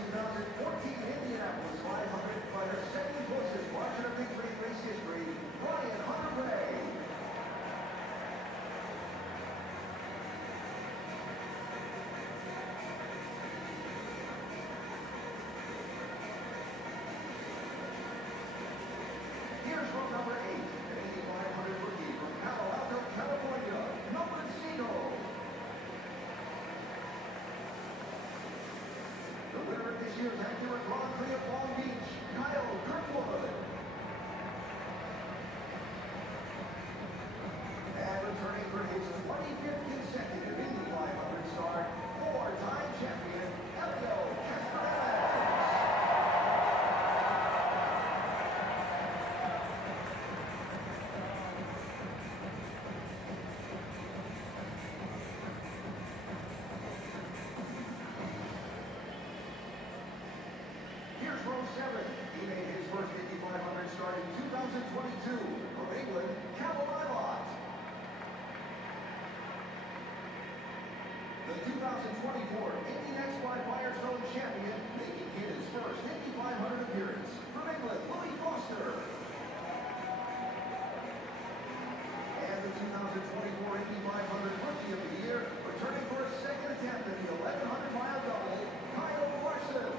2014 Indianapolis 500 by the second closest margin of victory in race history, Ryan Hunter-Ray. Here's row number 8, an Indy 500 rookie from Palo Alto, California, Nolan Siegel. The winner of this year's Acura Grand Prix of Long Beach, Kyle Kirkwood. And returning for his 25th consecutive Indy 500 start, four-time champion, Álex Palou. Here's row 7. He made his first Indy 500 start in 2022 from England, Camelot. The 2024 Indy Next by Firestone champion, making his first Indy 500 appearance from England, Louis Foster. And the 2024 Indy 500 Rookie of the Year, returning for a second attempt at the 1,100-mile double, Kyle Larson.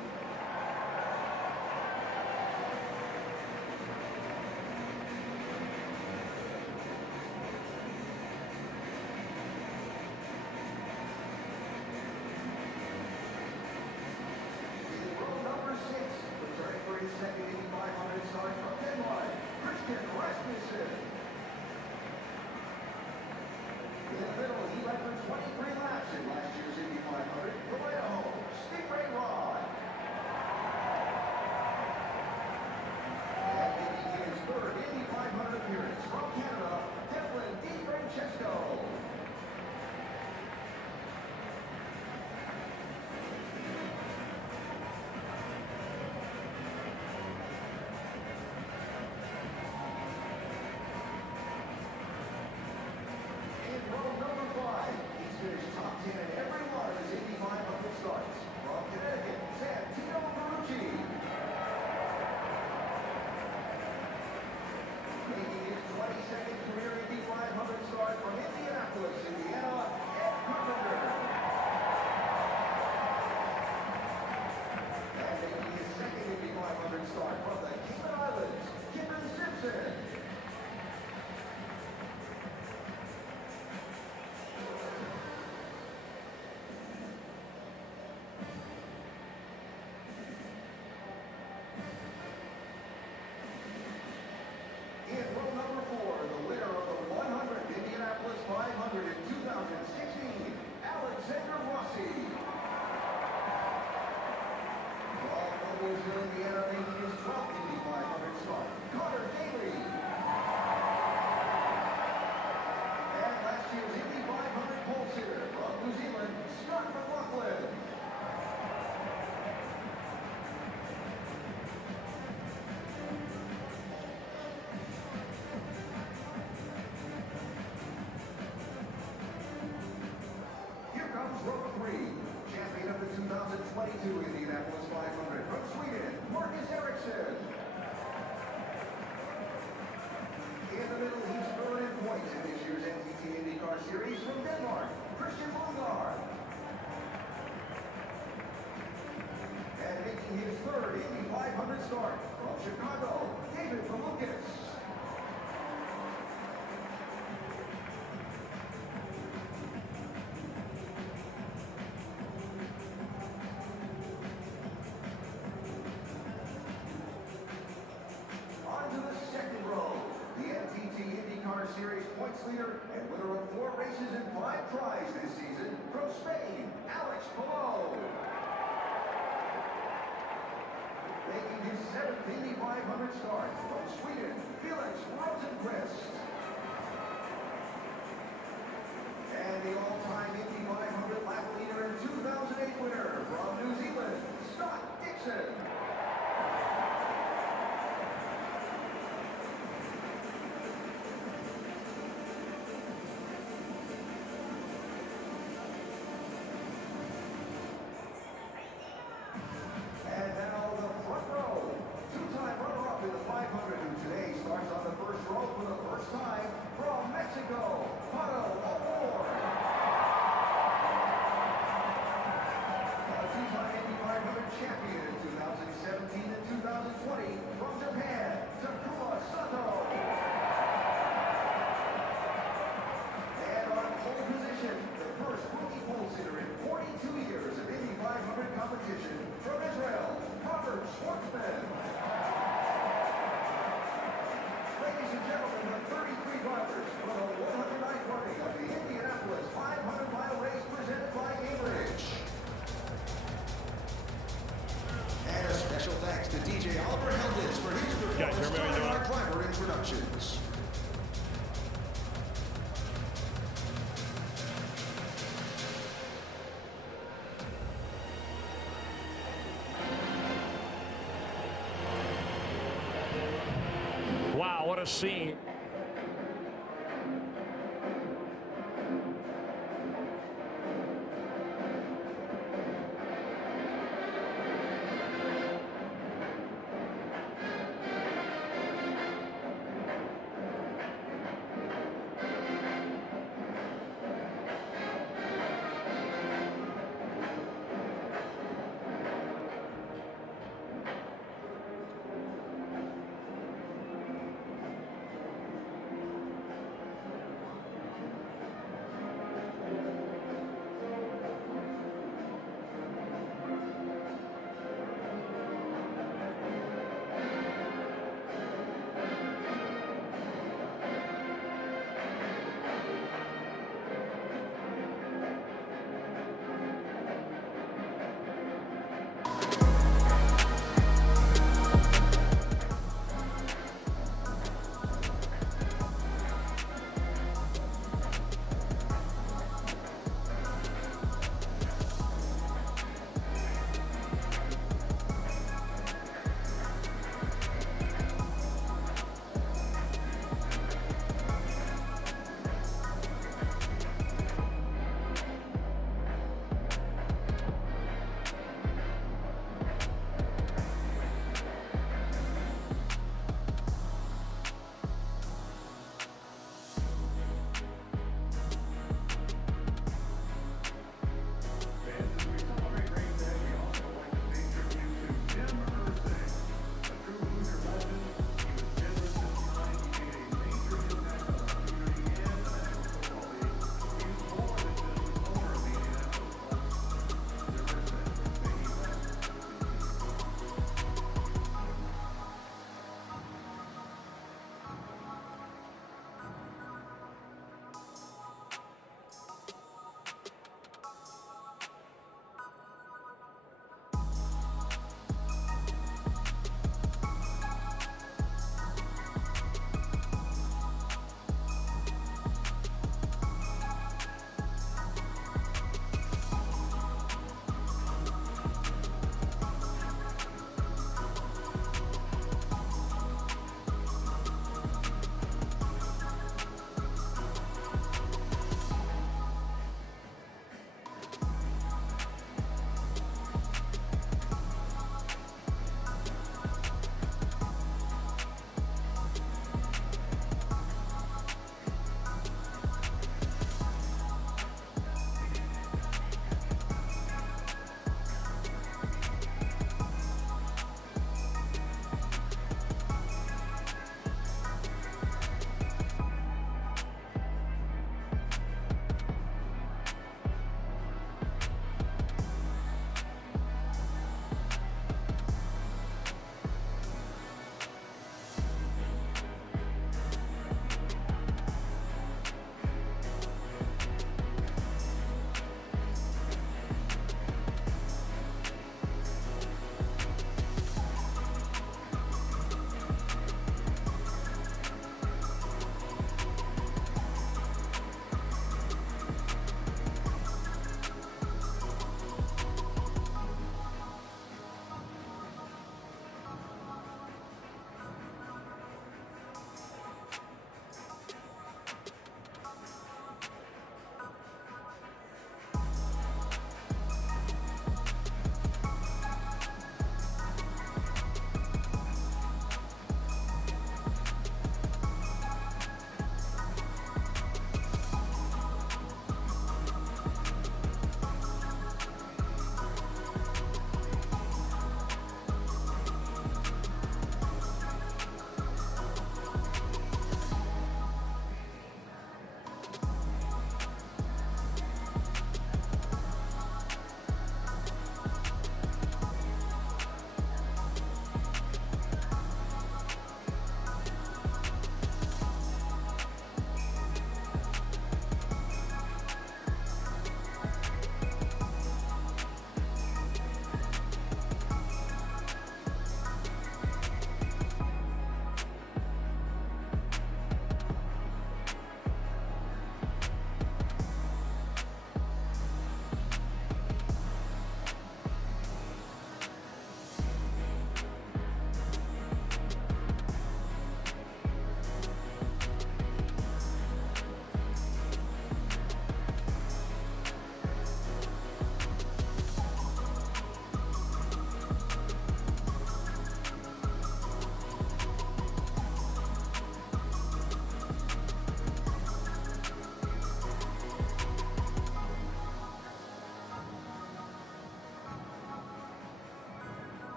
Returning for his second Indy 500 start from Denmark, Christian Rasmussen. In the middle, he led for 23 laps in last year's Indy 500 from Idaho, speedway Rod. And making his third Indy 500 appearance from Canada, Devlin DiFrancesco. He's finished top 10 in every one of his Indy 500 starts. start from Chicago, David Lucas. On to the second row, the INDYCAR Series points leader and winner of 4 races and 5 tries this season from Spain, Álex Palou. Making his 7th Indy 500 start from Sweden, Felix Rosenqvist. And the all-time Indy 500 lap leader and 2008 winner from New Zealand, Scott Dixon. And now the front row, 2-time runner-up in the 500 who today starts on the first row for the first time from Mexico, Pato O'Ward. A 2-time Indy 500 champion in 2017 and 2020 from Japan, Takuma Sato. And on pole position, the first rookie pole sitter in 42 years of Indy 500 competition from Israel, Robert Schwartzman. Ladies and gentlemen, the 33 drivers for the 109th running of the Indianapolis 500-mile race presented by Cambridge. And a special thanks to DJ Oliver Heldens for his performance during our driver introductions. Wow, what a scene.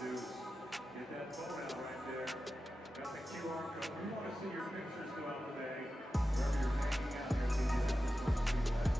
to do is get that phone out right there. Got the QR code. We want to see your pictures throughout the day, wherever you're hanging out here at the Indianapolis Speedway.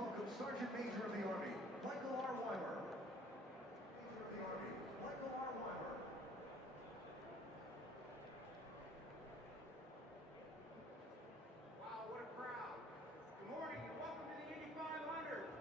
welcome Sergeant Major of the Army, Michael R. Weimer. Major of the Army, Michael R. Weimer. Wow, what a crowd. Good morning and welcome to the Indy 500.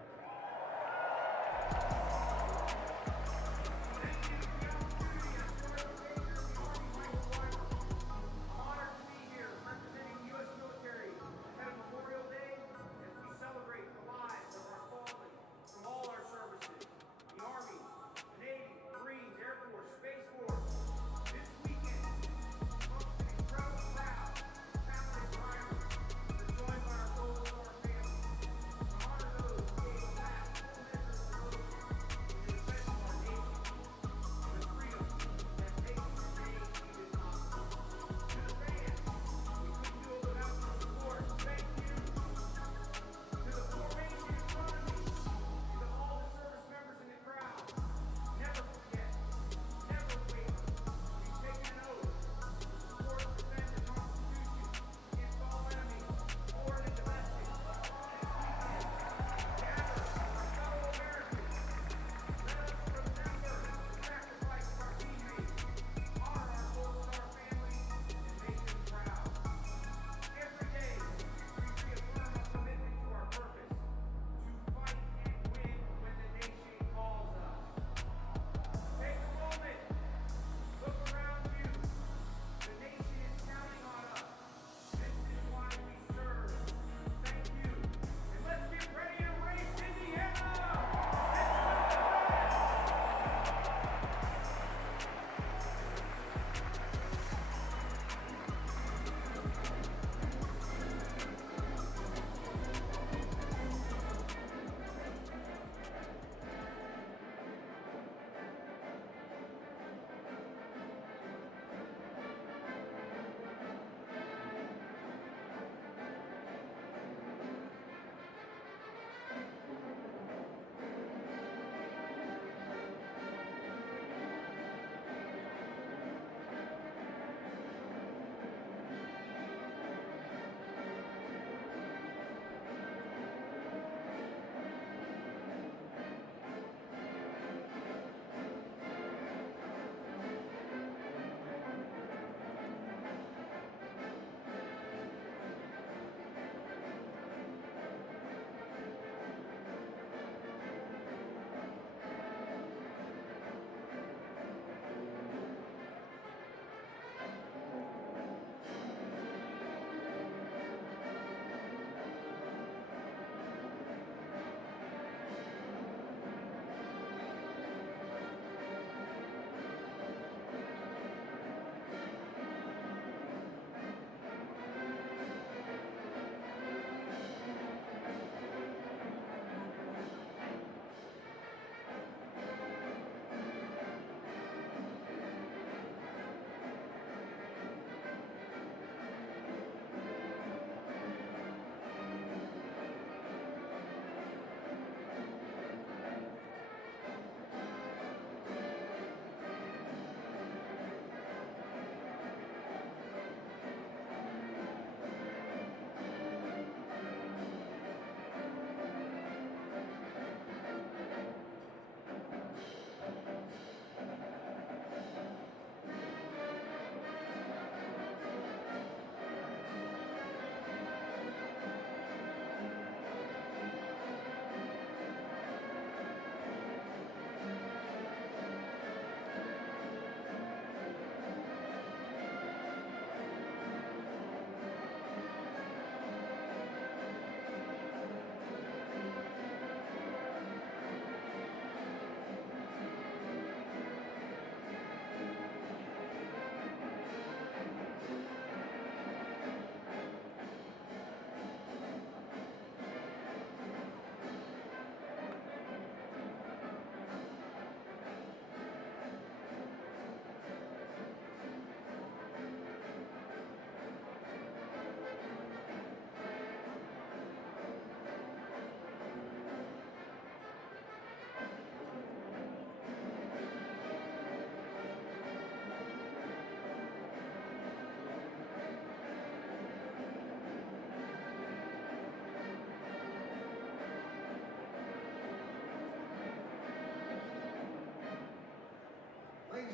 Thank you for the opportunity as Sergeant Major of the Army, Michael Weimer. I'm honored to be here representing the U.S. military ahead of Memorial Day as we celebrate the lives of our fallen from all our services.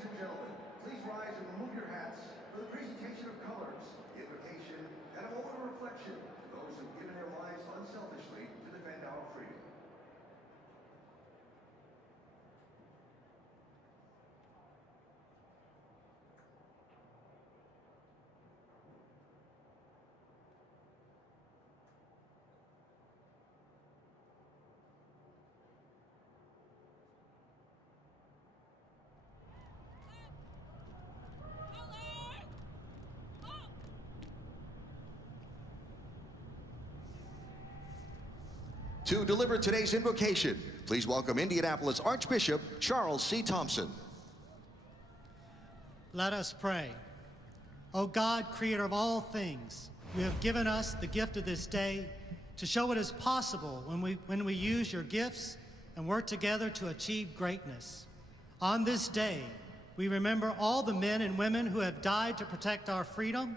and gentlemen, please rise and remove your hats for the presentation of colors, invocation, and a moment of reflection to those who've given their lives unselfishly to defend our freedom. To deliver today's invocation, please welcome Indianapolis Archbishop Charles C. Thompson. Let us pray. O God, creator of all things, you have given us the gift of this day to show what is possible when we use your gifts and work together to achieve greatness. On this day, we remember all the men and women who have died to protect our freedom.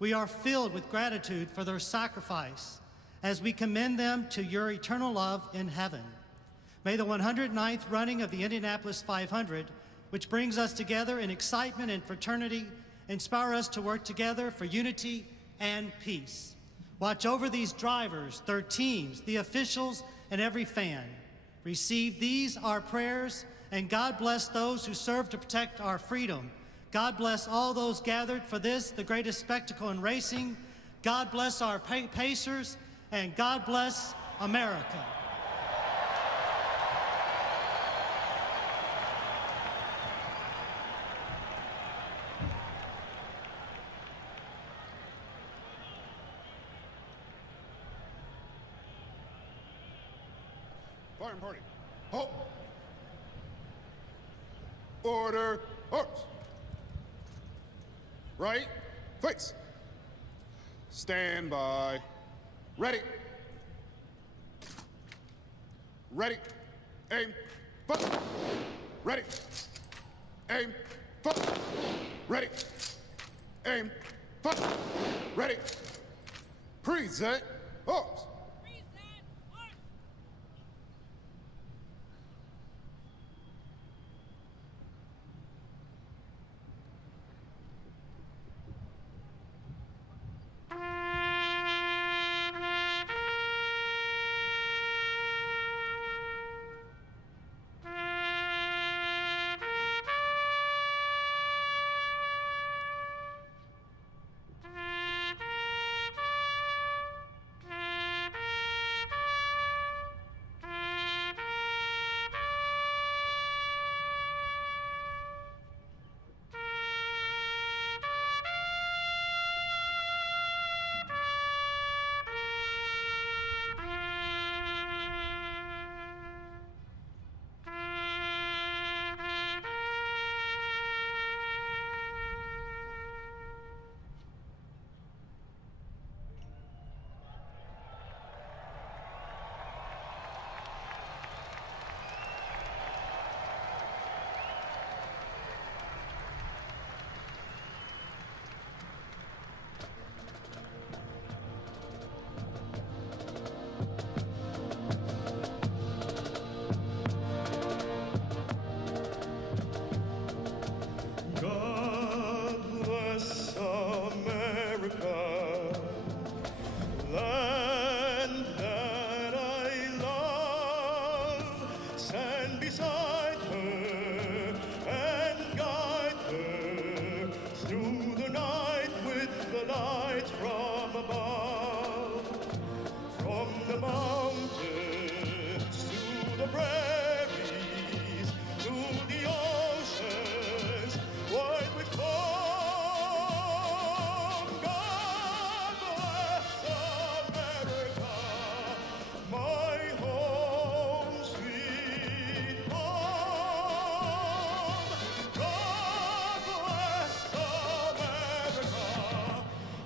We are filled with gratitude for their sacrifice as we commend them to your eternal love in heaven. May the 109th running of the Indianapolis 500, which brings us together in excitement and fraternity, inspire us to work together for unity and peace. Watch over these drivers, their teams, the officials, and every fan. Receive these, our prayers, and God bless those who serve to protect our freedom. God bless all those gathered for this, the greatest spectacle in racing. God bless our pacers, and God bless America. Fire and party. Halt. Order. Arms. Right. Face. Stand by. Ready. Ready. Aim. Fire. Ready. Aim. Fire. Ready. Aim. Fire. Ready. Present. Arms.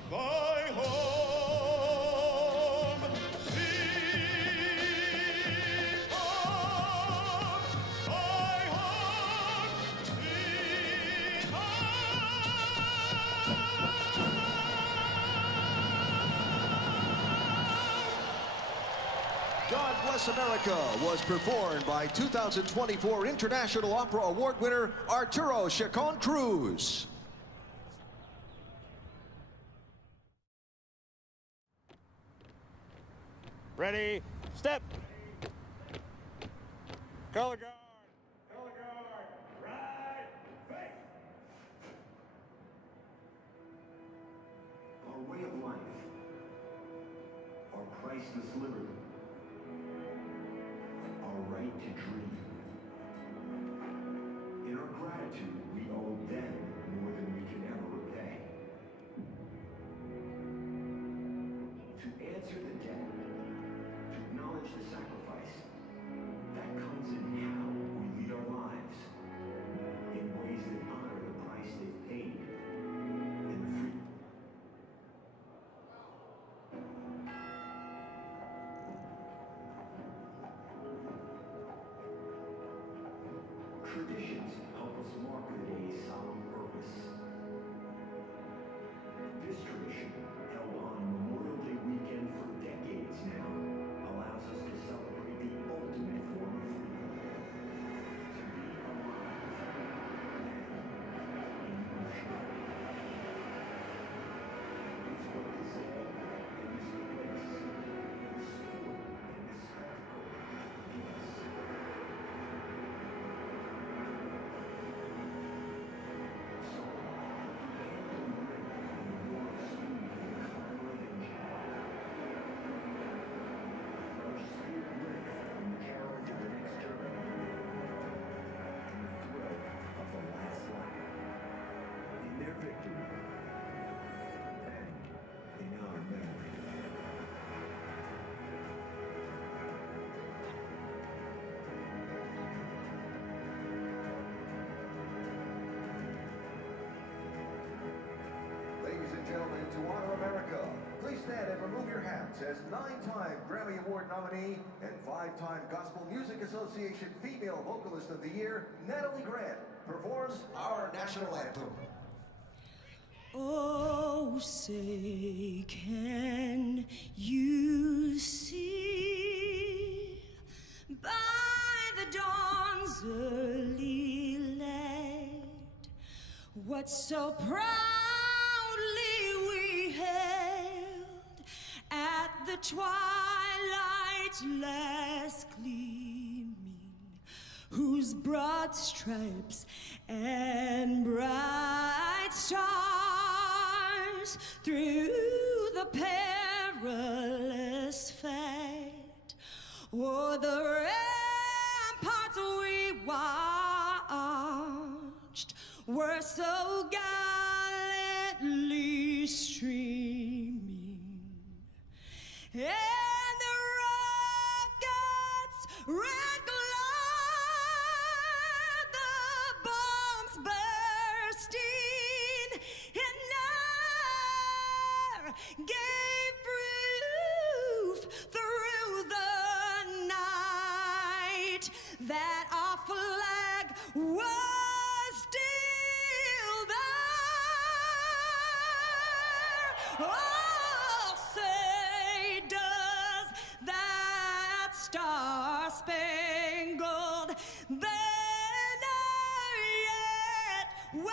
My home, sweet God Bless America was performed by 2024 International Opera Award winner Arturo Chacon Cruz. Ready, step. Color guard. Color guard, right, face. Our way of life, our priceless liberty, our right to dream. In our gratitude, we owe them more than we can ever repay. To answer the debt, to acknowledge the sacrifice, that comes in how we lead our lives, in ways that honor the price they've paid, and the freedom. Traditions help us mark the day's solemn purpose. This tradition, held on Memorial Day weekend for decades now, allows us to celebrate the ultimate form of freedom. To be alive and in motion. It's what this day and this place, this sport and this spectacle give us. Ladies and gentlemen, to honor America, please stand and remove your hats as 9-time Grammy Award nominee and 5-time Gospel Music Association Female Vocalist of the Year, Natalie Grant, performs our national anthem. Oh, say, can you see by the dawn's early light what so proudly we hailed at the twilight's last gleaming, whose broad stripes and bright stars through the perilous fight o'er the ramparts we watched were so gallantly streaming, and the rockets' red glare, the bombs bursting in air, gave proof through the night that our flag was still there. Oh, say, does that star-spangled banner yet wave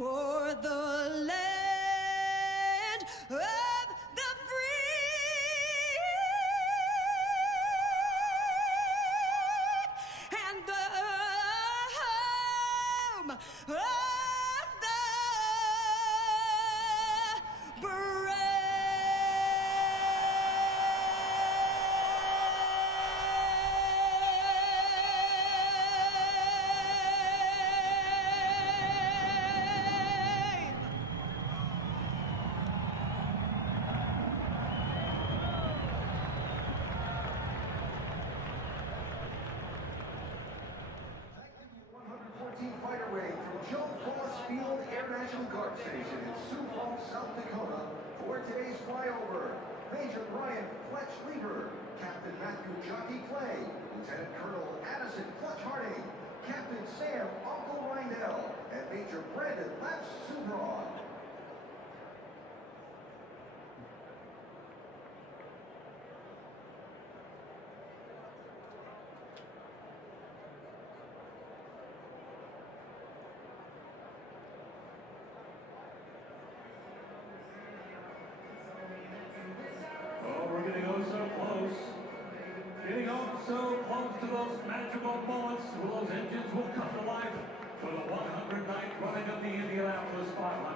o'er the land of the free and the home of the Fighter wing from Joe Foss Field Air National Guard Station in Sioux Falls, South Dakota, for today's flyover. Major Brian Fletch Lieber, Captain Matthew Jockey Clay, Lieutenant Colonel Addison Clutch Harding, Captain Sam Uncle Rindell, and Major Brandon Laps Subron.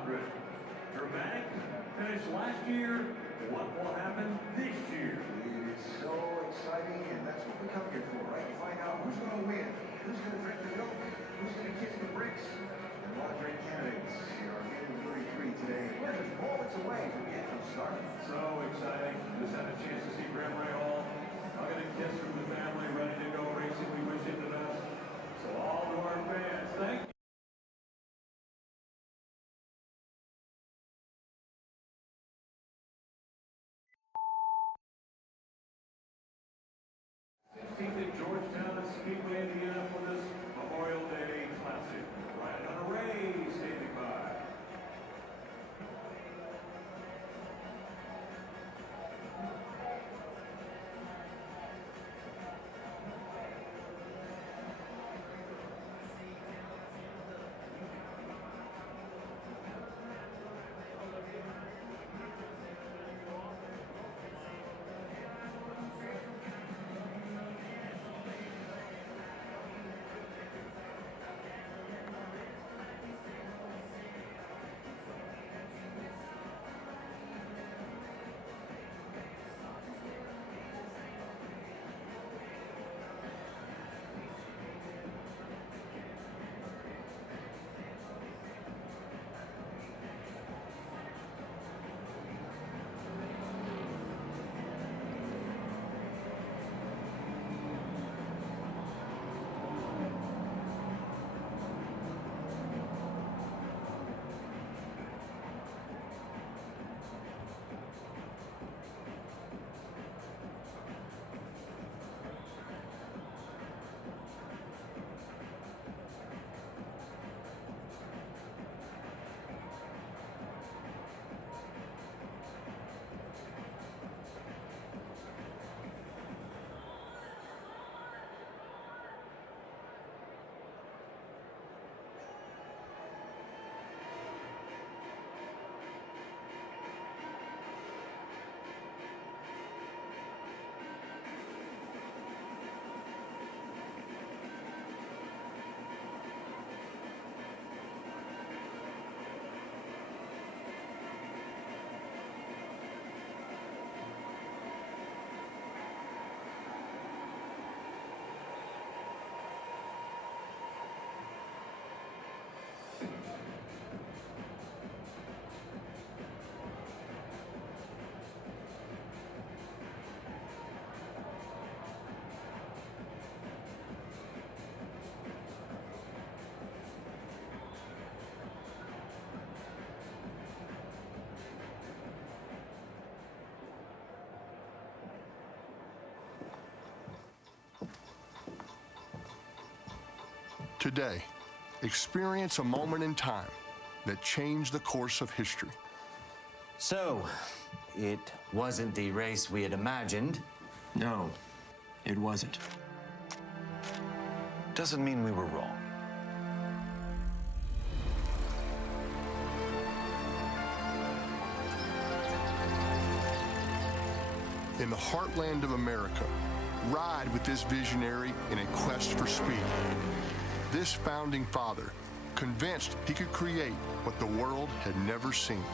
100. Dramatic finish last year. What will happen this year? It is so exciting, and that's what we come here for, right? To find out who's going to win, who's going to drink the milk, who's going to kiss the bricks. And all great candidates here are getting 33 today. We're just moments away from getting them started. So exciting. Just had a chance to see Graham Ray Hall. I'll get a kiss from the family, ready to go racing. We wish him the best. So all to our fans, thank you. At Georgetown Speedway, Indianapolis, Memorial Day Classic. Ryan Hunter Ray standing by. Today, experience a moment in time that changed the course of history. So, it wasn't the race we had imagined. No, it wasn't. Doesn't mean we were wrong. In the heartland of America, ride with this visionary in a quest for speed. This founding father, convinced he could create what the world had never seen.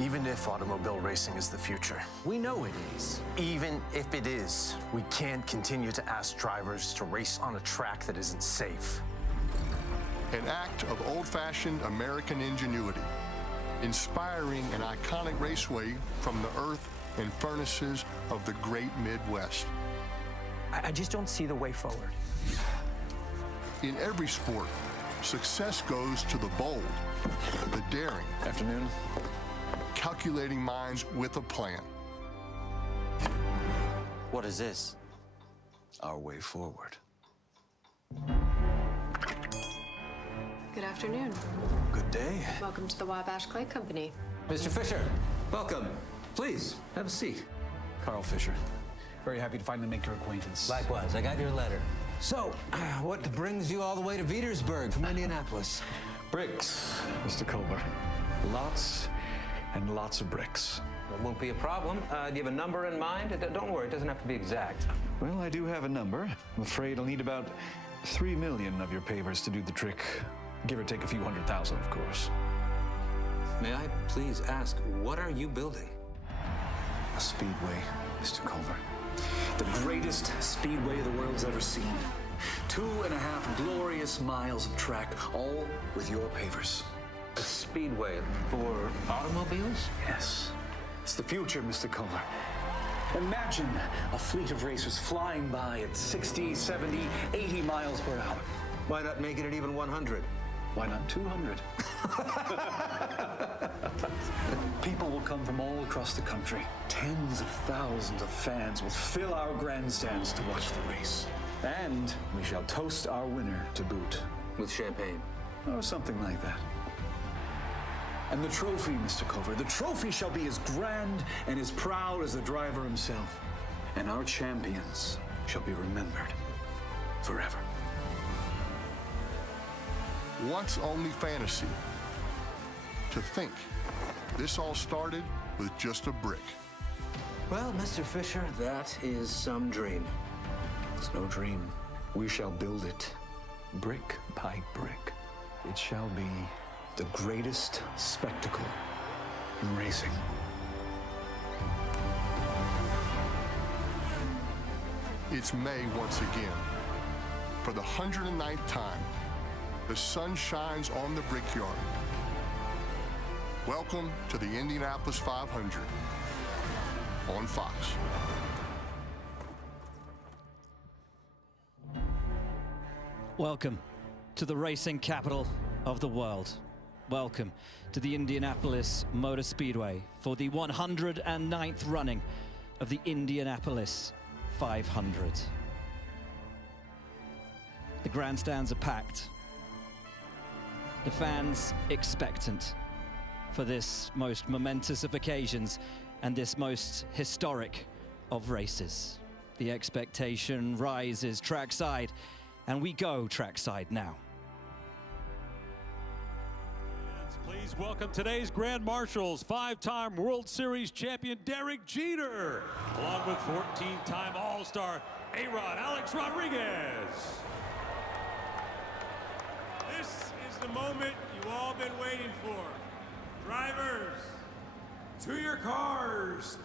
Even if automobile racing is the future. We know it is. Even if it is, we can't continue to ask drivers to race on a track that isn't safe. An act of old-fashioned American ingenuity, inspiring an iconic raceway from the earth and furnaces of the great Midwest. I just don't see the way forward. In every sport, success goes to the bold, the daring. Afternoon. Calculating minds with a plan. What is this? Our way forward. Good afternoon. Good day. Welcome to the Wabash Clay Company. Mr. Fisher, welcome. Please, have a seat. Carl Fisher. Very happy to finally make your acquaintance. Likewise, I got your letter. So, what brings you all the way to Petersburg from Indianapolis? Bricks, Mr. Colbert. Lots and lots of bricks. That won't be a problem. Do you have a number in mind? Don't worry, it doesn't have to be exact. Well, I do have a number. I'm afraid I'll need about 3 million of your pavers to do the trick. Give or take a few 100,000, of course. May I please ask, what are you building? A speedway, Mr. Culver. The greatest speedway the world's ever seen. 2.5 glorious miles of track, all with your pavers. A speedway for automobiles? Yes. It's the future, Mr. Culver. Imagine a fleet of racers flying by at 60, 70, 80 miles per hour. Why not make it even 100? Why not 200? People will come from all across the country. Tens of thousands of fans will fill our grandstands to watch the race. And we shall toast our winner to boot. With champagne? Or something like that. And the trophy, Mr. Culver, the trophy shall be as grand and as proud as the driver himself. And our champions shall be remembered forever. Once only fantasy. To think, this all started with just a brick. Well, Mr. Fisher, that is some dream. It's no dream. We shall build it, brick by brick. It shall be the greatest spectacle in racing. It's May once again. For the 109th time, the sun shines on the Brickyard. Welcome to the Indianapolis 500 on Fox. Welcome to the racing capital of the world. Welcome to the Indianapolis Motor Speedway for the 109th running of the Indianapolis 500. The grandstands are packed. The fans expectant for this most momentous of occasions and this most historic of races. The expectation rises trackside, and we go trackside now. Please welcome today's Grand Marshals, 5-time World Series champion Derek Jeter, along with 14-time All-Star A-Rod Alex Rodriguez. This is the moment you've all been waiting for. Drivers, to your cars.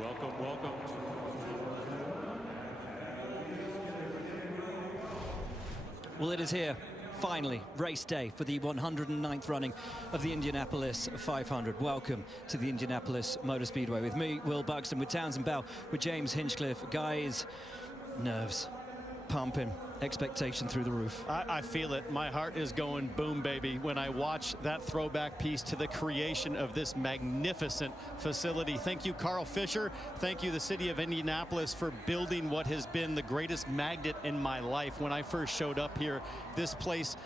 Welcome, welcome. Well, it is here, finally, race day for the 109th running of the Indianapolis 500. Welcome to the Indianapolis Motor Speedway. With me, Will Buxton, with Townsend Bell, with James Hinchcliffe. Guys, nerves, pumping, expectation through the roof. I feel it. My heart is going boom, baby, when I watch that throwback piece to the creation of this magnificent facility. Thank you, Carl Fisher. Thank you, the city of Indianapolis, for building what has been the greatest magnet in my life. When I first showed up here, this place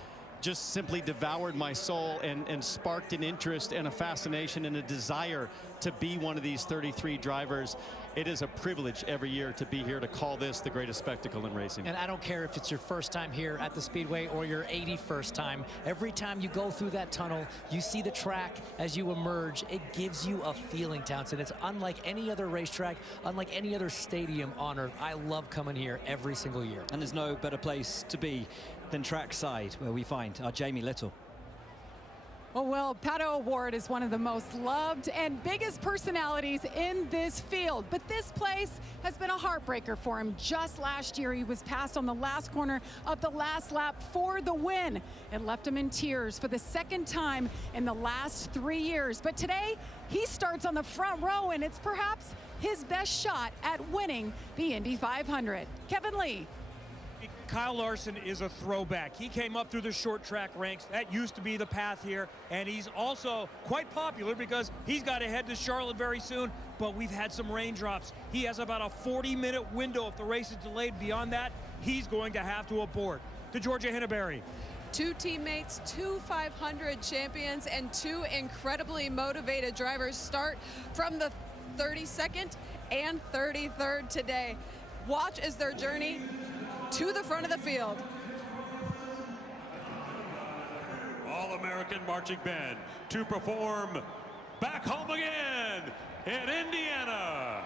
just simply devoured my soul and sparked an interest and a fascination and a desire to be one of these 33 drivers. It is a privilege every year to be here to call this the greatest spectacle in racing. And I don't care if it's your first time here at the Speedway or your 81st time. Every time you go through that tunnel, you see the track as you emerge. It gives you a feeling, Townsend. It's unlike any other racetrack, unlike any other stadium on earth. I love coming here every single year. And there's no better place to be than trackside, where we find our Jamie Little. Oh, well, Pato O'Ward is one of the most loved and biggest personalities in this field. But this place has been a heartbreaker for him. Just last year, he was passed on the last corner of the last lap for the win. It left him in tears for the second time in the last 3 years. But today, he starts on the front row, and it's perhaps his best shot at winning the Indy 500. Kevin Lee. Kyle Larson is a throwback. He came up through the short track ranks. That used to be the path here. And he's also quite popular because he's got to head to Charlotte very soon. But we've had some raindrops. He has about a 40-minute window. If the race is delayed beyond that, he's going to have to abort. To Georgia Henneberry. Two teammates, 2 500 champions, and 2 incredibly motivated drivers start from the 32nd and 33rd today. Watch as their journey to the front of the field. All-American marching band to perform Back Home Again in Indiana.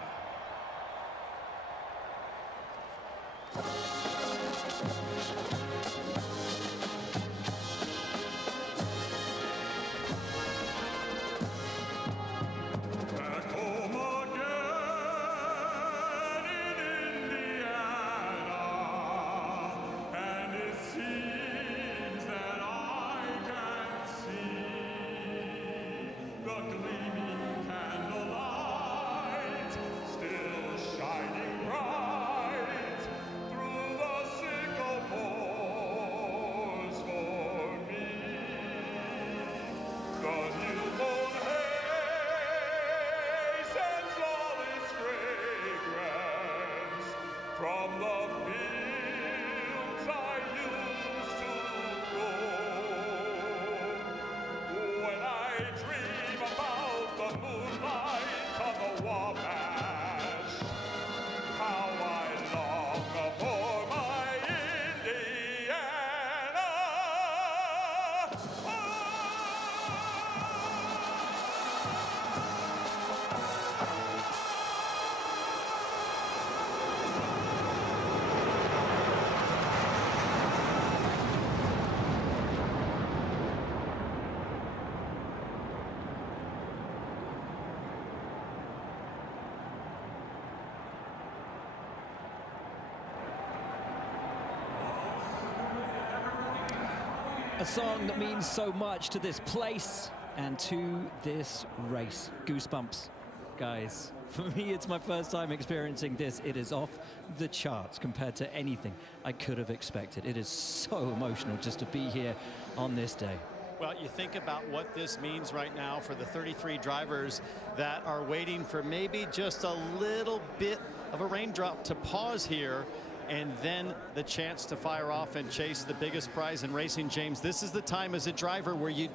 A song that means so much to this place and to this race. Goosebumps, guys. For me, it's my first time experiencing this. It is off the charts compared to anything I could have expected. It is so emotional just to be here on this day. Well, you think about what this means right now for the 33 drivers that are waiting for maybe just a little bit of a raindrop to pause here, and then the chance to fire off and chase the biggest prize in racing. James, this is the time as a driver where you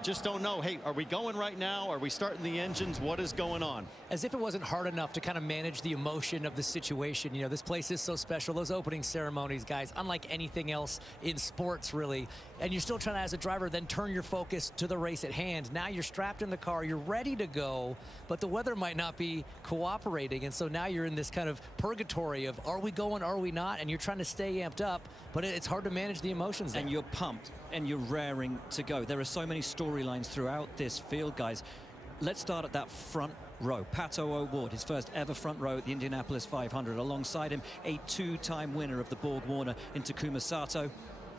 just don't know, hey, are we going right now? Are we starting the engines? What is going on? As if it wasn't hard enough to kind of manage the emotion of the situation. You know, this place is so special. Those opening ceremonies, guys, unlike anything else in sports, really. And you're still trying to, as a driver, then turn your focus to the race at hand. Now you're strapped in the car, you're ready to go, but the weather might not be cooperating. And so now you're in this kind of purgatory of, are we going, are we not? And you're trying to stay amped up, but it's hard to manage the emotions there. And you're pumped and you're raring to go. There are so many storylines throughout this field, guys. Let's start at that front row. Pato O'Ward, his first ever front row at the Indianapolis 500. Alongside him, a two-time winner of the Borg Warner in Takuma Sato.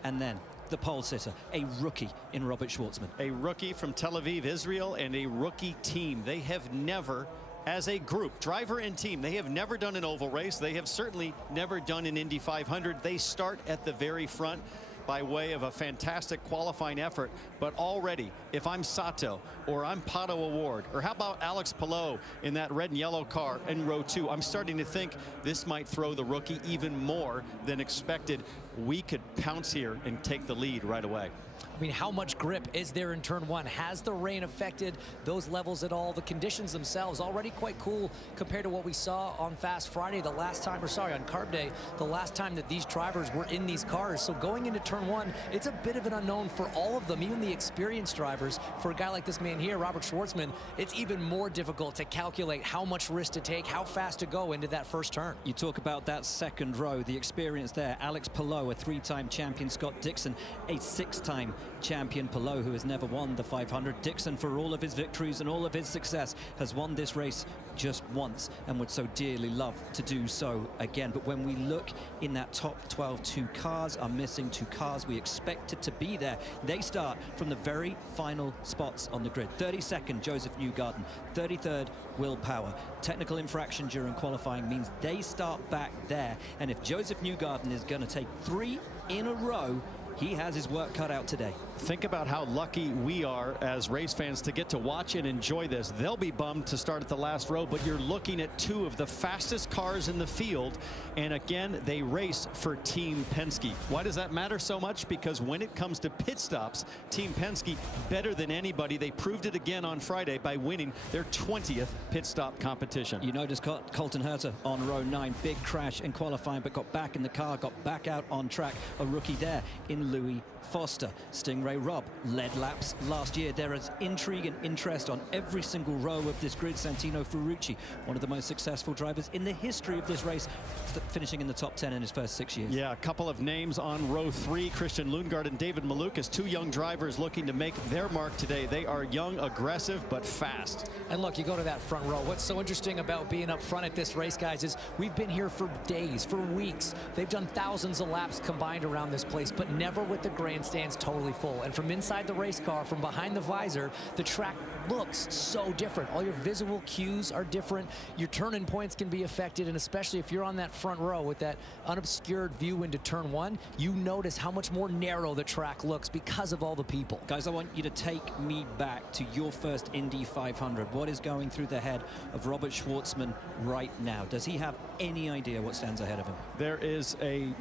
And then the pole sitter, a rookie in Robert Schwartzman. A rookie from Tel Aviv, Israel, and a rookie team. They have never, as a group, driver and team, they have never done an oval race. They have certainly never done an Indy 500. They start at the very front by way of a fantastic qualifying effort. But already, if I'm Sato or I'm Pato O'Ward, or how about Álex Palou in that red and yellow car in row 2, I'm starting to think this might throw the rookie even more than expected. We could pounce here and take the lead right away. I mean, how much grip is there in turn 1? Has the rain affected those levels at all? The conditions themselves already quite cool compared to what we saw on Fast Friday the last time, or sorry, on Carb Day, the last time that these drivers were in these cars. So going into turn 1, it's a bit of an unknown for all of them, even the experienced drivers. For a guy like this man here, Robert Schwartzman, it's even more difficult to calculate how much risk to take, how fast to go into that first turn. You talk about that second row, the experience there. Álex Palou, a 3-time champion. Scott Dixon, a 6-time champion. Palou, who has never won the 500. Dixon, for all of his victories and all of his success, has won this race just once and would so dearly love to do so again. But when we look in that top 12, 2 cars are missing. 2 cars we expected to be there. They start from the very final spots on the grid. 32nd, Josef Newgarden. 33rd, Will Power. Technical infraction during qualifying means they start back there. And if Josef Newgarden is going to take 3 in a row, he has his work cut out today. Think about how lucky we are as race fans to get to watch and enjoy this. They'll be bummed to start at the last row, but you're looking at 2 of the fastest cars in the field. And again, they race for Team Penske. Why does that matter so much? Because when it comes to pit stops, Team Penske better than anybody. They proved it again on Friday by winning their 20th pit stop competition. You notice Colton Herta on row 9, big crash in qualifying, but got back in the car, got back out on track. A rookie there in Louis Foster. Stingray Robb led laps last year. There is intrigue and interest on every single row of this grid. Santino Ferrucci, one of the most successful drivers in the history of this race, finishing in the top 10 in his first 6 years. Yeah, a couple of names on row 3. Christian Lundgaard and David Malukas, 2 young drivers looking to make their mark today. They are young, aggressive, but fast. And look, you go to that front row. What's so interesting about being up front at this race, guys, is we've been here for days, for weeks. They've done thousands of laps combined around this place, but never with the grandstands totally full. And from inside the race car, from behind the visor, the track looks so different. All your visual cues are different. Your turning points can be affected, and especially if you're on that front row with that unobscured view into turn 1, you notice how much more narrow the track looks because of all the people. Guys, I want you to take me back to your first Indy 500. What is going through the head of Robert Schwartzman right now? Does he have any idea what stands ahead of him? There is a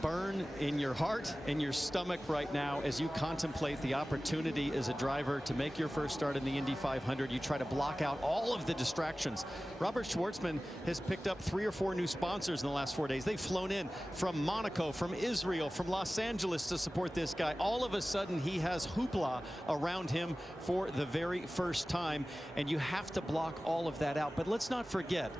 burn in your heart and your stomach right now as you contemplate the opportunity as a driver to make your first start in the Indy 500. You try to block out all of the distractions. Robert Schwartzman has picked up 3 or 4 new sponsors in the last 4 days. They've flown in from Monaco, from Israel, from Los Angeles to support this guy. All of a sudden, he has hoopla around him for the very first time, and you have to block all of that out. But let's not forget,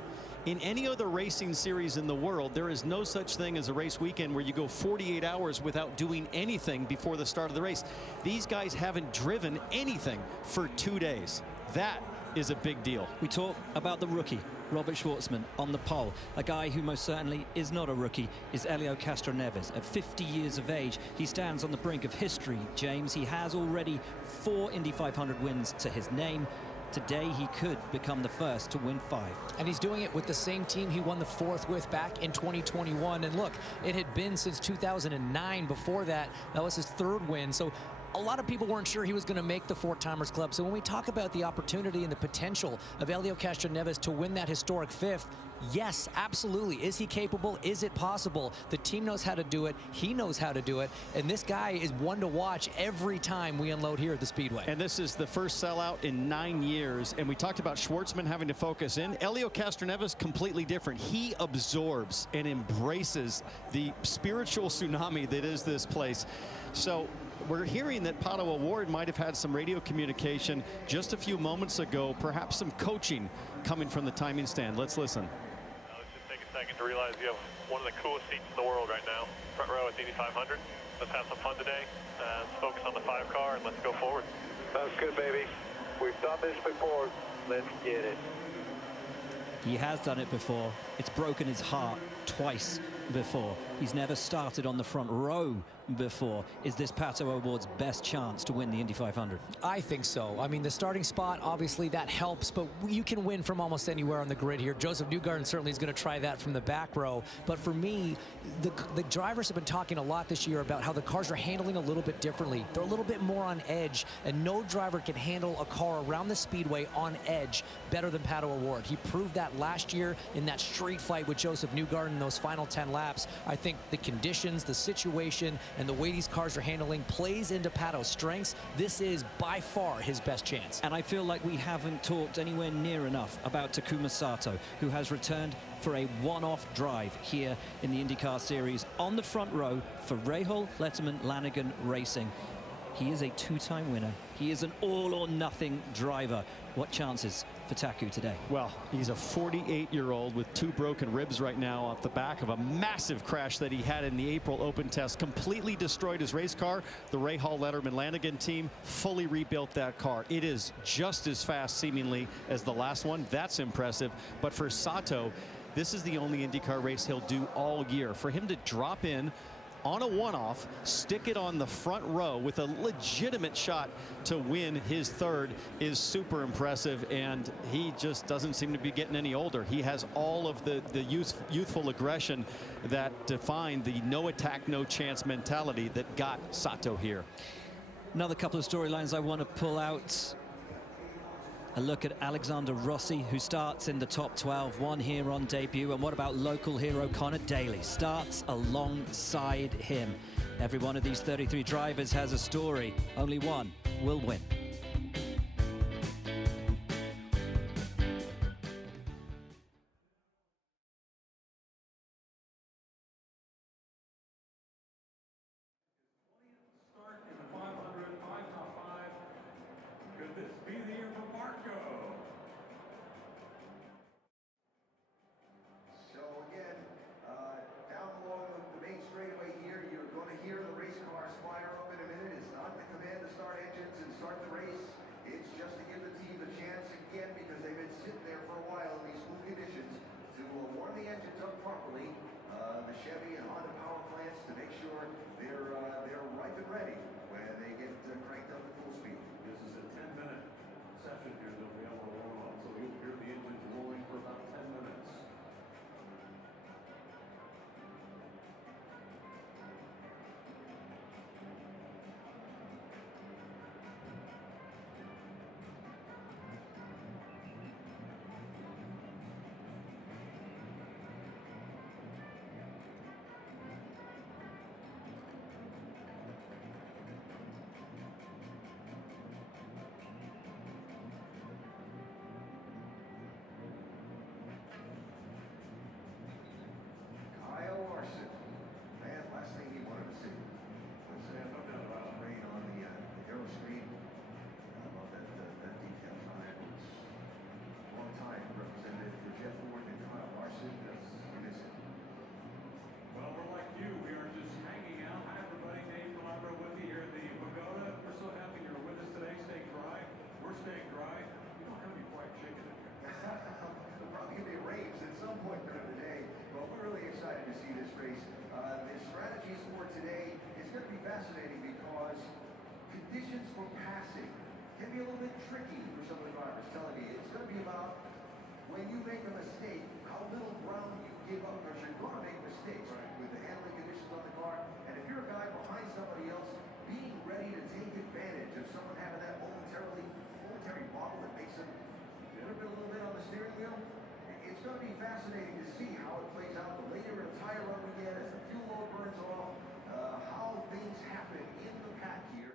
in any other racing series in the world, there is no such thing as a race weekend where you go 48 hours without doing anything before the start of the race. These guys haven't driven anything for 2 days. That is a big deal. We talk about the rookie, Robert Schwartzman, on the pole. A guy who most certainly is not a rookie is Helio Castroneves. At 50 years of age, he stands on the brink of history, James. He has already 4 Indy 500 wins to his name. Today, he could become the first to win 5. And he's doing it with the same team he won the 4th with back in 2021. And look, it had been since 2009 before that. That was his 3rd win. So a lot of people weren't sure he was going to make the 4-timers club. So when we talk about the opportunity and the potential of Helio Castroneves to win that historic 5th, yes, absolutely. Is he capable? Is it possible? The team knows how to do it. He knows how to do it. And this guy is one to watch every time we unload here at the Speedway. And this is the first sellout in 9 years. And we talked about Schwartzman having to focus in. Helio Castroneves, completely different. He absorbs and embraces the spiritual tsunami that is this place. So we're hearing that Pato O'Ward might have had some radio communication just a few moments ago, perhaps some coaching coming from the timing stand. Let's listen. Let's just take a second to realize you have one of the coolest seats in the world right now. Front row at the Indy 500. Let's have some fun today. Let's focus on the 5 car and let's go forward. Sounds good, baby. We've done this before. Let's get it. He has done it before. It's broken his heart twice before. He's never started on the front row before. Is this Pato O'Ward's best chance to win the Indy 500? I think so. I mean, the starting spot, obviously that helps, but you can win from almost anywhere on the grid here. Josef Newgarden certainly is going to try that from the back row. But for me, the drivers have been talking a lot this year about how the cars are handling a little bit differently. They're a little bit more on edge, and no driver can handle a car around the Speedway on edge better than Pato O'Ward. He proved that last year in that street fight with Josef Newgarden in those final 10 laps. I think the conditions, the situation, and the way these cars are handling plays into Pato's strengths. This is by far his best chance. And I feel like we haven't talked anywhere near enough about Takuma Sato, who has returned for a one-off drive here in the INDYCAR series on the front row for Rahal Letterman Lanigan Racing. He is a 2-time winner. He is an all-or-nothing driver. What chances for Taku today? Well, he's a 48-year-old with 2 broken ribs right now off the back of a massive crash that he had in the April Open test. Completely destroyed his race car. The Rahal Letterman Lanigan team fully rebuilt that car. It is just as fast, seemingly, as the last one. That's impressive. But for Sato, this is the only IndyCar race he'll do all year. For him to drop in on a one-off, stick it on the front row with a legitimate shot to win his 3rd is super impressive, and he just doesn't seem to be getting any older. He has all of the youthful aggression that defined the no attack, no chance mentality that got Sato here. Another couple of storylines I want to pull out. A look at Alexander Rossi, who starts in the top 12, won here on debut. And what about local hero Connor Daly? Starts alongside him. Every one of these 33 drivers has a story. Only one will win. fascinating because conditions for passing can be a little bit tricky for some of the drivers. Telling me it's going to be about when you make a mistake, how little ground you give up, because you're going to make mistakes with the handling conditions on the car. And if you're a guy behind somebody else, being ready to take advantage of someone having that momentary bobble that makes them grip it a little bit on the steering wheel, it's going to be fascinating to see how it plays out. The later a tire run we get, as the fuel load burns off, how things happen in the pack here.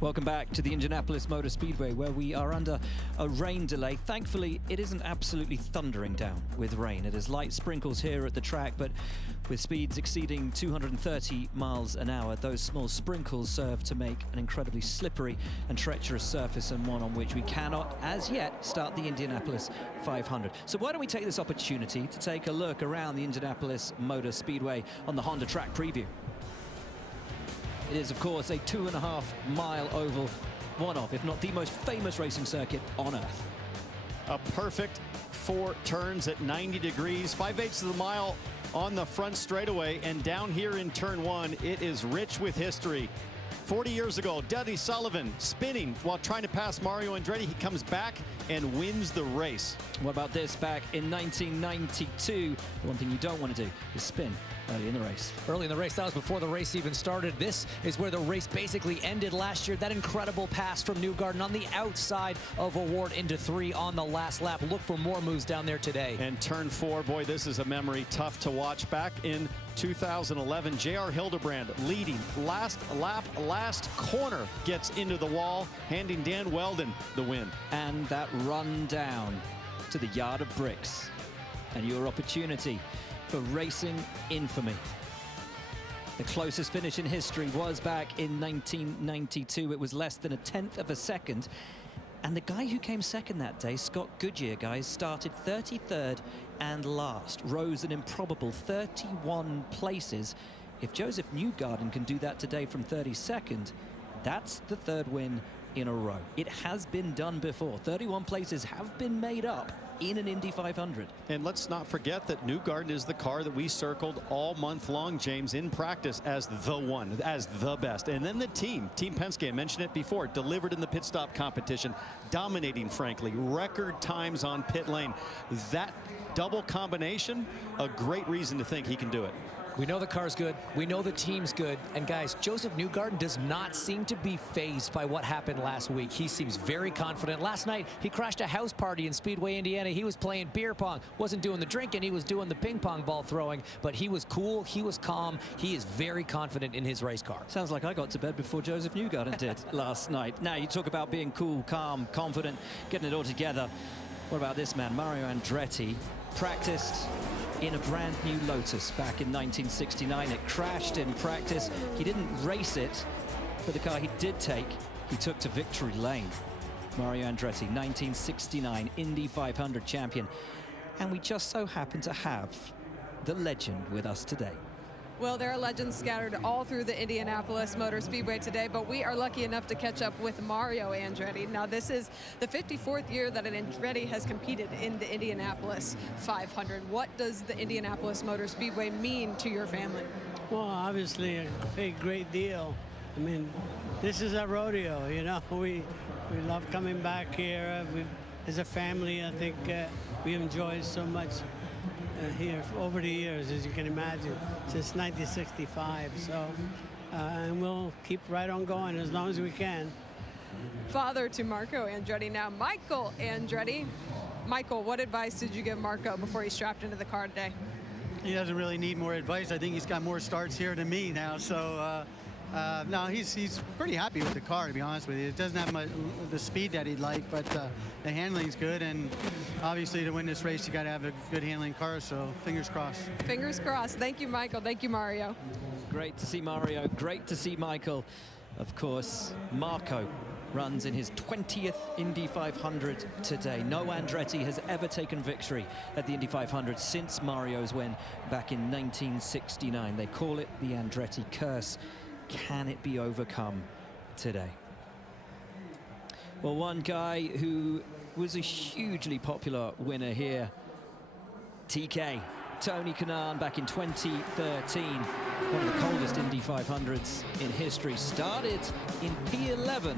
Welcome back to the Indianapolis Motor Speedway, where we are under a rain delay. Thankfully, it isn't absolutely thundering down with rain. It is light sprinkles here at the track, but with speeds exceeding 230 miles an hour, those small sprinkles serve to make an incredibly slippery and treacherous surface, and one on which we cannot, as yet, start the Indianapolis 500. So why don't we take this opportunity to take a look around the Indianapolis Motor Speedway on the Honda Track Preview. It is, of course, a 2.5-mile oval, one of, if not the most famous racing circuit on Earth. A perfect 4 turns at 90 degrees, 5/8 of the mile on the front straightaway, and down here in turn 1, it is rich with history. 40 years ago, Dudley Sullivan spinning while trying to pass Mario Andretti. He comes back and wins the race. What about this back in 1992? The one thing you don't want to do is spin early in the race. Early in the race, that was before the race even started. This is where the race basically ended last year. That incredible pass from Newgarden on the outside of O'Ward into 3 on the last lap. Look for more moves down there today. And turn 4, boy, this is a memory tough to watch. Back in 2011, J.R. Hildebrand leading. Last lap, last corner, gets into the wall, handing Dan Weldon the win. And that run down to the yard of bricks. And your opportunity for racing infamy. The closest finish in history was back in 1992. It was less than 1/10 of a second. And the guy who came second that day, Scott Goodyear, guys, started 33rd and last. Rose an improbable 31 places. If Josef Newgarden can do that today from 32nd, that's the 3rd win in a row. It has been done before. 31 places have been made up in an Indy 500. And let's not forget that Newgarden is the car that we circled all month long, James, in practice as the one, as the best. And then the Team Penske, I mentioned it before, delivered in the pit stop competition, dominating, frankly, record times on pit lane. That double combination, a great reason to think he can do it. We know the car's good. We know the team's good. And guys, Josef Newgarden does not seem to be fazed by what happened last week. He seems very confident. Last night, he crashed a house party in Speedway, Indiana. He was playing beer pong. Wasn't doing the drinking. He was doing the ping pong ball throwing. But he was cool. He was calm. He is very confident in his race car. Sounds like I got to bed before Josef Newgarden did last night. Now, you talk about being cool, calm, confident, getting it all together. What about this man, Mario Andretti? Practiced in a brand new Lotus back in 1969. It crashed in practice. He didn't race it, but the car he did take, he took to victory lane. Mario Andretti, 1969 Indy 500 champion. And we just so happen to have the legend with us today. Well, there are legends scattered all through the Indianapolis Motor Speedway today, but we are lucky enough to catch up with Mario Andretti. Now, this is the 54th year that an Andretti has competed in the Indianapolis 500. What does the Indianapolis Motor Speedway mean to your family? Well, obviously a great deal. I mean, this is a rodeo, you know. We love coming back here. As a family, I think we enjoy so much here over the years, as you can imagine, since 1965. So, and we'll keep right on going as long as we can. Father to Marco Andretti, now Michael Andretti. Michael, what advice did you give Marco before he strapped into the car today? He doesn't really need more advice. I think he's got more starts here than me now. So, no, he's pretty happy with the car, to be honest with you. It doesn't have much the speed that he'd like, but the handling's good, and obviously to win this race, you got to have a good handling car, so fingers crossed. Fingers crossed. Thank you, Michael. Thank you, Mario. Great to see Mario. Great to see Michael. Of course, Marco runs in his 20th Indy 500 today. No Andretti has ever taken victory at the Indy 500 since Mario's win back in 1969. They call it the Andretti curse. Can it be overcome today? Well, one guy who was a hugely popular winner here TK. Tony Kanaan back in 2013, one of the coldest Indy 500s in history. Started in P11,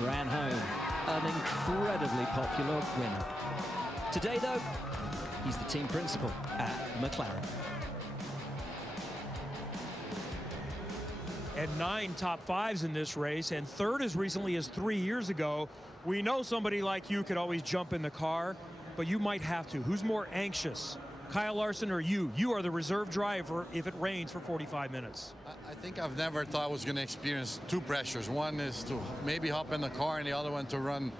ran home, an incredibly popular winner. Today, though, he's the team principal at McLaren. And 9 top 5s in this race, and third as recently as 3 years ago. We know somebody like you could always jump in the car, but you might have to. Who's more anxious, Kyle Larson or you? You are the reserve driver if it rains for 45 minutes. I think I've never thought I was going to experience two pressures. One is to maybe hop in the car, and the other one to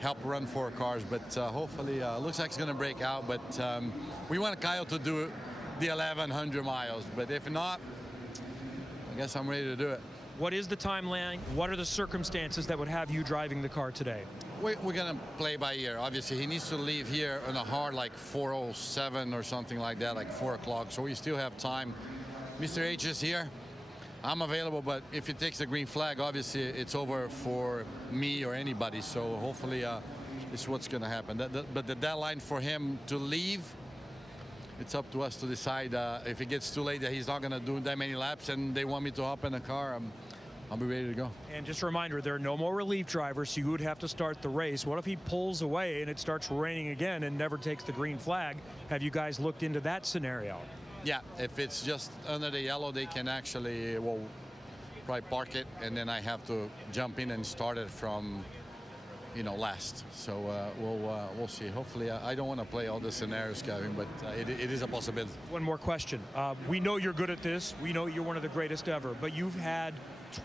help run 4 cars. But hopefully, looks like it's going to break out. But we want Kyle to do the 1,100 miles. But if not, I guess I'm ready to do it. What is the timeline? What are the circumstances that would have you driving the car today? We're going to play by ear. Obviously, he needs to leave here on a hard like 4:07 or something like that, like 4 o'clock. So we still have time. Mr. H is here. I'm available, but if he takes the green flag, obviously it's over for me or anybody. So hopefully it's what's going to happen. But the deadline for him to leave, it's up to us to decide. If it gets too late that he's not going to do that many laps and they want me to hop in the car, I'll be ready to go. And just a reminder, there are no more relief drivers, so you would have to start the race. What if he pulls away and it starts raining again and never takes the green flag? Have you guys looked into that scenario? Yeah, if it's just under the yellow, they can actually, well, probably park it, and then I have to jump in and start it from, you know, last. So we'll see. Hopefully, I don't want to play all the scenarios, Kevin, but it is a possibility. One more question. We know you're good at this. We know you're one of the greatest ever, but you've had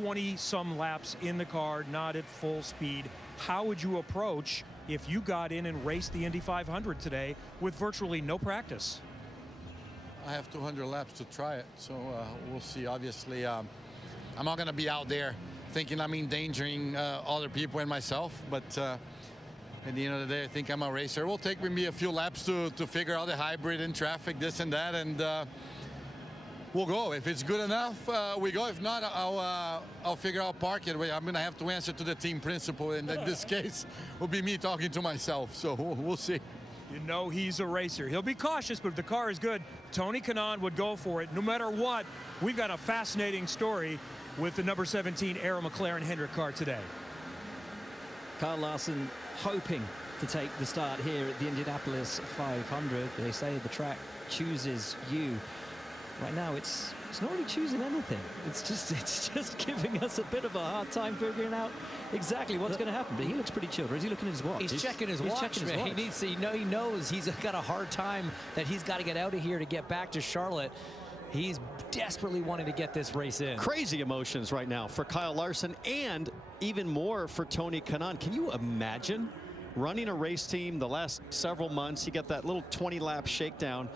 20-some laps in the car, not at full speed. How would you approach if you got in and raced the Indy 500 today with virtually no practice? I have 200 laps to try it, so we'll see. Obviously, I'm not going to be out there thinking I'm endangering other people and myself, but at the end of the day, I think I'm a racer. It will take me a few laps to figure out the hybrid in traffic, this and that, and we'll go. If it's good enough, we go. If not, I'll figure out park it. I'm going to have to answer to the team principal, and in this case, will be me talking to myself. So we'll see. You know he's a racer. He'll be cautious, but if the car is good, Tony Kanaan would go for it. No matter what, we've got a fascinating story with the number 17 Arrow McLaren Hendrick car today. Kyle Larson hoping to take the start here at the Indianapolis 500. They say the track chooses you. Right now, it's not really choosing anything. It's just giving us a bit of a hard time figuring out exactly what's going to happen. But he looks pretty chilled. Or is he looking at his watch? He's checking his watch, man. He needs to, he knows he's got a hard time that he's got to get out of here to get back to Charlotte. He's desperately wanting to get this race in. Crazy emotions right now for Kyle Larson, and even more for Tony Kanaan. Can you imagine running a race team the last several months? He got that little 20-lap shakedown.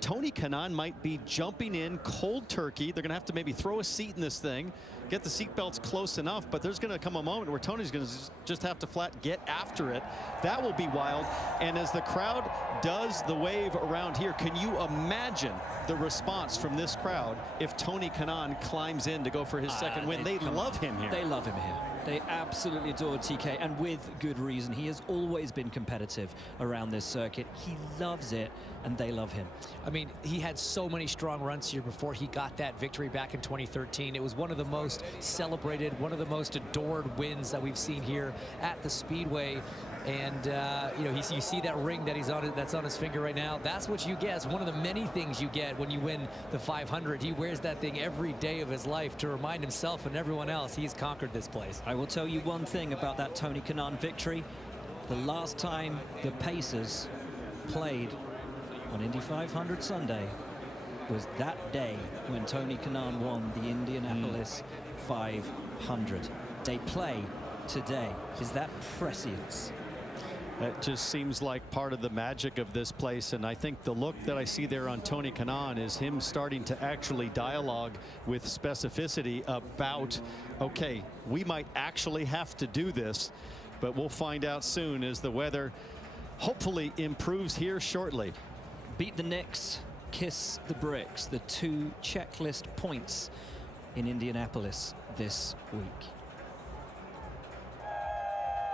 Tony Kanaan might be jumping in cold turkey. They're going to have to maybe throw a seat in this thing, get the seat belts close enough, but there's going to come a moment where Tony's going to just have to flat get after it. That will be wild. And as the crowd does the wave around here, can you imagine the response from this crowd if Tony Kanaan climbs in to go for his second win? They love him here. They love him here. They absolutely adore TK, and with good reason. He has always been competitive around this circuit. He loves it, and they love him. I mean, he had so many strong runs here before he got that victory back in 2013. It was one of the most celebrated, one of the most adored wins that we've seen here at the Speedway. And you know, you see that ring that that's on his finger right now. That's what you get. It's one of the many things you get when you win the 500. He wears that thing every day of his life to remind himself and everyone else he's conquered this place. I will tell you one thing about that Tony Kanaan victory. The last time the Pacers played on Indy 500 Sunday was that day when Tony Kanaan won the Indianapolis 500. They play today. Is that prescience? That just seems like part of the magic of this place, and I think the look that I see there on Tony Kanaan is him starting to actually dialogue with specificity about, okay, we might actually have to do this, but we'll find out soon as the weather hopefully improves here shortly. Beat the Knicks, kiss the bricks, the 2 checklist points in Indianapolis this week.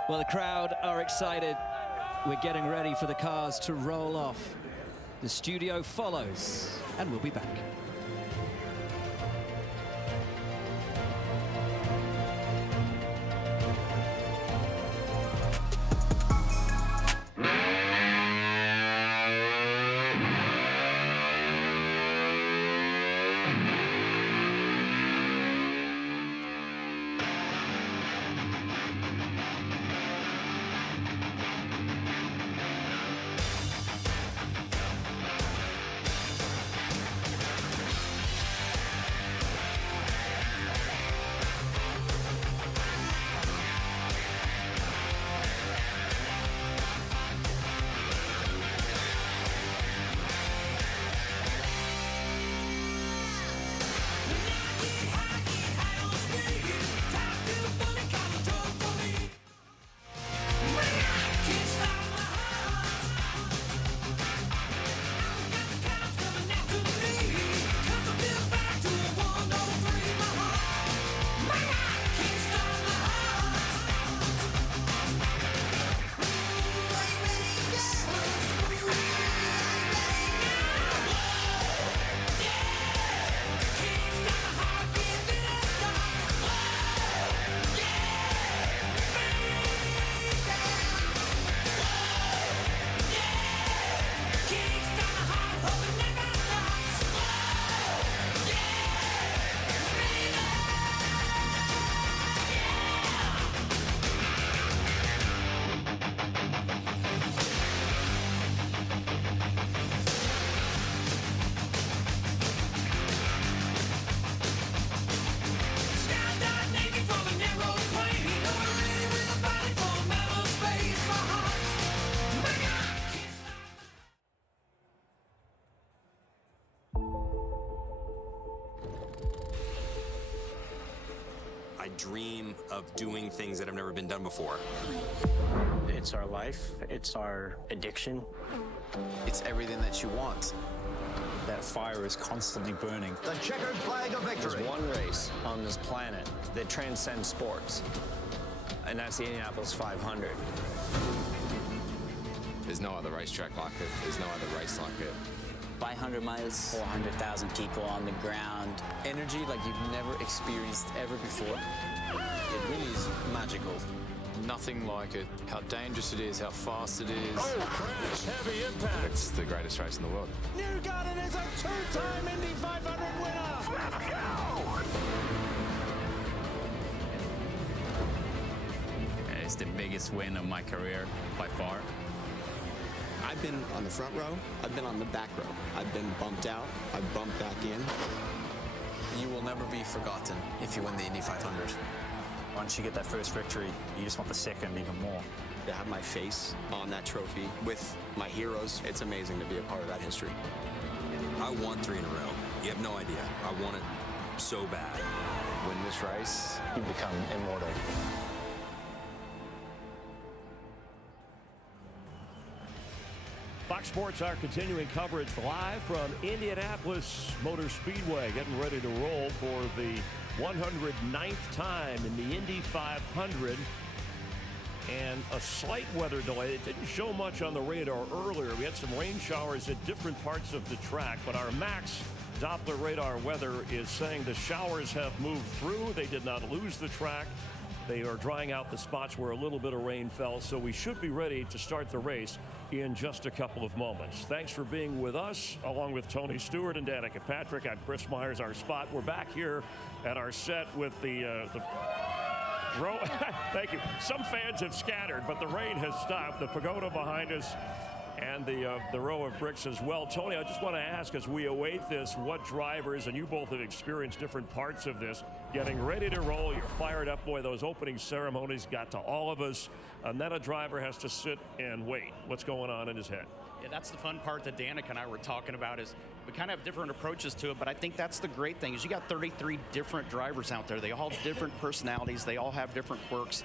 Well, the crowd are excited. We're getting ready for the cars to roll off. The studio follows, and we'll be back. I dream of doing things that have never been done before. It's our life. It's our addiction. It's everything that you want. That fire is constantly burning. The checkered flag of victory. There's one race on this planet that transcends sports, and that's the Indianapolis 500. There's no other racetrack like it. There's no other race like it. 500 miles, 400,000 people on the ground. Energy like you've never experienced ever before. It really is magical. Nothing like it. How dangerous it is, how fast it is. Oh, crash, heavy impact. It's the greatest race in the world. Newgarden is a two-time Indy 500 winner. Let's go! It's the biggest win of my career by far. I've been on the front row, I've been on the back row. I've been bumped out, I've bumped back in. You will never be forgotten if you win the Indy 500. Once you get that first victory, you just want the second even more. To have my face on that trophy with my heroes, it's amazing to be a part of that history. I won 3 in a row. You have no idea. I want it so bad. Win this race, you become immortal. Fox Sports are continuing coverage live from Indianapolis Motor Speedway, getting ready to roll for the 109th time in the Indy 500. And a slight weather delay. It didn't show much on the radar earlier. We had some rain showers at different parts of the track, but our max Doppler radar weather is saying the showers have moved through. They did not lose the track. They are drying out the spots where a little bit of rain fell, so we should be ready to start the race in just a couple of moments. Thanks for being with us, along with Tony Stewart and Danica Patrick. I'm Chris Myers, our spot. We're back here at our set with the row. Thank you. Some fans have scattered, but the rain has stopped. The pagoda behind us and the row of bricks as well. Tony, I just want to ask, as we await this, what drivers, and you both have experienced different parts of this, getting ready to roll, you're fired up. Boy, those opening ceremonies got to all of us, and then a driver has to sit and wait. What's going on in his head? Yeah, that's the fun part that Danica and I were talking about, is we kind of have different approaches to it, but I think that's the great thing, is you got 33 different drivers out there. They all have different personalities. They all have different quirks.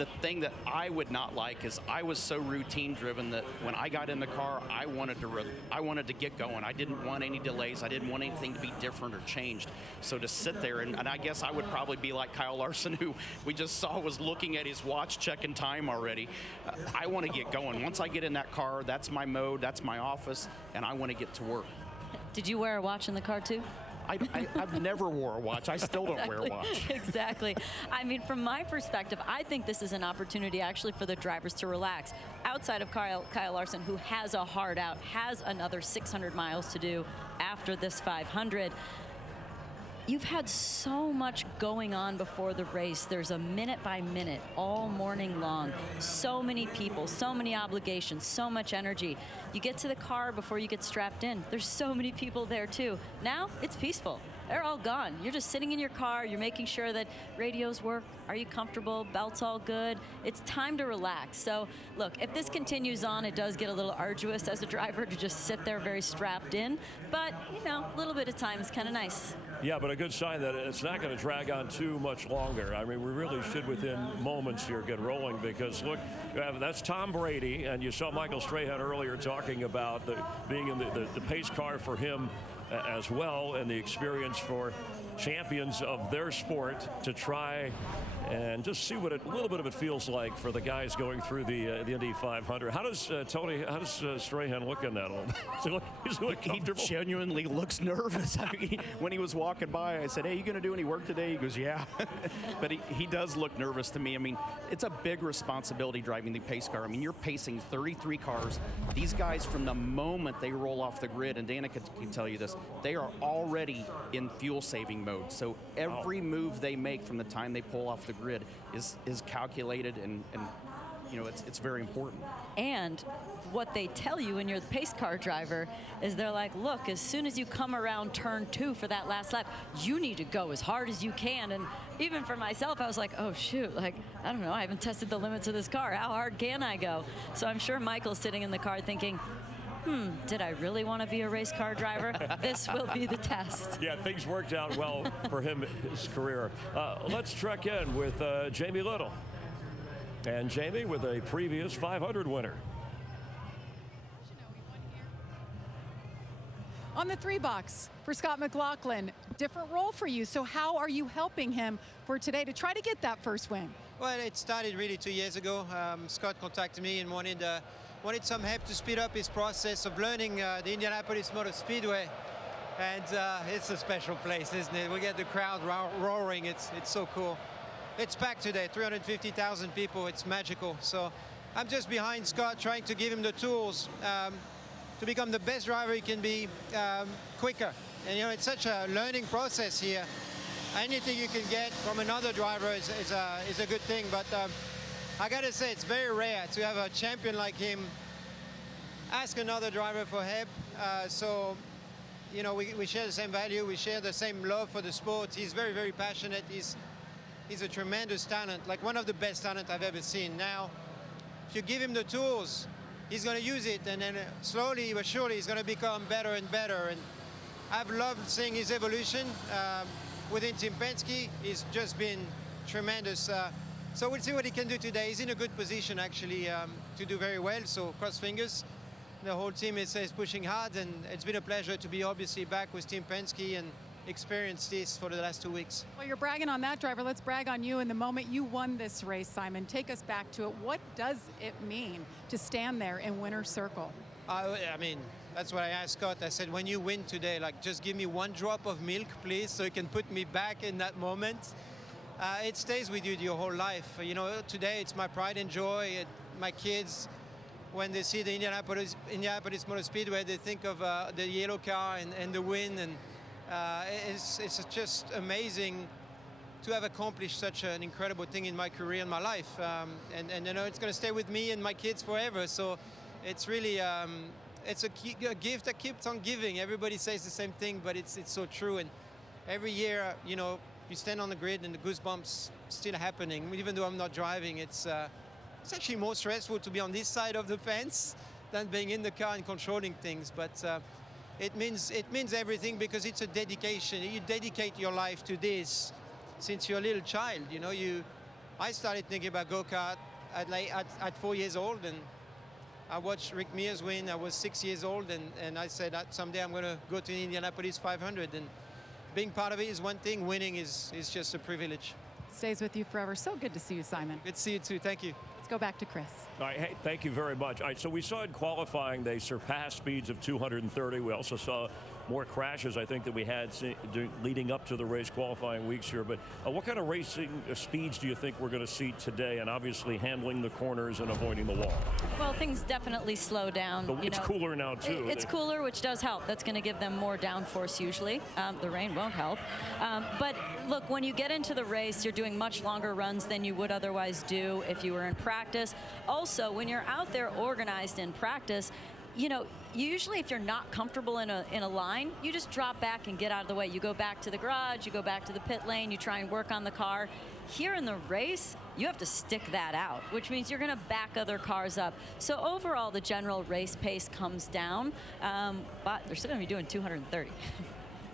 The thing that I would not like is I was so routine driven that when I got in the car, I wanted to get going. I didn't want any delays. I didn't want anything to be different or changed. So to sit there, and I guess I would probably be like Kyle Larson, who we just saw was looking at his watch, checking time already. I want to get going. Once I get in that car, that's my mode, that's my office, and I want to get to work. Did you wear a watch in the car too? I've never wore a watch. I still don't wear a watch. Exactly. I mean, from my perspective, I think this is an opportunity actually for the drivers to relax. Outside of Kyle Larson, who has a hard out, has another 600 miles to do after this 500. You've had so much going on before the race. There's a minute by minute all morning long. So many people, so many obligations, so much energy. You get to the car before you get strapped in. There's so many people there too. Now it's peaceful. They're all gone. You're just sitting in your car. You're making sure that radios work. Are you comfortable? Belt's all good. It's time to relax. So look, if this continues on, it does get a little arduous as a driver to just sit there very strapped in. But, you know, a little bit of time is kind of nice. Yeah, but a good sign that it's not going to drag on too much longer. I mean, we really should, within moments here, get rolling, because, look, that's Tom Brady, and you saw Michael Strahan earlier talking about being in the pace car for him as well, and the experience for champions of their sport to try and just see what a little bit of it feels like for the guys going through the Indy 500. How does Strahan look in that? He's comfortable? He genuinely looks nervous. When he was walking by, I said, "Hey, you going to do any work today?" He goes, "Yeah." But he does look nervous to me. I mean, it's a big responsibility driving the pace car. I mean, you're pacing 33 cars. These guys, from the moment they roll off the grid, and Dana can tell you this, they are already in fuel saving mode. So every move they make from the time they pull off the grid is calculated, and you know, it's very important. And what they tell you when you're the pace car driver is they're like, look, as soon as you come around turn 2 for that last lap, you need to go as hard as you can. And even for myself, I was like, oh shoot, like, I don't know, I haven't tested the limits of this car. How hard can I go? So I'm sure Michael's sitting in the car thinking, did I really want to be a race car driver? This will be the test. Yeah, things worked out well for him, his career. Let's check in with Jamie Little. And Jamie with a previous 500 winner. On the 3-box for Scott McLaughlin, different role for you. So how are you helping him for today to try to get that first win? Well, it started really 2 years ago. Scott contacted me and wanted some help to speed up his process of learning the Indianapolis Motor Speedway. And it's a special place, isn't it? We get the crowd roaring. It's so cool. It's packed today, 350,000 people. It's magical. So I'm just behind Scott, trying to give him the tools to become the best driver he can be quicker. And, you know, it's such a learning process here. Anything you can get from another driver is a good thing. But I got to say, it's very rare to have a champion like him ask another driver for help. So, you know, we share the same value. We share the same love for the sport. He's very, very passionate. He's a tremendous talent, like one of the best talent I've ever seen. Now, if you give him the tools, he's going to use it, and then slowly but surely he's going to become better and better. And I've loved seeing his evolution within Team Penske. He's just been tremendous. So we'll see what he can do today. He's in a good position, actually, to do very well, so cross fingers. The whole team is pushing hard, and it's been a pleasure to be obviously back with Team Penske and experience this for the last 2 weeks. Well, you're bragging on that driver. Let's brag on you. In the moment you won this race, Simon, take us back to it. What does it mean to stand there in winner's circle? I mean, that's what I asked Scott. I said, when you win today, like, just give me one drop of milk, please, so you can put me back in that moment. It stays with you your whole life. You know, today it's my pride and joy. My kids, when they see the Indianapolis Motor Speedway, they think of the yellow car and the win. And it's just amazing to have accomplished such an incredible thing in my career and my life. And you know, it's going to stay with me and my kids forever. So it's really, it's a gift that keeps on giving. Everybody says the same thing, but it's so true. And every year, you know, you stand on the grid and the goosebumps still happening. Even though I'm not driving, it's actually more stressful to be on this side of the fence than being in the car and controlling things. But it means everything, because it's a dedication. You dedicate your life to this since you're a little child. You know, I started thinking about go-kart at 4 years old, and I watched Rick Mears win. I was 6 years old, and I said that someday I'm going to go to the Indianapolis 500. And being part of it is one thing. Winning is just a privilege. Stays with you forever. So good to see you, Simon. Good to see you too. Thank you. Let's go back to Chris. All right, hey, thank you very much. All right, so we saw in qualifying they surpassed speeds of 230. We also saw more crashes, I think, than we had leading up to the race qualifying weeks here. But what kind of racing speeds do you think we're going to see today? And obviously handling the corners and avoiding the wall. Well, things definitely slow down. But it's cooler now, too. It's cooler, which does help. That's going to give them more downforce usually. The rain won't help. But look, when you get into the race, you're doing much longer runs than you would otherwise do if you were in practice. Also, when you're out there organized in practice, you know, usually if you're not comfortable in a line, you just drop back and get out of the way. You go back to the garage, you go back to the pit lane, you try and work on the car. Here in the race, you have to stick that out, which means you're going to back other cars up. So overall, the general race pace comes down, but they're still going to be doing 230.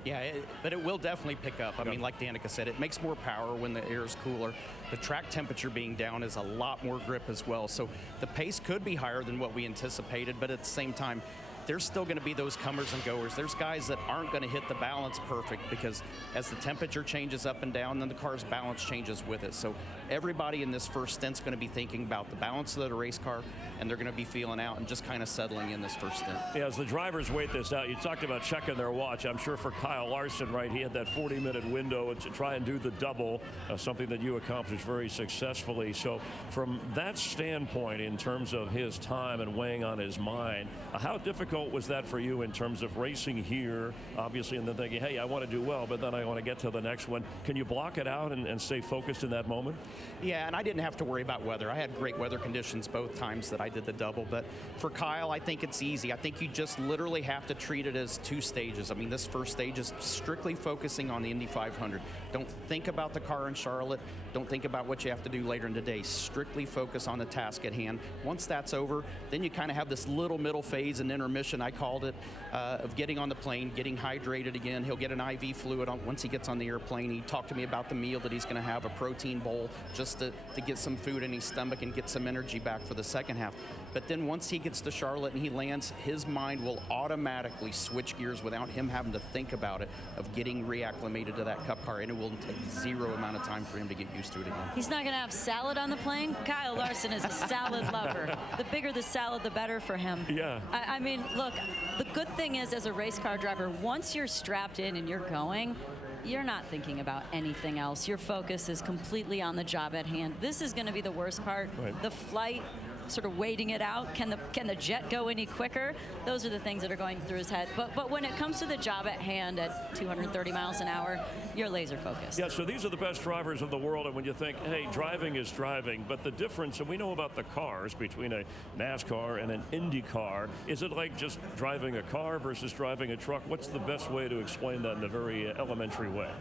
Yeah, but it will definitely pick up. I mean, like Danica said, it makes more power when the air is cooler. The track temperature being down is a lot more grip as well. So the pace could be higher than what we anticipated, but at the same time, there's still going to be those comers and goers. There's guys that aren't going to hit the balance perfect because as the temperature changes up and down, then the car's balance changes with it. So everybody in this first stint's going to be thinking about the balance of the race car, and they're going to be feeling out and just kind of settling in this first stint. Yeah, as the drivers wait this out, you talked about checking their watch. I'm sure for Kyle Larson, right, he had that 40-minute window to try and do the double, something that you accomplished very successfully. So from that standpoint, in terms of his time and weighing on his mind, how difficult was that for you in terms of racing here, obviously, and then thinking, hey, I want to do well, but then I want to get to the next one. Can you block it out and stay focused in that moment? Yeah, and I didn't have to worry about weather. I had great weather conditions both times that I did the double, but for Kyle, I think it's easy. I think you just literally have to treat it as two stages. I mean, this first stage is strictly focusing on the Indy 500. Don't think about the car in Charlotte. Don't think about what you have to do later in the day. Strictly focus on the task at hand. Once that's over, then you kind of have this little middle phase and intermission, I called it, of getting on the plane, getting hydrated again. He'll get an IV fluid once he gets on the airplane. He talked to me about the meal that he's going to have, a protein bowl, just to get some food in his stomach and get some energy back for the second half. But then once he gets to Charlotte and he lands, his mind will automatically switch gears without him having to think about it, of getting reacclimated to that Cup car, and it will take zero amount of time for him to get used to it again. He's not going to have salad on the plane. Kyle Larson is a salad lover. The bigger the salad, the better for him. Yeah. I mean, look, the good thing is, as a race car driver, once you're strapped in and you're going, you're not thinking about anything else. Your focus is completely on the job at hand. This is going to be the worst part. Right. The flight, sort of waiting it out. Can the jet go any quicker? Those are the things that are going through his head. But when it comes to the job at hand at 230 miles an hour, you're laser focused. Yeah, so these are the best drivers of the world, and when you think, hey, driving is driving, but the difference, and we know about the cars between a NASCAR and an INDYCAR, is it like just driving a car versus driving a truck? What's the best way to explain that in a very elementary way?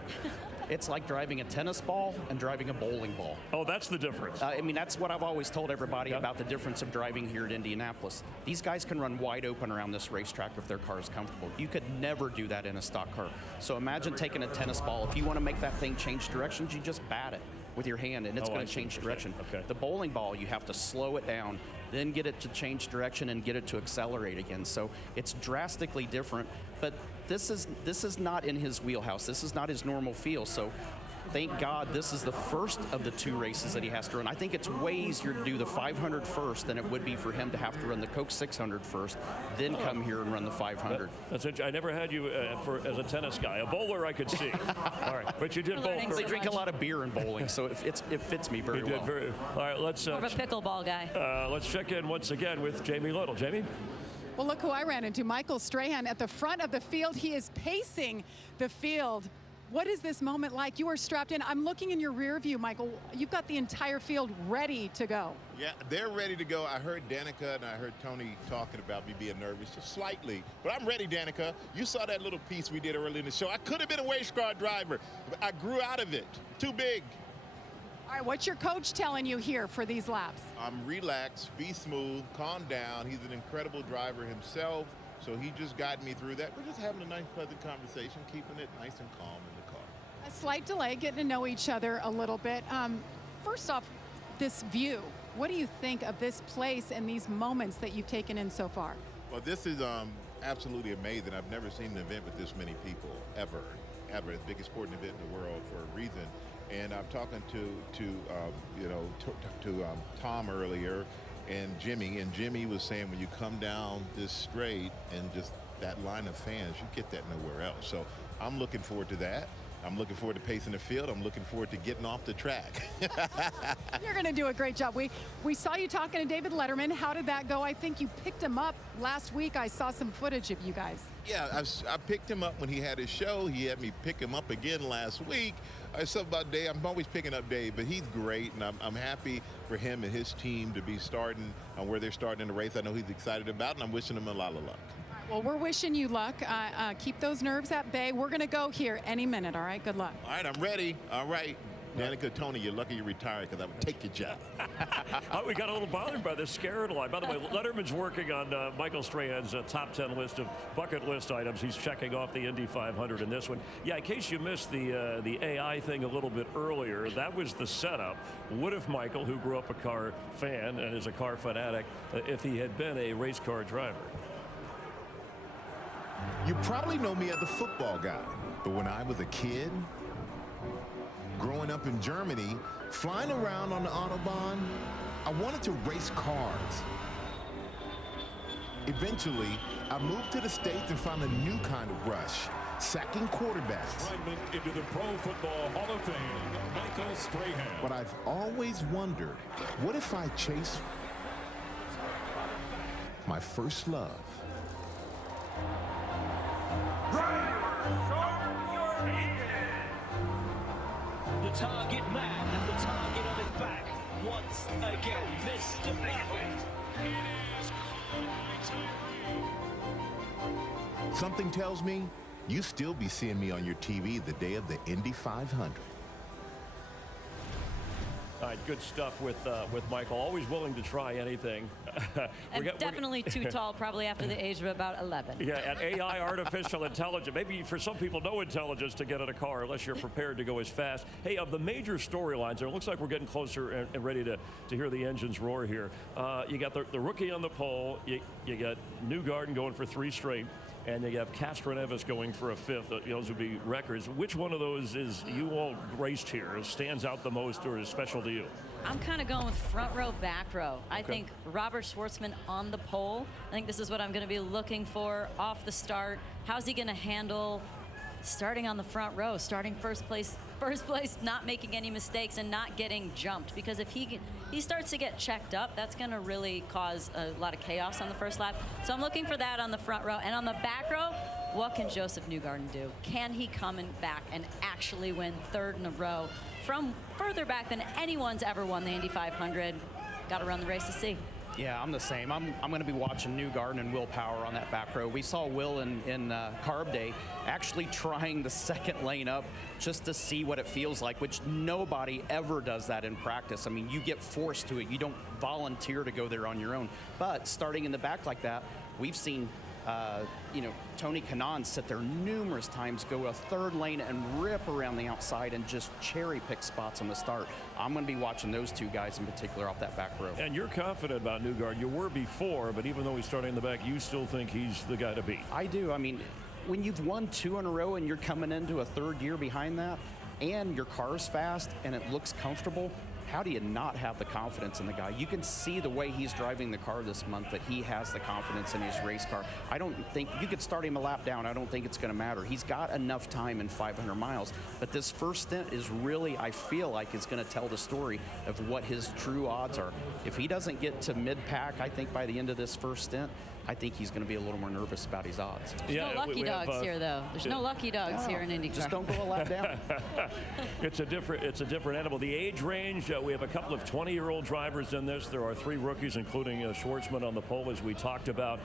It's like driving a tennis ball and driving a bowling ball. Oh, that's the difference. I mean, that's what I've always told everybody about the difference of driving here at Indianapolis. These guys can run wide open around this racetrack if their car is comfortable. You could never do that in a stock car. So imagine taking a tennis ball. If you want to make that thing change directions, you just bat it with your hand, and it's going to change direction. Okay. The bowling ball, you have to slow it down, then get it to change direction and get it to accelerate again. So it's drastically different, but this is not in his wheelhouse. This is not his normal feel. So thank God this is the first of the two races that he has to run. I think it's way easier to do the 500 first than it would be for him to have to run the Coke 600 first, then come here and run the 500. That's it. I never had you as a tennis guy. A bowler I could see. All right, but you did both. They drink a lot of beer in bowling, so it fits me very well. All right, let's... More of a pickleball guy. Let's check in once again with Jamie Little. Jamie? Well, look who I ran into. Michael Strahan at the front of the field. He is pacing the field. What is this moment like? You are strapped in. I'm looking in your rear view, Michael. You've got the entire field ready to go. Yeah, they're ready to go. I heard Danica and I heard Tony talking about me being nervous just slightly. But I'm ready, Danica. You saw that little piece we did early in the show. I could have been a race car driver, but I grew out of it. Too big. All right, what's your coach telling you here for these laps? Relax, be smooth, calm down. He's an incredible driver himself, so he just guided me through that. We're just having a nice, pleasant conversation, keeping it nice and calm in the car. A slight delay, getting to know each other a little bit. First off, this view. What do you think of this place and these moments that you've taken in so far? Well, this is absolutely amazing. I've never seen an event with this many people, ever. It's the biggest sporting event in the world for a reason. And I'm talking to Tom earlier and Jimmy was saying when you come down this straight and just that line of fans, you get that nowhere else. So I'm looking forward to that. I'm looking forward to pacing the field. I'm looking forward to getting off the track. You're going to do a great job. We saw you talking to David Letterman. How did that go? I think you picked him up last week. I saw some footage of you guys. Yeah, I picked him up when he had his show. He had me pick him up again last week. I said about Dave. I'm always picking up Dave, but he's great, and I'm happy for him and his team to be starting where they're starting in the race. I know he's excited about it, and I'm wishing him a lot of luck. Well, we're wishing you luck. Keep those nerves at bay. We're going to go here any minute, all right? Good luck. All right, I'm ready. All right. Danica, Tony, you're lucky you retired because I would take your job. We got a little bothered by this scare line. By the way, Letterman's working on Michael Strahan's top 10 list of bucket list items. He's checking off the Indy 500 in this one. Yeah, in case you missed the AI thing a little bit earlier, that was the setup. What if Michael, who grew up a car fan and is a car fanatic, if he had been a race car driver? You probably know me as a football guy, but when I was a kid, growing up in Germany, flying around on the Autobahn, I wanted to race cars. Eventually, I moved to the States and found a new kind of rush, sacking quarterbacks. Into the Pro Football Hall of Fame, Michael Strahan. But I've always wondered, what if I chase my first love? The target man and the target on his back once again. Mr. Perfect. Something tells me you still be seeing me on your TV the day of the Indy 500. All right, good stuff with Michael. Always willing to try anything. And definitely too tall, probably after the age of about 11. Yeah, and AI, artificial intelligence. Maybe for some people, no intelligence to get in a car unless you're prepared to go as fast. Hey, of the major storylines, it looks like we're getting closer and ready to hear the engines roar here. You got the rookie on the pole. You got Newgarden going for 3 straight. And you have Castroneves going for a 5th. Those would be records. Which one of those is you all raced here stands out the most or is special to you? I'm kind of going with front row, back row. I think Robert Schwartzman on the pole. I think this is what I'm going to be looking for off the start. How's he going to handle starting on the front row, starting first place, not making any mistakes and not getting jumped? Because if he starts to get checked up, that's going to really cause a lot of chaos on the first lap. So I'm looking for that on the front row. And on the back row, what can Josef Newgarden do? Can he come back and actually win 3rd in a row from further back than anyone's ever won the Indy 500? Got to run the race to see. Yeah, I'm the same. I'm going to be watching Newgarden and Will Power on that back row. We saw Will in Carb Day actually trying the 2nd lane up just to see what it feels like, which nobody ever does that in practice. I mean, you get forced to it. You don't volunteer to go there on your own. But starting in the back like that, we've seen Tony Kanaan sit there numerous times, go a 3rd lane and rip around the outside and just cherry pick spots on the start. I'm going to be watching those 2 guys in particular off that back row. And you're confident about Newgarden. You were before, but even though he's starting in the back, you still think he's the guy to beat. I do. I mean, when you've won 2 in a row and you're coming into a 3rd year behind that, and your car's fast and it looks comfortable, how do you not have the confidence in the guy? You can see the way he's driving the car this month that he has the confidence in his race car. I don't think you could start him a lap down. I don't think it's going to matter. He's got enough time in 500 miles. But this first stint is really, I feel like, is going to tell the story of what his true odds are. If he doesn't get to mid-pack, I think by the end of this first stint, I think he's going to be a little more nervous about his odds. There's no lucky dogs here, though. There's no lucky dogs here in IndyCar. Just don't go a lap down. It's a different animal. The age range, we have a couple of 20-year-old drivers in this. There are 3 rookies, including Schwartzman on the pole, as we talked about.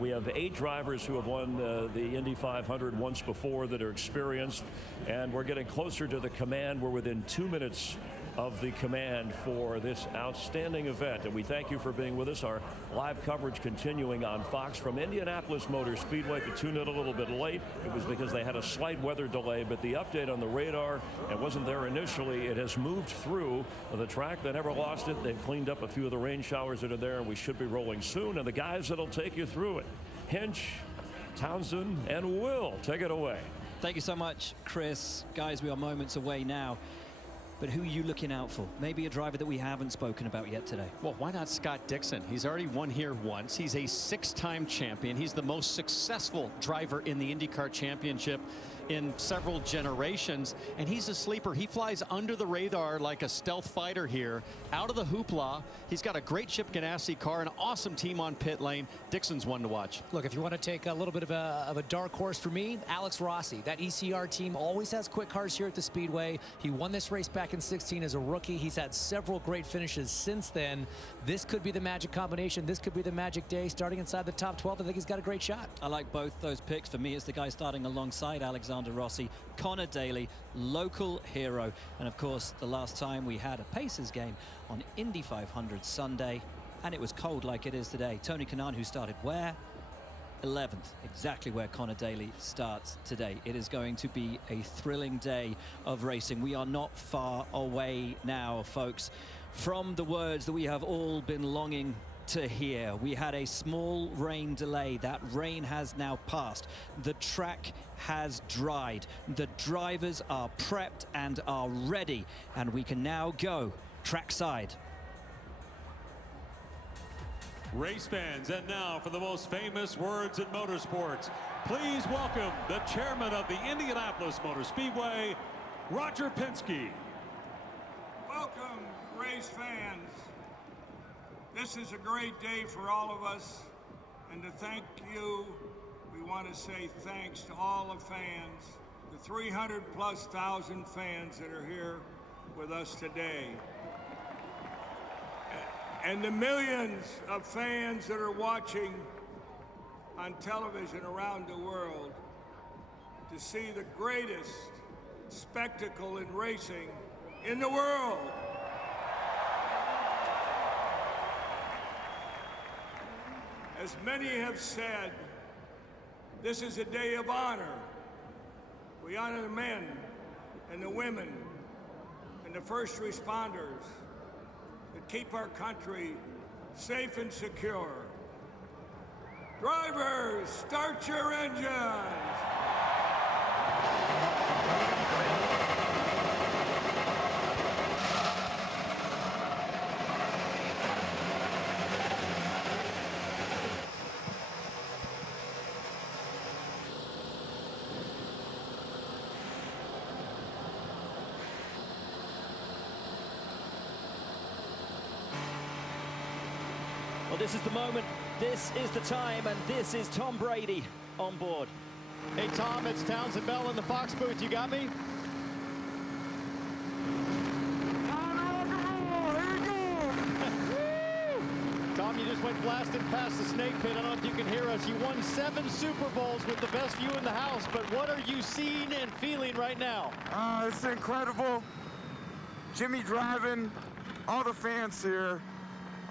We have 8 drivers who have won the Indy 500 once before that are experienced, and we're getting closer to the command. We're within 2 minutes of the command for this outstanding event. And we thank you for being with us. Our live coverage continuing on Fox from Indianapolis Motor Speedway. To tune in a little bit late, it was because they had a slight weather delay, but the update on the radar, it wasn't there initially. It has moved through the track. They never lost it. They've cleaned up a few of the rain showers that are there, and we should be rolling soon. And the guys that'll take you through it, Hinch, Townsend, and Will, take it away. Thank you so much, Chris. Guys, we are moments away now. But who are you looking out for? Maybe a driver that we haven't spoken about yet today. Well, why not Scott Dixon? He's already won here once. He's a 6-time champion. He's the most successful driver in the INDYCAR championship in several generations, and he's a sleeper. He flies under the radar like a stealth fighter here, out of the hoopla. He's got a great Chip Ganassi car, an awesome team on pit lane. Dixon's one to watch. Look, if you want to take a little bit of a dark horse for me, Alex Rossi. That ECR team always has quick cars here at the Speedway. He won this race back in 16 as a rookie. He's had several great finishes since then. This could be the magic combination. This could be the magic day. Starting inside the top 12, I think he's got a great shot. I like both those picks. For me, it's the guy starting alongside Alexander Rossi, Connor Daly, local hero. And of course, the last time we had a Pacers game on Indy 500 Sunday, and it was cold like it is today. Tony Kanaan, who started where? 11th, exactly where Connor Daly starts today. It is going to be a thrilling day of racing. We are not far away now, folks, from the words that we have all been longing to hear. We had a small rain delay. That rain has now passed. The track has dried. The drivers are prepped and are ready, and we can now go trackside. Race fans, and now for the most famous words in motorsports, please welcome the chairman of the Indianapolis Motor Speedway, Roger Penske. Welcome, race fans. This is a great day for all of us, and to thank you, we want to say thanks to all the fans, the 300,000+ fans that are here with us today, and the millions of fans that are watching on television around the world to see the greatest spectacle in racing in the world. As many have said, this is a day of honor. We honor the men and the women and the first responders that keep our country safe and secure. Drivers, start your engines. Well, this is the moment, this is the time, and this is Tom Brady on board. Hey, Tom, it's Townsend Bell in the Fox booth. You got me? Tom, you just went blasting past the snake pit. I don't know if you can hear us. You won 7 Super Bowls with the best view in the house, but what are you seeing and feeling right now? It's incredible. Jimmy driving, all the fans here.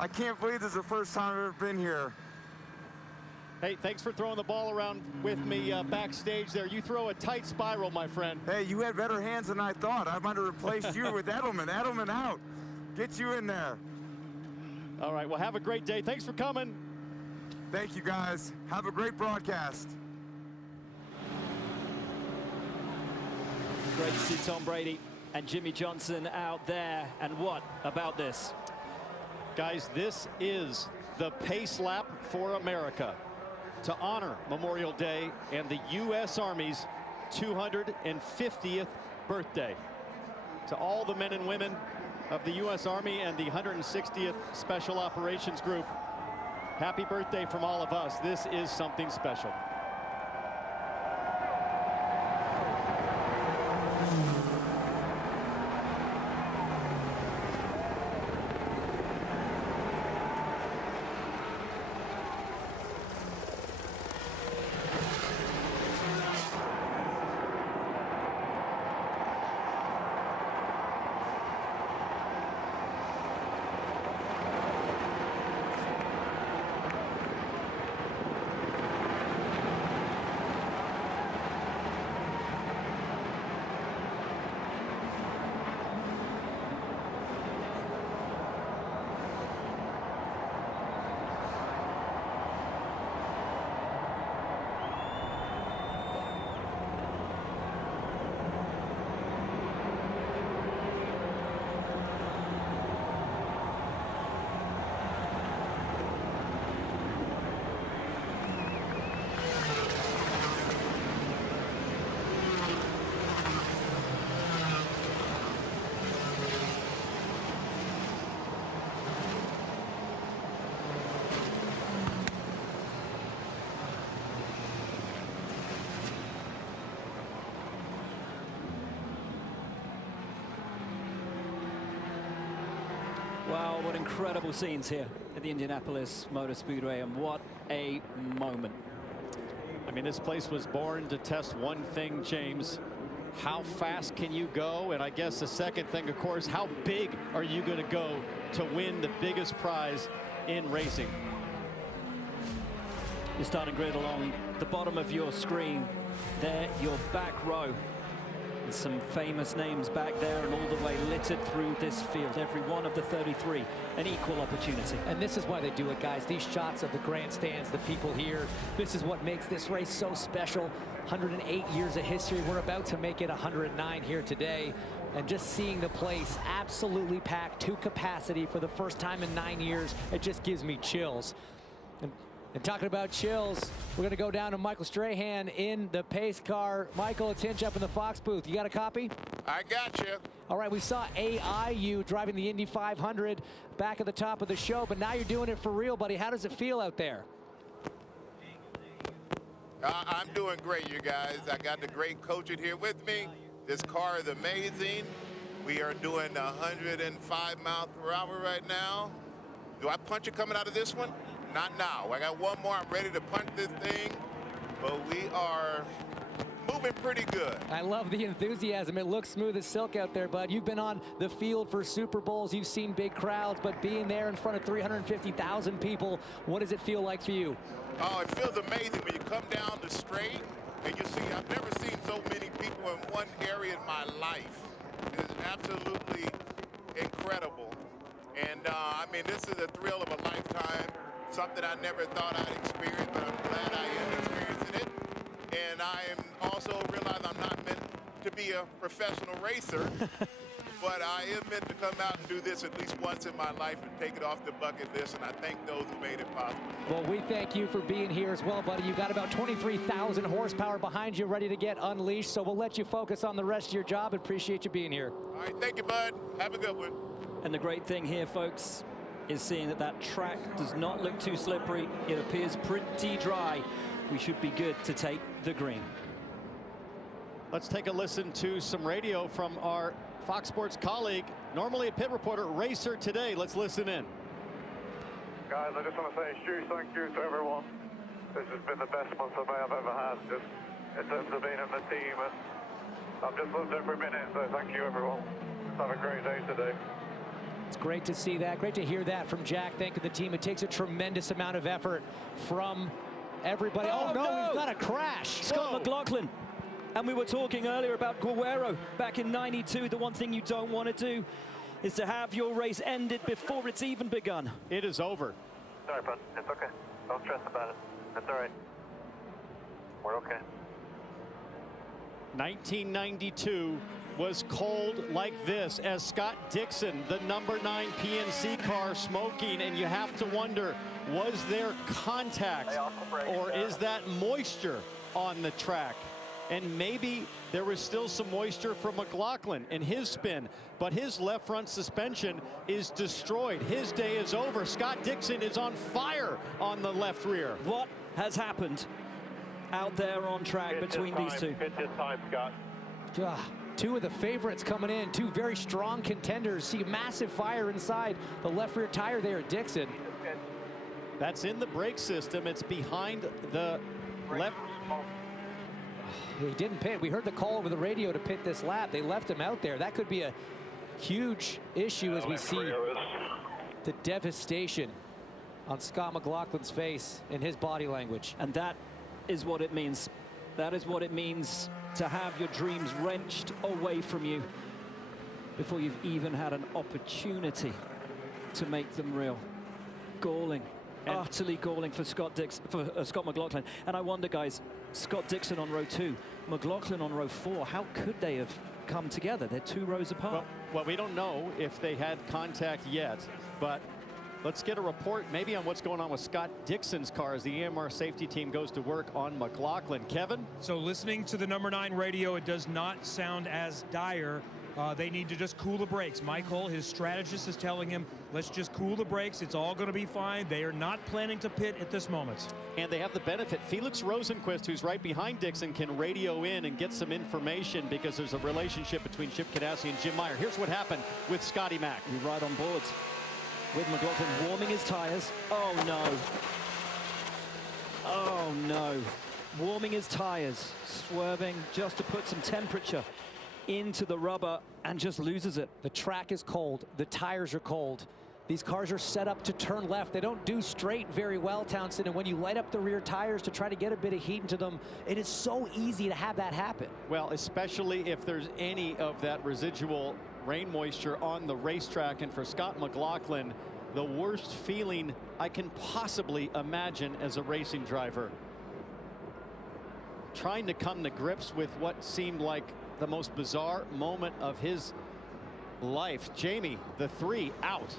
I can't believe this is the first time I've ever been here. Hey, thanks for throwing the ball around with me backstage there. You throw a tight spiral, my friend. Hey, you had better hands than I thought. I might have replaced you with Edelman. Edelman out. Get you in there. All right, well, have a great day. Thanks for coming. Thank you, guys. Have a great broadcast. Great to see Tom Brady and Jimmy Johnson out there. And what about this? Guys, this is the pace lap for America to honor Memorial Day and the U.S. Army's 250th birthday. To all the men and women of the U.S. Army and the 160th Special Operations Group, happy birthday from all of us. This is something special. Wow, what incredible scenes here at the Indianapolis Motor Speedway, and what a moment. I mean, this place was born to test one thing, James. How fast can you go? And I guess the second thing, of course, how big are you going to go to win the biggest prize in racing? Your starting grid along the bottom of your screen. There, your back row. And some famous names back there, and all the way littered through this field. Every one of the 33, an equal opportunity. And this is why they do it, guys. These shots of the grandstands, the people here, this is what makes this race so special. 108 years of history. We're about to make it 109 here today. And just seeing the place absolutely packed to capacity for the first time in 9 years, it just gives me chills. And talking about chills, we're going to go down to Michael Strahan in the pace car. Michael, it's Hinch up in the Fox booth. You got a copy? I got you. All right, we saw AIU driving the Indy 500 back at the top of the show, but now you're doing it for real, buddy. How does it feel out there? I'm doing great, you guys. I got the great coach in here with me. This car is amazing. We are doing 105 miles per hour right now. Do I punch it coming out of this one? Not now. I got one more. I'm ready to punch this thing, but we are moving pretty good. I love the enthusiasm. It looks smooth as silk out there, bud. You've been on the field for Super Bowls. You've seen big crowds, but being there in front of 350,000 people, what does it feel like for you? Oh, it feels amazing when you come down the straight and you see, I've never seen so many people in one area in my life. It is absolutely incredible. And I mean, this is a thrill of a lifetime. Something I never thought I'd experience, but I'm glad I am experiencing it. And I am also realize I'm not meant to be a professional racer, but I am meant to come out and do this at least once in my life and take it off the bucket list, and I thank those who made it possible. Well, we thank you for being here as well, buddy. You got about 23,000 horsepower behind you ready to get unleashed, so we'll let you focus on the rest of your job. Appreciate you being here. All right, thank you, bud. Have a good one. And the great thing here, folks, is seeing that that track does not look too slippery. It appears pretty dry. We should be good to take the green. Let's take a listen to some radio from our Fox Sports colleague, normally a pit reporter, racer today. Let's listen in. Guys, I just want to say a huge thank you to everyone. This has been the best month of May I've ever had, just in terms of being in the team, and I've just loved every minute, so thank you everyone. Just have a great day today. It's great to see that. Great to hear that from Jack. Thanking the team. It takes a tremendous amount of effort from everybody. Oh, no, we've got a crash. Scott McLaughlin. And we were talking earlier about Guerrero back in '92. The one thing you don't want to do is to have your race ended before it's even begun. It is over. Sorry, bud. It's okay. Don't stress about it. That's all right. We're okay. 1992 was cold like this as Scott Dixon, the #9 PNC car, smoking, and you have to wonder, was there contact or is that moisture on the track? And maybe there was still some moisture from McLaughlin in his spin, but his left front suspension is destroyed. His day is over. Scott Dixon is on fire on the left rear. What has happened out there on track between these two? It's his time, Scott. Two of the favorites coming in, two very strong contenders. See a massive fire inside the left rear tire there at Dixon. That's in the brake system. It's behind the left. He didn't pit. We heard the call over the radio to pit this lap. They left him out there. That could be a huge issue as we see the devastation on Scott McLaughlin's face and his body language. And that is what it means. That is what it means to have your dreams wrenched away from you before you've even had an opportunity to make them real. Galling, utterly galling for Scott McLaughlin. And I wonder, guys, Scott Dixon on row 2, McLaughlin on row 4, how could they have come together? They're 2 rows apart. Well, we don't know if they had contact yet, but let's get a report maybe on what's going on with Scott Dixon's car as the EMR safety team goes to work on McLaughlin. Kevin? So listening to the #9 radio, it does not sound as dire. They need to just cool the brakes. Michael, his strategist, is telling him, let's just cool the brakes. It's all going to be fine. They are not planning to pit at this moment. And they have the benefit. Felix Rosenquist, who's right behind Dixon, can radio in and get some information because there's a relationship between Chip Ganassi and Jim Meyer. Here's what happened with Scotty Mack. You're right on board. with McLaughlin warming his tires. Oh no. Oh no. Warming his tires, swerving just to put some temperature into the rubber, and just loses it. The track is cold. The tires are cold. These cars are set up to turn left. They don't do straight very well, Townsend. And when you light up the rear tires to try to get a bit of heat into them, it is so easy to have that happen. Well, especially if there's any of that residual rain moisture on the racetrack. And for Scott McLaughlin, the worst feeling I can possibly imagine as a racing driver. Trying to come to grips with what seemed like the most bizarre moment of his life. Jamie, the 3 out.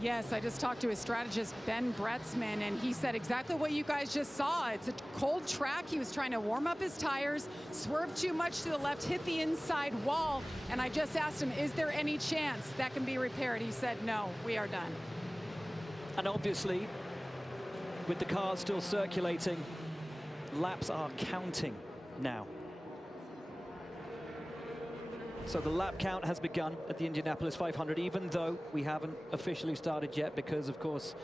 Yes, I just talked to his strategist, Ben Bretzman, and he said exactly what you guys just saw. It's a cold track. He was trying to warm up his tires, swerved too much to the left, hit the inside wall, and I just asked him, is there any chance that can be repaired? He said, no, we are done. And obviously, with the cars still circulating, laps are counting now. So the lap count has begun at the Indianapolis 500, even though we haven't officially started yet, because of course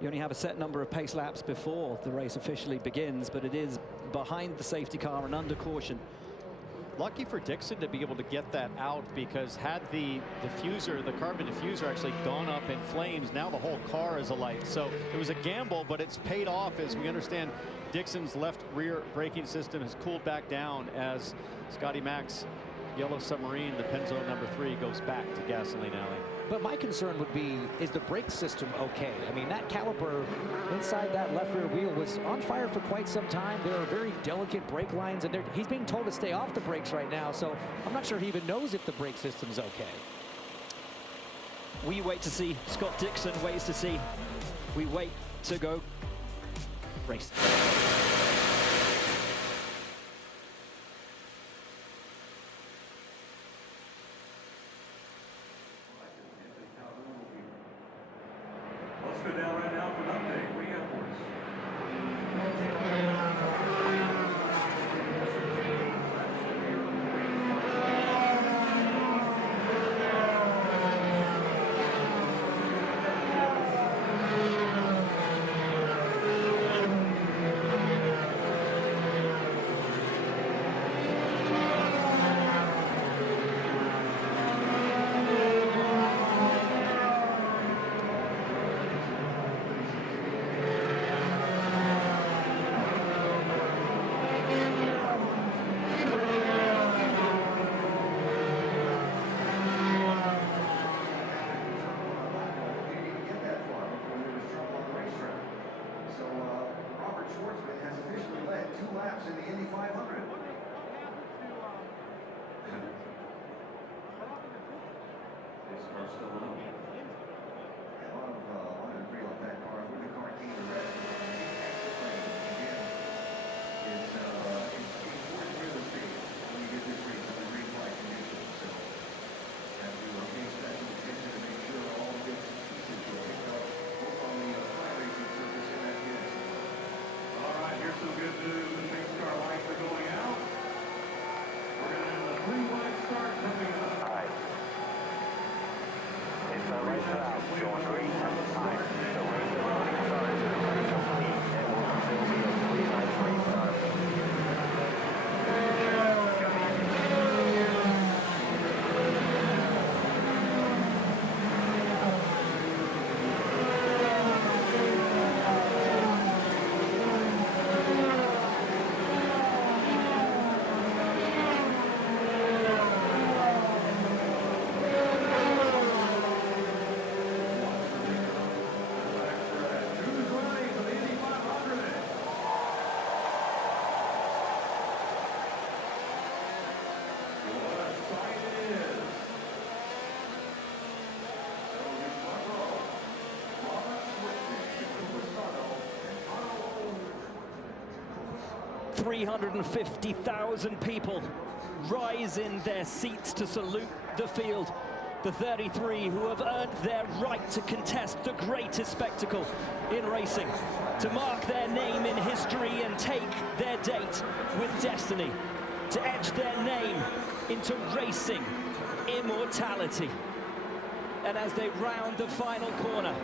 you only have a set number of pace laps before the race officially begins, but it is behind the safety car and under caution. Lucky for Dixon to be able to get that out, because had the diffuser, the carbon diffuser, actually gone up in flames, now the whole car is alight. So it was a gamble, but it's paid off, as we understand Dixon's left rear braking system has cooled back down as Scotty Mac's Yellow Submarine, the Penzo #3, goes back to Gasoline Alley. But my concern would be, is the brake system okay? I mean, that caliper inside that left rear wheel was on fire for quite some time. There are very delicate brake lines, and he's being told to stay off the brakes right now, so I'm not sure he even knows if the brake system's okay. We wait to see. Scott Dixon waits to see. We wait to go race. Let's go down right now for an update. We have 2 laps in the Indy 500. This car's still on. A lot of debris off that car. When the car came to rest, it's towards real estate when you get this race under green flag conditions. So have to pay special attention to make sure all the bits and pieces are picked up both on the flat racing surface and that is. All right, here's some good news. The pace car lights are going out. We're going to have a green-flag start coming up. All right. It's a race out. Going green at the time. The race is already started. The race complete. And will still be a green-light race start. $350,000 people rise in their seats to salute the field. The 33 who have earned their right to contest the greatest spectacle in racing, to mark their name in history and take their date with destiny, to etch their name into racing immortality. And as they round the final corner,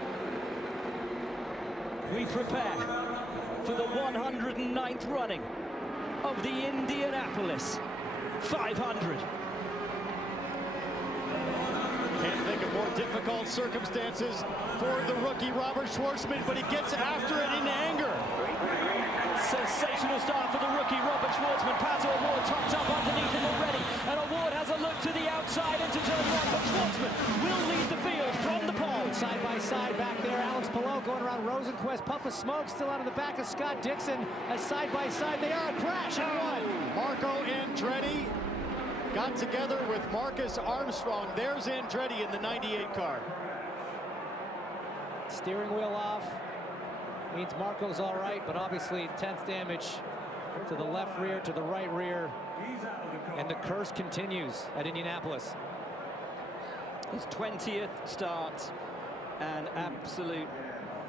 we prepare for the 109th running of the Indianapolis 500. Can't think of more difficult circumstances for the rookie Robert Schwartzman, but he gets after it in anger. Sensational start for the rookie Robert Schwartzman. Pato O'Ward tucked up underneath him already, and O'Ward has a look to the outside into turn one, but Schwartzman will lead the field from the pole. Side by side back there, Álex Palou going around Rosenquist. Puff of smoke still out of the back of Scott Dixon. As side by side they are, a crash and one. Marco Andretti got together with Marcus Armstrong. There's Andretti in the 98 car. Steering wheel off. Means Marco's all right, but obviously intense damage to the left rear, to the right rear. And the curse continues at Indianapolis. His 20th start, and absolute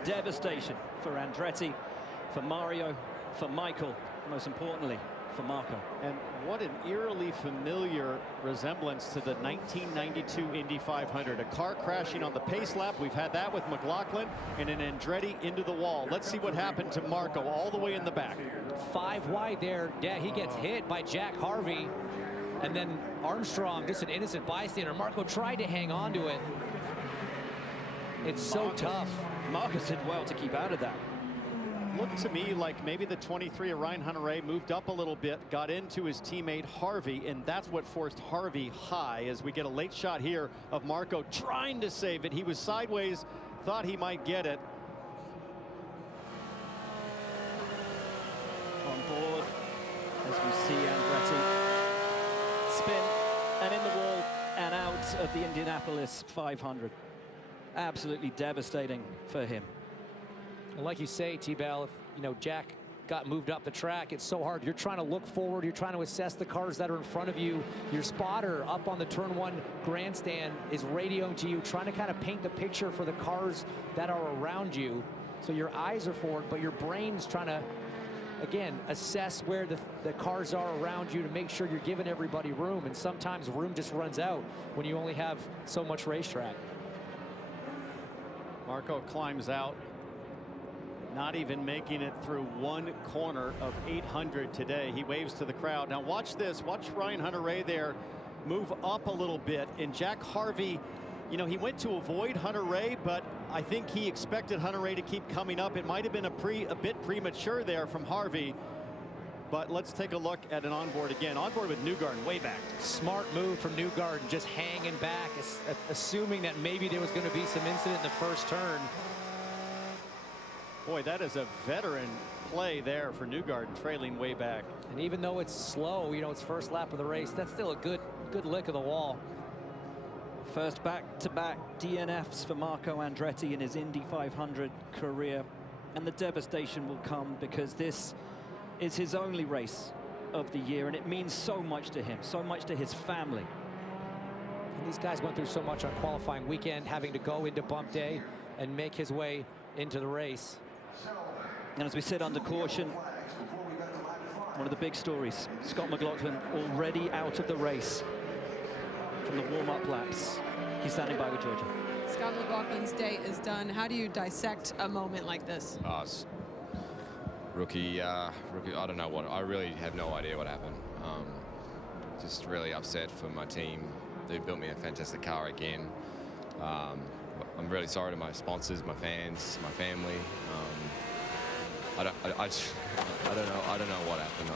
devastation for Andretti, for Mario, for Michael, most importantly, for Marco. And what an eerily familiar resemblance to the 1992 Indy 500. A car crashing on the pace lap. We've had that with McLaughlin, and an Andretti into the wall. Let's see what happened to Marco all the way in the back. 5 wide there. Yeah, he gets hit by Jack Harvey. And then Armstrong, just an innocent bystander. Marco tried to hang on to it. It's so tough. Marcus did well to keep out of that. Looked to me like maybe the 23 of Ryan Hunter-Reay moved up a little bit, got into his teammate Harvey, and that's what forced Harvey high as we get a late shot here of Marco trying to save it. He was sideways, thought he might get it. On board as we see Andretti spin and in the wall and out of the Indianapolis 500. Absolutely devastating for him. Like you say, T-Bell, if Jack got moved up the track, it's so hard. You're trying to look forward. You're trying to assess the cars that are in front of you. Your spotter up on the turn one grandstand is radioing to you, trying to kind of paint the picture for the cars that are around you. So your eyes are forward, but your brain's trying to, again, assess where the cars are around you to make sure you're giving everybody room. And sometimes room just runs out when you only have so much racetrack. Marco climbs out. Not even making it through one corner of 800 today. He waves to the crowd. Now watch this. Watch Ryan Hunter-Reay there move up a little bit. And Jack Harvey, he went to avoid Hunter-Reay, but I think he expected Hunter-Reay to keep coming up. It might have been a bit premature there from Harvey. But let's take a look at an onboard again. Onboard with Newgarden way back. Smart move from Newgarden, just hanging back, assuming that maybe there was going to be some incident in the first turn. Boy, that is a veteran play there for Newgarden, trailing way back. And even though it's slow, it's first lap of the race, that's still a good lick of the wall. First back-to-back DNFs for Marco Andretti in his Indy 500 career. And the devastation will come because this is his only race of the year, and it means so much to him, so much to his family. And these guys went through so much on qualifying weekend, having to go into bump day and make his way into the race. And as we sit under caution, one of the big stories, Scott McLaughlin already out of the race from the warm-up laps. He's standing by with Georgia. Scott McLaughlin's day is done. How do you dissect a moment like this? Rookie, I don't know I really have no idea what happened. Just really upset for my team. They built me a fantastic car again. I'm really sorry to my sponsors, my fans, my family. I don't know what happened.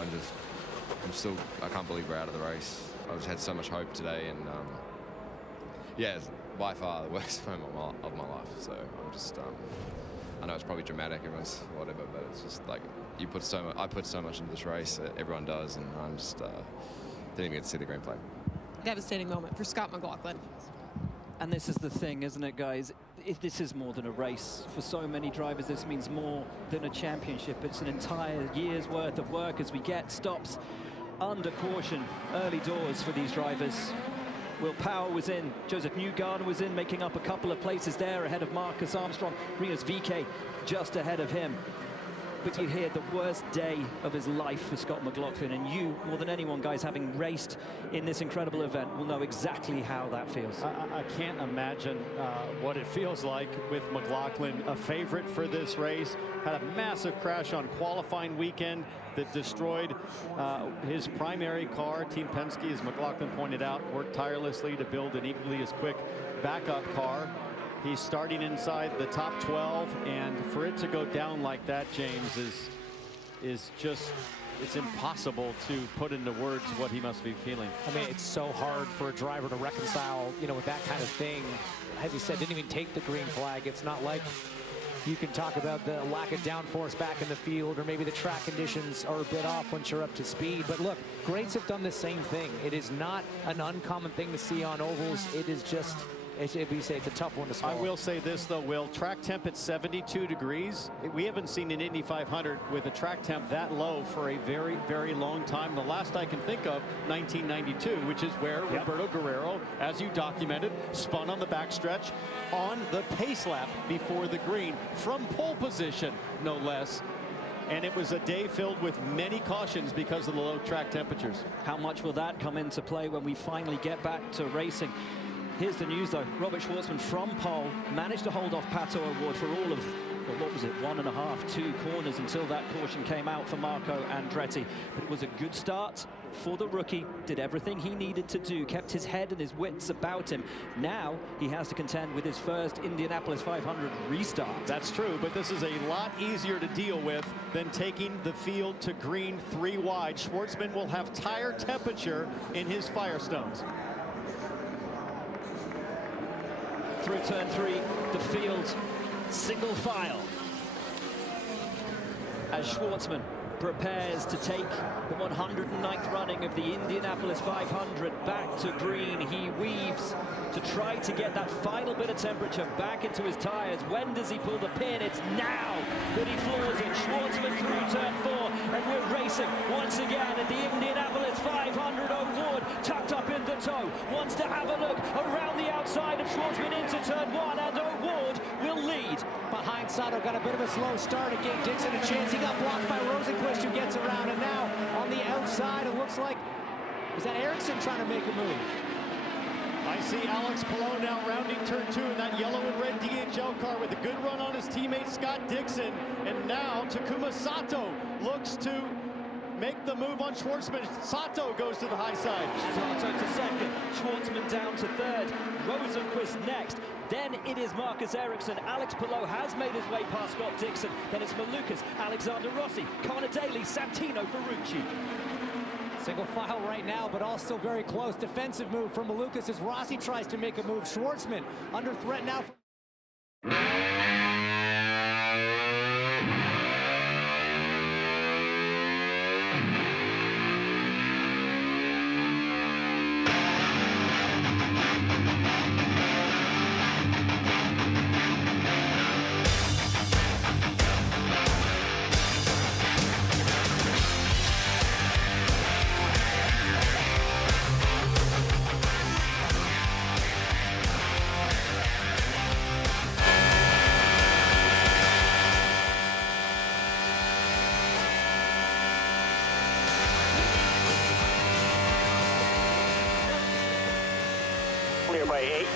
I can't believe we're out of the race. I just had so much hope today, and yeah, it's by far the worst moment of my life. So I'm just, I know it's probably dramatic, everyone's whatever, but it's just like I put so much into this race. Everyone does, and I'm just didn't even get to see the green flag. Devastating moment for Scott McLaughlin. And this is the thing, isn't it, guys? This is more than a race. For so many drivers, this means more than a championship. It's an entire year's worth of work as we get stops under caution early doors for these drivers. Will Power was in, Josef Newgarden was in, making up a couple of places there ahead of Marcus Armstrong. Rinus VeeKay just ahead of him. but you hear the worst day of his life for Scott McLaughlin, and you, more than anyone, guys, having raced in this incredible event, will know exactly how that feels. I can't imagine what it feels like with McLaughlin, a favorite for this race. Had a massive crash on qualifying weekend that destroyed his primary car. Team Penske, as McLaughlin pointed out, worked tirelessly to build an equally as quick backup car. He's starting inside the top 12, and for it to go down like that, James, is just, it's impossible to put into words what he must be feeling. I mean, it's so hard for a driver to reconcile, you know, with that kind of thing. As he said, didn't even take the green flag. It's not like you can talk about the lack of downforce back in the field, or maybe the track conditions are a bit off once you're up to speed. But look, greats have done the same thing. It is not an uncommon thing to see on ovals. It is just, we say it's a tough one to swallow. I will say this, though, Will. Track temp at 72 degrees. We haven't seen an Indy 500 with a track temp that low for a very, very long time. The last I can think of, 1992, which is where Roberto Guerrero, as you documented, spun on the backstretch on the pace lap before the green from pole position, no less. And it was a day filled with many cautions because of the low track temperatures. How much will that come into play when we finally get back to racing? Here's the news, though. Robert Schwartzman from pole managed to hold off Pato O'Ward for all of, well, what was it, 1.5, 2 corners until that caution came out for Marco Andretti. But it was a good start for the rookie. Did everything he needed to do, kept his head and his wits about him. Now he has to contend with his first Indianapolis 500 restart. That's true, but this is a lot easier to deal with than taking the field to green 3 wide. Schwartzman will have tire temperature in his Firestones. Through turn 3, the field single file as Schwartzman prepares to take the 109th running of the Indianapolis 500 back to green. He weaves to try to get that final bit of temperature back into his tires. When does he pull the pin? It's now that he floors it. Schwartzman through turn 4, and we're racing once again at the Indianapolis 500. O'Ward tucked up in the toe, wants to have a look around the outside of Schwartzman into turn 1, and O'Ward will lead. Behind Sato, got a bit of a slow start. It gave Dixon a chance. He got blocked by Rosenquist, who gets around, and now on the outside, it looks like, is that Ericsson trying to make a move? I see Álex Palou now rounding turn 2 in that yellow and red DHL car with a good run on his teammate Scott Dixon. And now Takuma Sato looks to make the move on Schwartzman. Sato goes to the high side. Sato to second, Schwartzman down to third, Rosenquist next. Then it is Marcus Ericsson. Álex Palou has made his way past Scott Dixon. Then it's Malukas, Alexander Rossi, Connor Daly, Santino Ferrucci. Single file right now, but all still very close. Defensive move from Malukas as Rossi tries to make a move. Schwartzman under threat now. Clear by 8.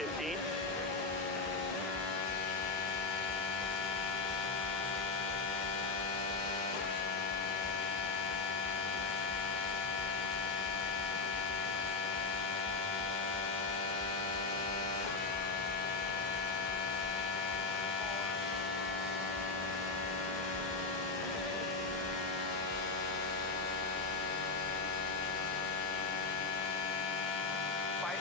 15. By 8.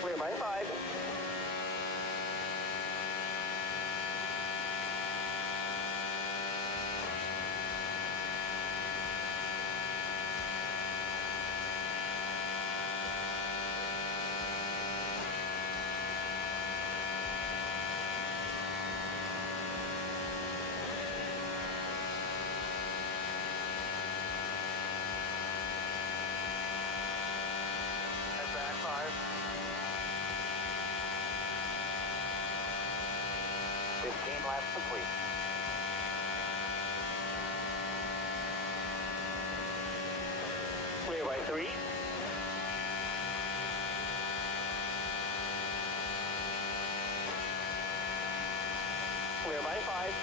Clear by 5. And back 5. 15 laps complete. Clear by 3. Clear by 5.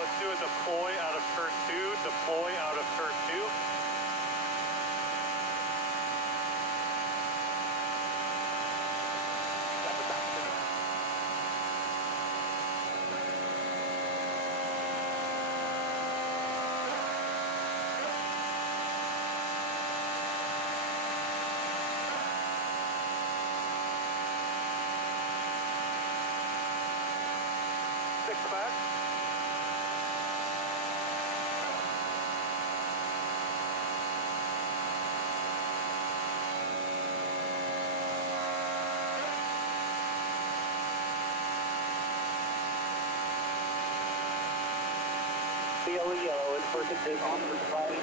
Let's do a deploy out of turn 2, deploy out of turn 2. Six back. Yellow is first and take on for sliding.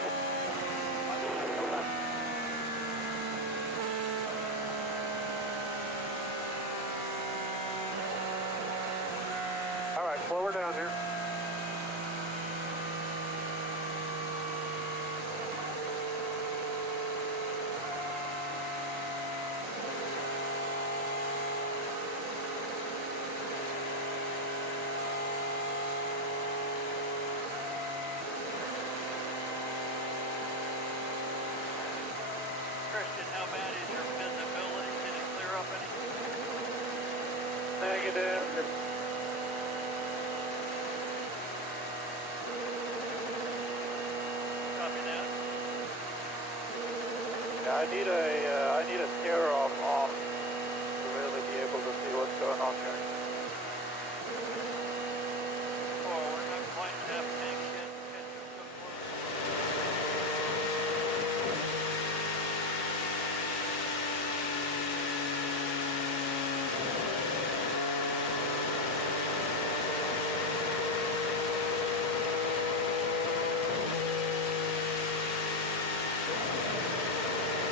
All right, slow her down here. Christian, how bad is your visibility? Can it clear up any? Negative. Copy that. Yeah, I need a steer off to really be able to see what's going on here. Oh, we're not quite half tank yet.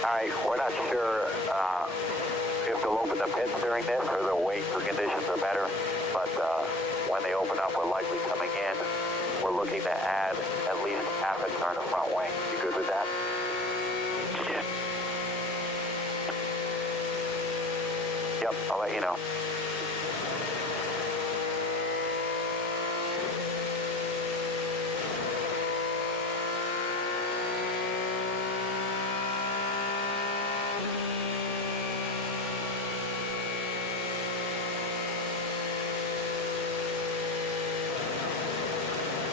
All right, we're not sure if they'll open the pits during this or they'll wait for conditions are better, but when they open up, we're likely coming in. We're looking to add at least half a turn of front wing. You good with that? Yeah. Yep, I'll let you know.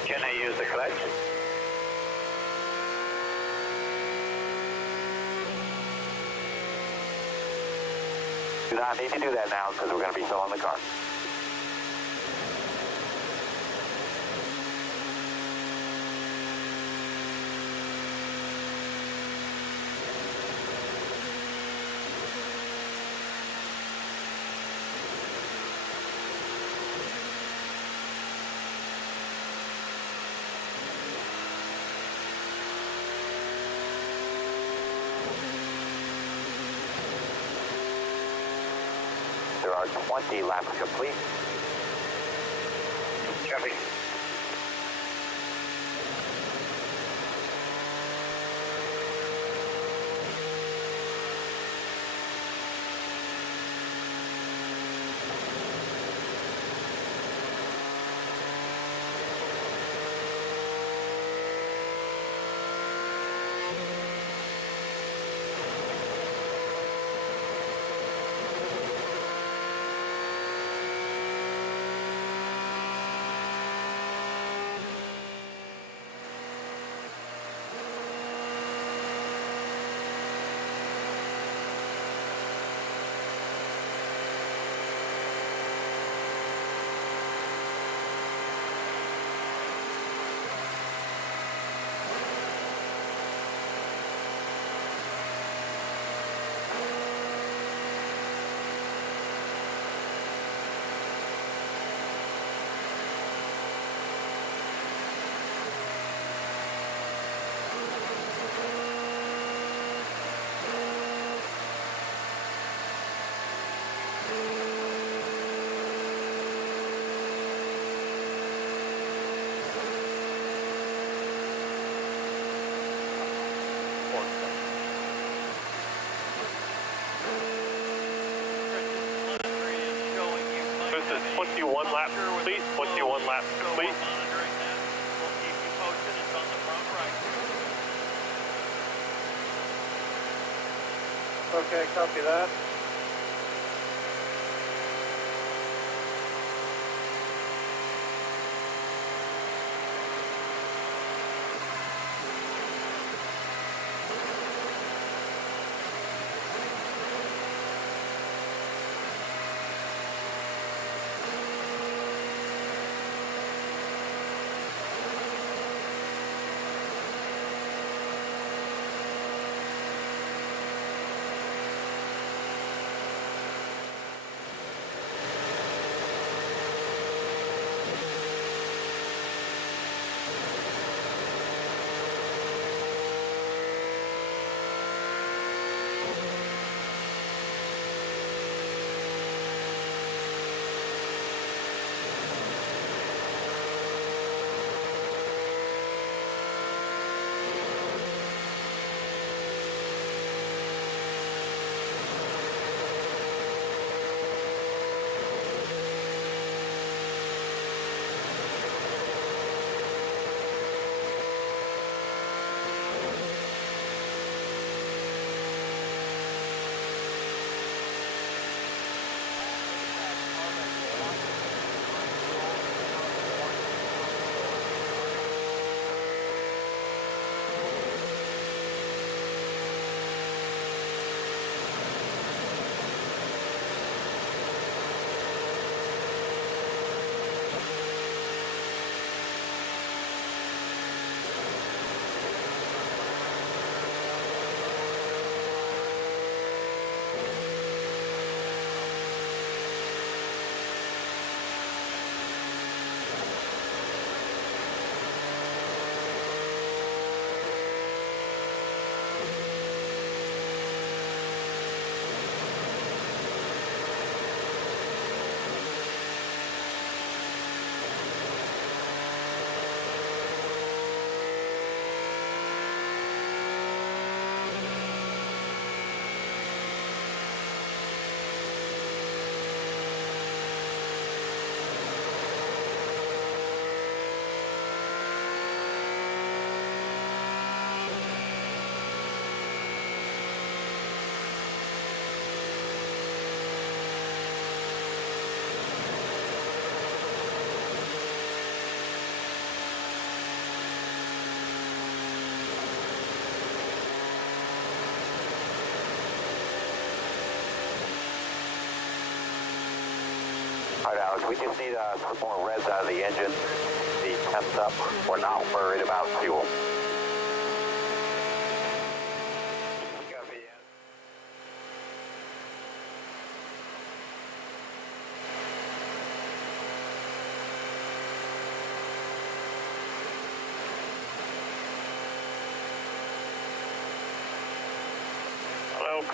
Can I use the clutch? Do not need to do that now because we're going to be filling the car. There are 20 laps complete. Copy. This is 21 laps complete, 21 laps complete. Okay, copy that. All right, Alex, we just need some more revs out of the engine. The temps up. We're not worried about fuel.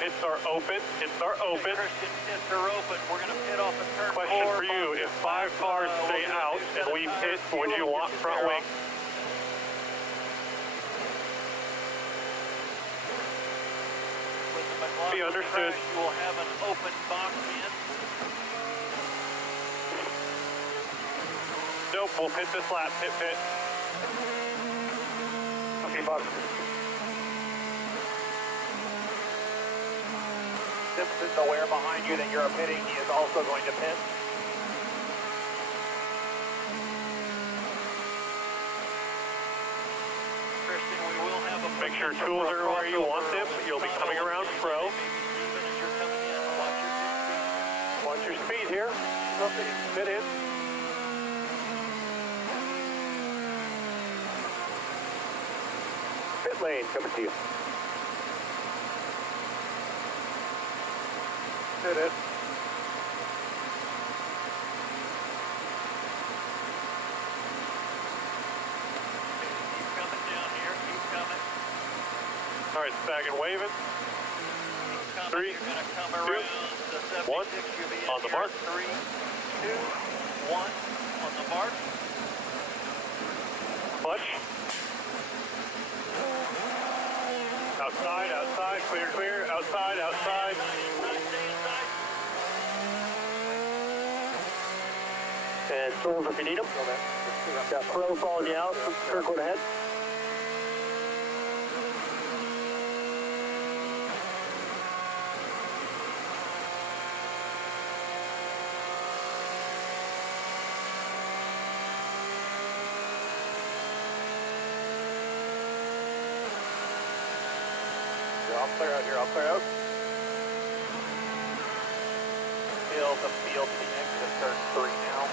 Pits are open. Pits are open. Christian, pits are open. We're going to pit off a turn. Question for you: if 5 cars stay out and we pit, would you want front wing? With the McLaughlin Be understood. crash, you will have an open box in. Nope. We'll pit this lap. Pit. Okay, box. Simpson's aware behind you that you're pitting. He is also going to pit. Christian, we will have a... Make sure tools are where you want them. You'll be coming around pro. Watch your speed here. Pit in. Pit lane, coming to you. Pit in. All right, bag and waving. 3, 2, 1, on the mark. 3, 2, 1, on the mark. Clutch. Outside, clear, outside. And tools if you need them. Got pro following you out. Kirkwood ahead. I'll clear out. Field to the exit, turn 3 now.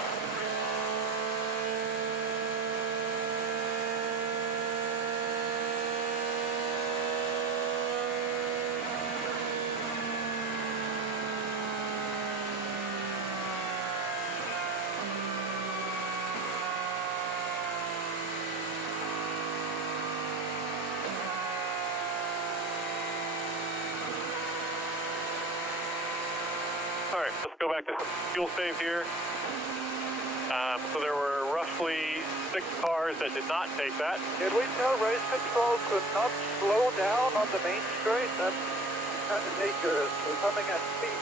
All right, let's go back to fuel save here. So there were roughly 6 cars that did not take that. Did we tell race control to not slow down on the main straight? That's kind of dangerous. We're coming at speed.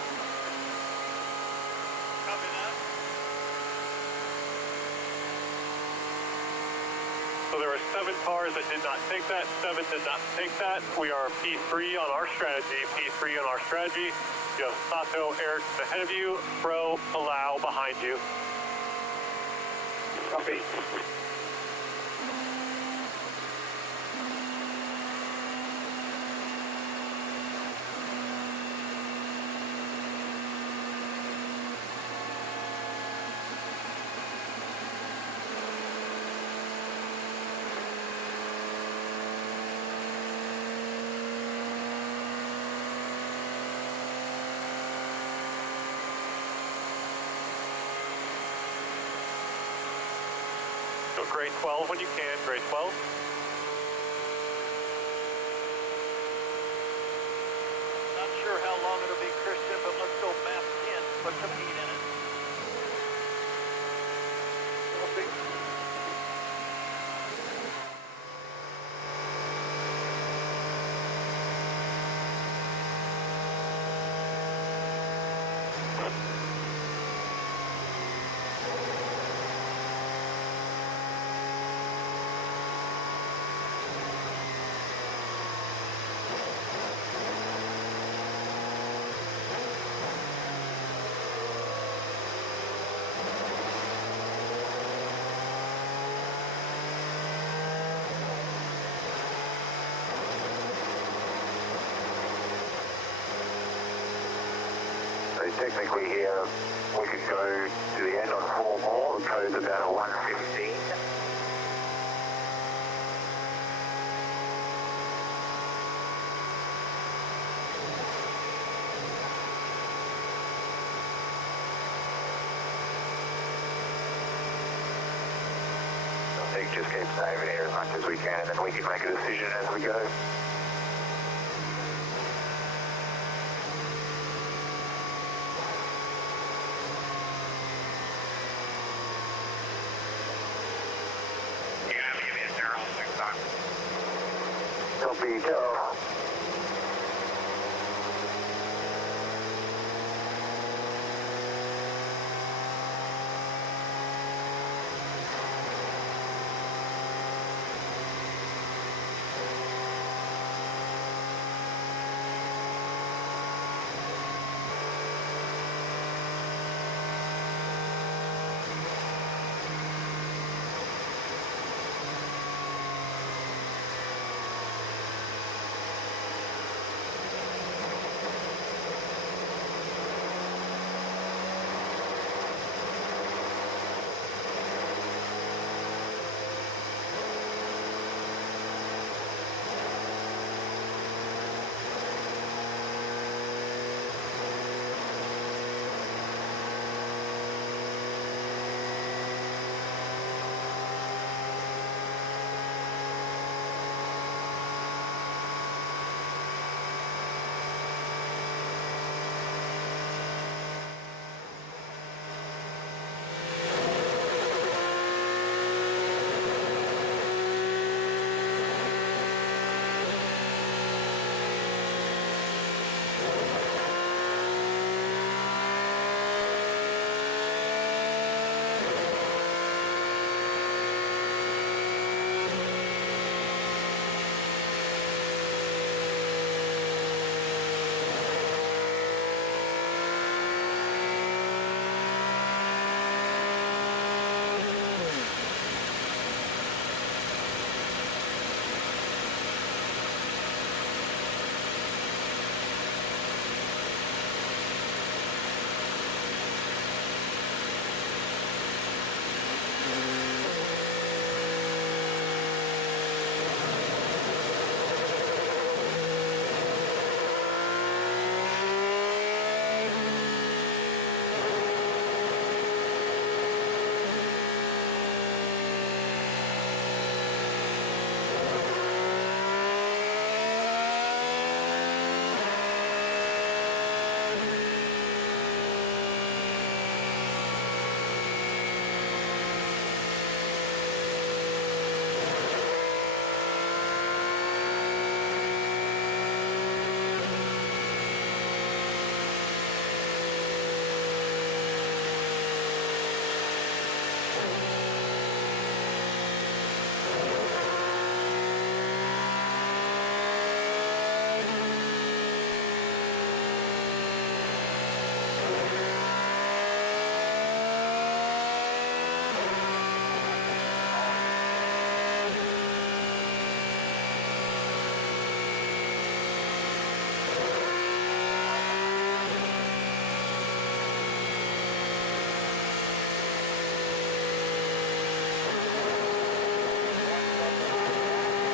Coming up. So there were 7 cars that did not take that. 7 did not take that. We are P3 on our strategy. You have Pato O'Ward ahead of you, Pro Palau behind you. Copy. Grade 12 when you can, grade 12. Not sure how long it'll be, Christian, but let's go map 10, put some heat in it. technically here, we could go to the end on 4 more. The code's about a 115. I think just keep saving here as much as we can, and then we can make a decision as we go. Copy, go.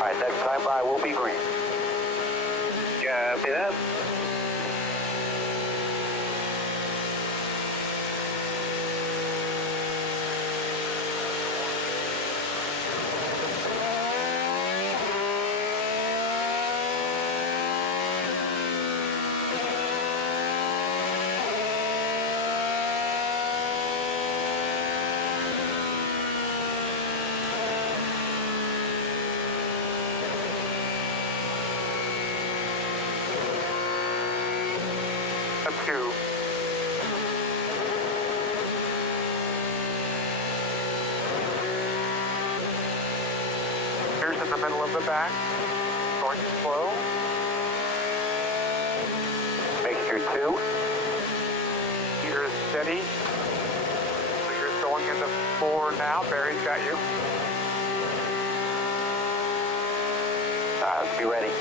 Alright, next time by will be green. Copy that. Two. Here's in the middle of the back, going slow. Make your 2. Heater is steady. So you're going into 4 now. Barry's got you. Let's be ready.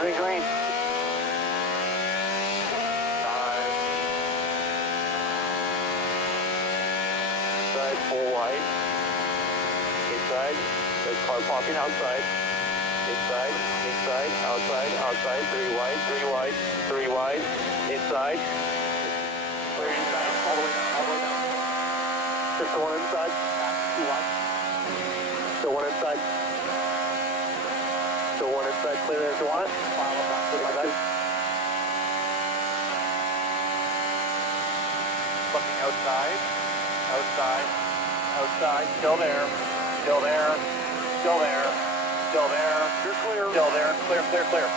green, green. Inside, full wide. Inside, there's car popping outside. Inside, inside, outside, outside, 3 wide, 3 wide, 3 wide, inside. Clear inside, all the way down, all the way down. Just the one inside. 2 wide. Still one inside. Still one inside, clear there if you want it. Inside. Looking outside, outside, outside, still there, still there, still there, still there. You're clear. Still there, clear, clear, clear.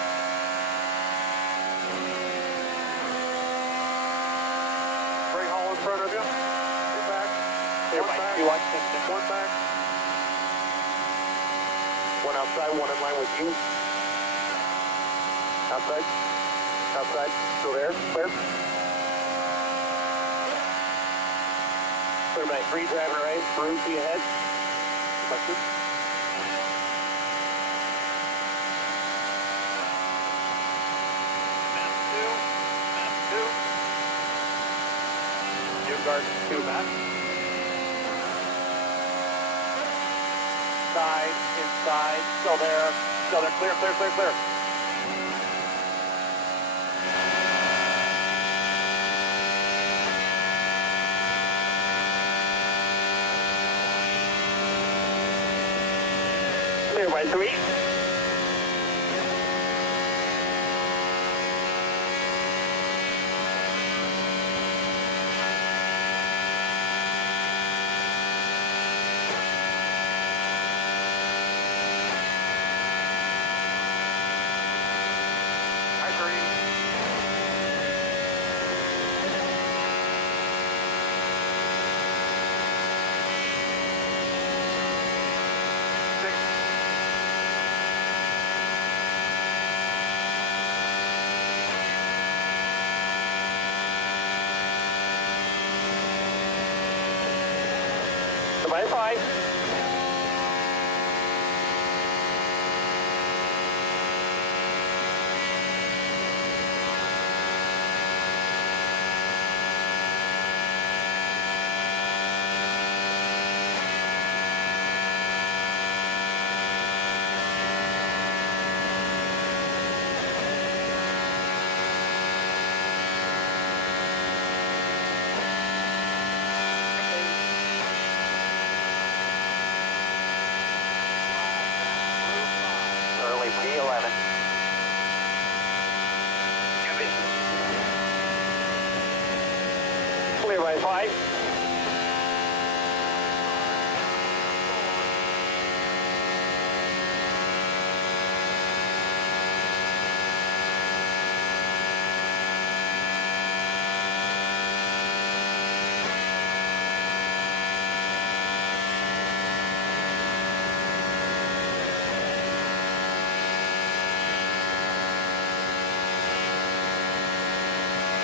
Bring Hall in front of you. Get back. Clear, One Mike. back. You want One back. One outside, one in line with you. Outside. Outside. Still there. Clear. Clear by 3, driving right. Through, see ahead. Buster. Map 2. Newgarden 2, Matt. Inside, still there, clear, clear, clear, clear. Clear by 3. By 5. P11. Clear by 5.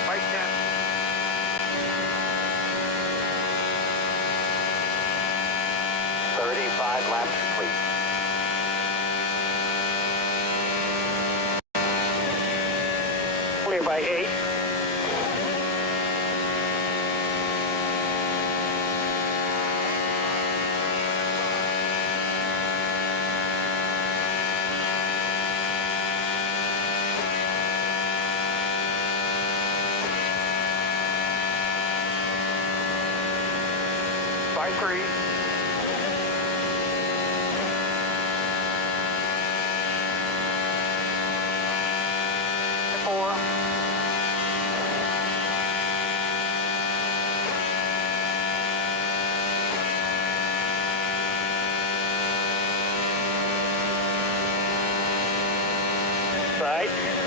Right 10. 35 laps complete. Clear by 8. By 3.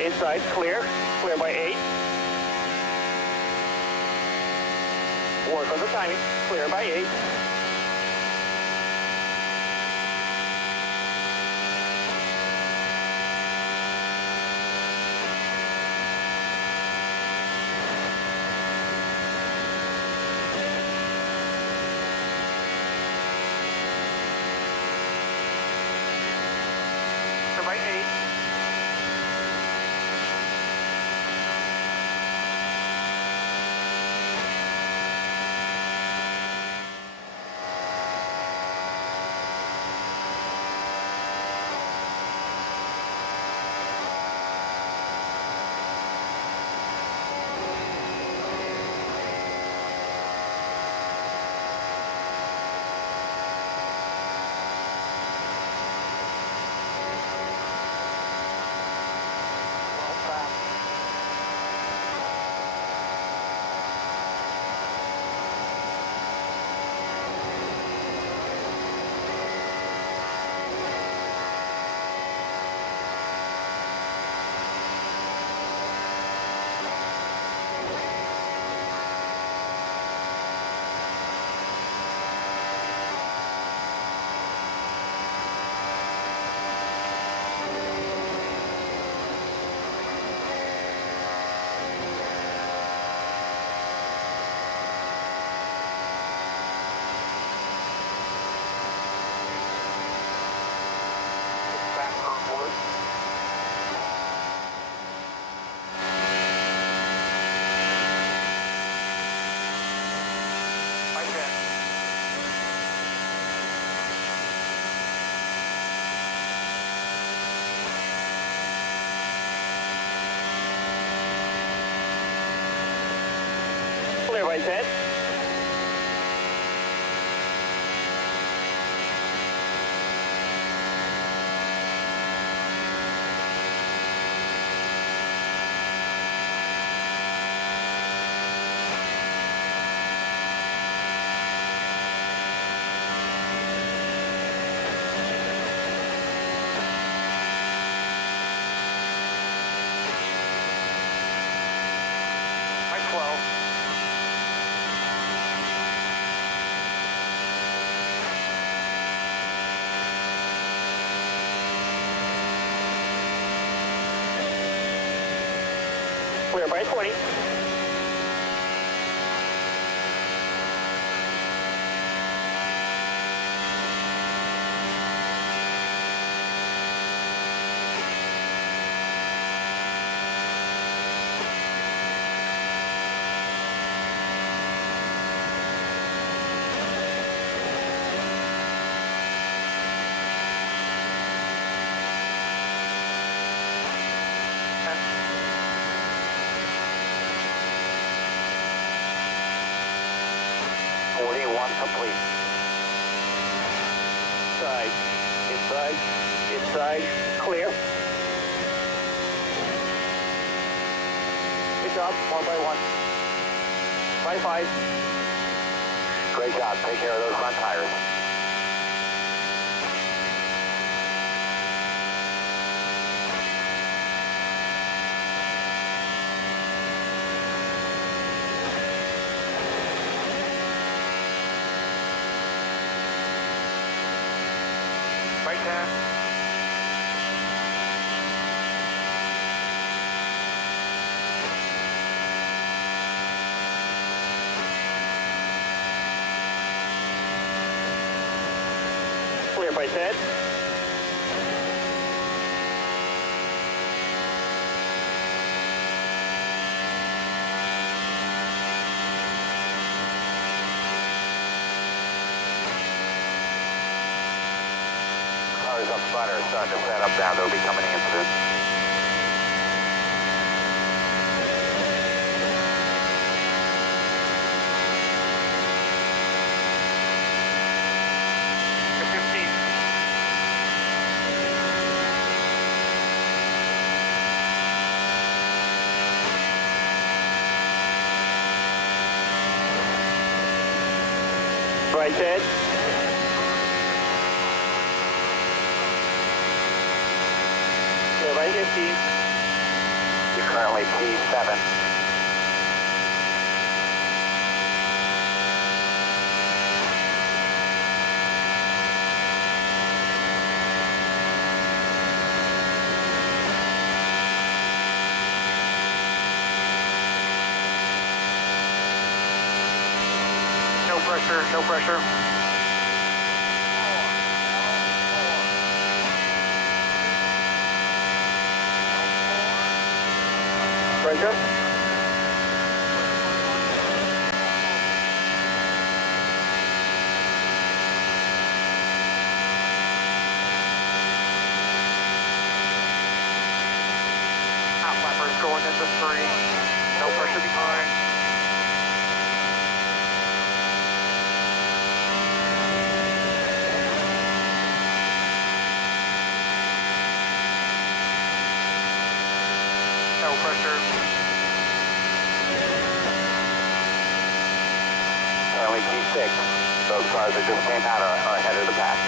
Inside, clear. Clear by 8. Work on the timing. Clear by 8. Clear by 8. right set. Right 12. Clear by 20. Complete. Inside, clear. Good job, 1 by 1. By 5. Great job, take care of those front tires. Right 10. Clear by 10. Cars up front are starting to set up now. They'll be coming in soon. Right set. Clear by 50. You're currently P7. No pressure, no pressure. Pressure. Hot flappers going into 3. No pressure behind. No pressure. Currently P6. Those cars that just came out are ahead of the pack.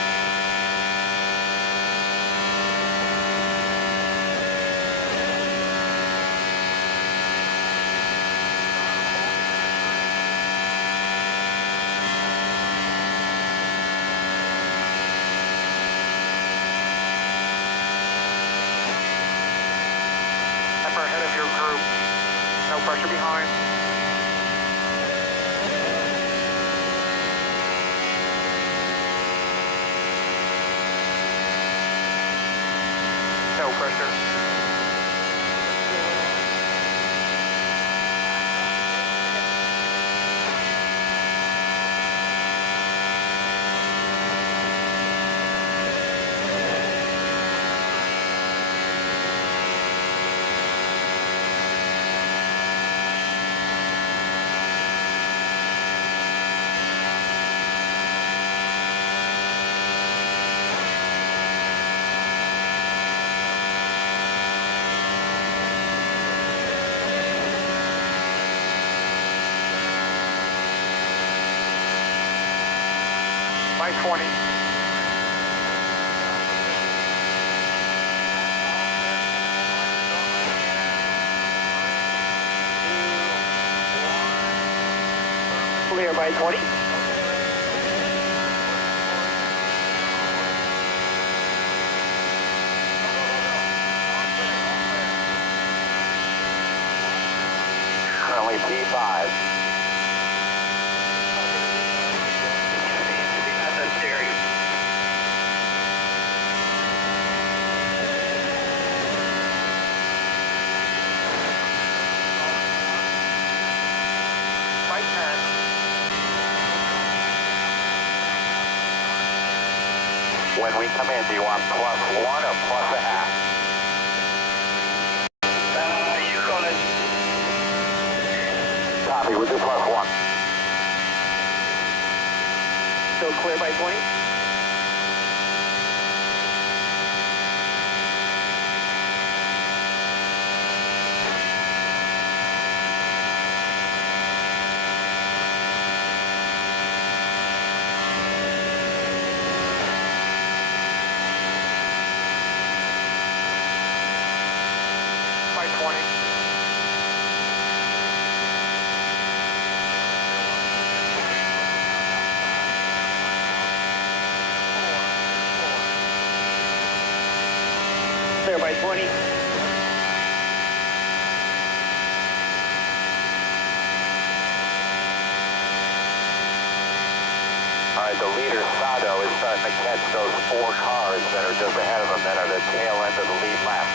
Ahead of your group. No pressure behind. No pressure. 20. Clear by 20. Currently P5. That's Jerry. Right turn. When we come in, do you want +1 or +0.5? You call it. Copy, we'll do +1. Still clear by 20? By 20. Clear by 20. All right, the leader, Pato, is starting to catch those 4 cars that are just ahead of him that are the tail end of the lead lap.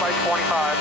By 25.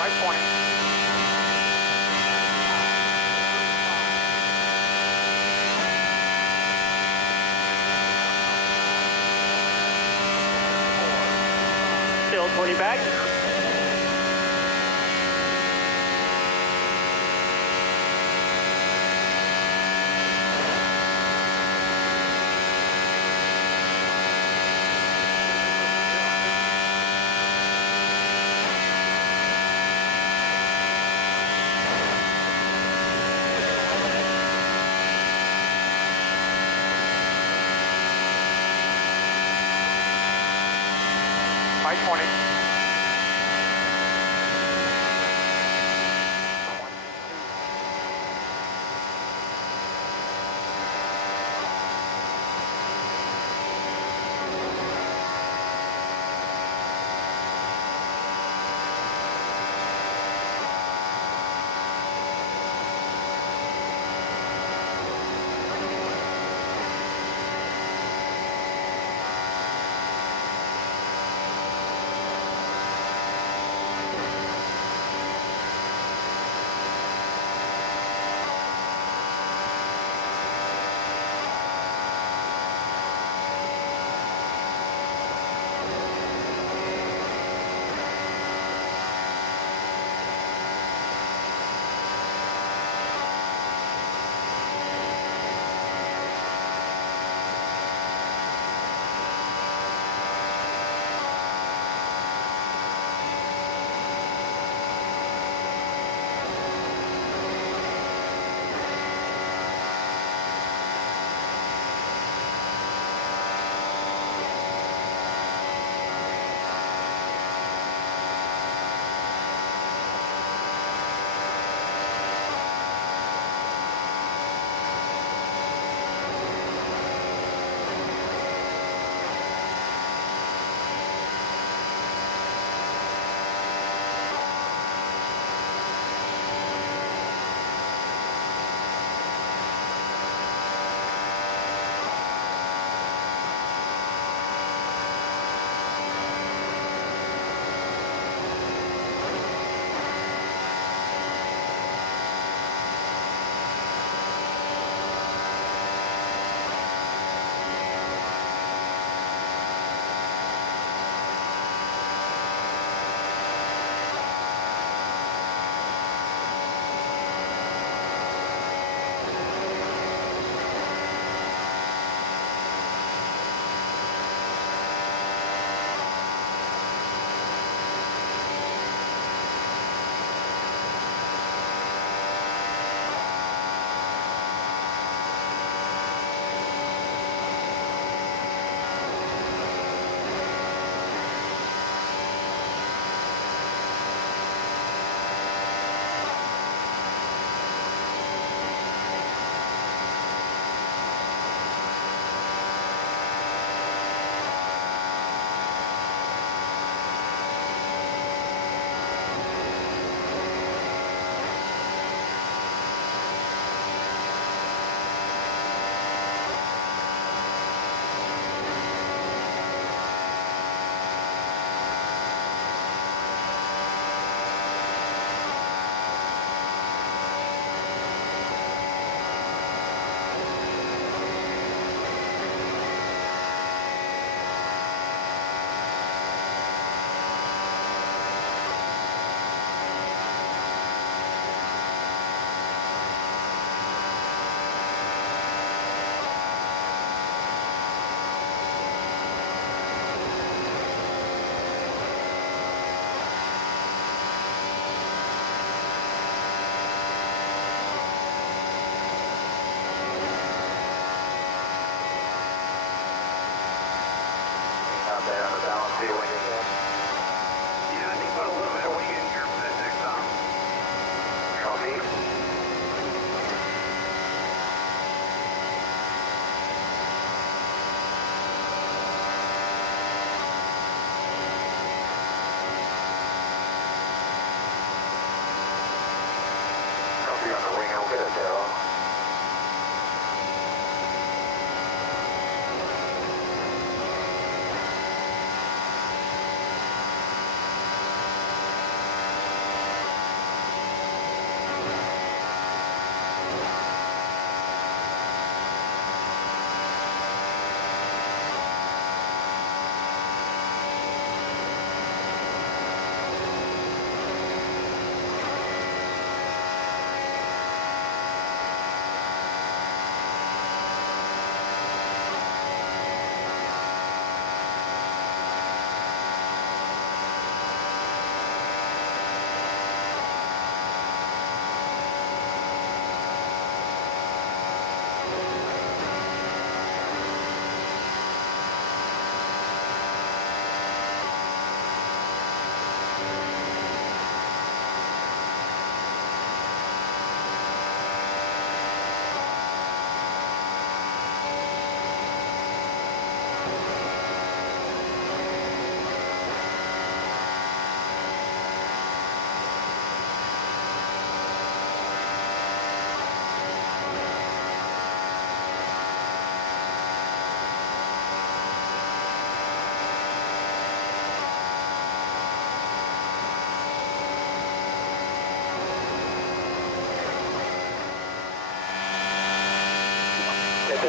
By 20. Still 20 back. By 20.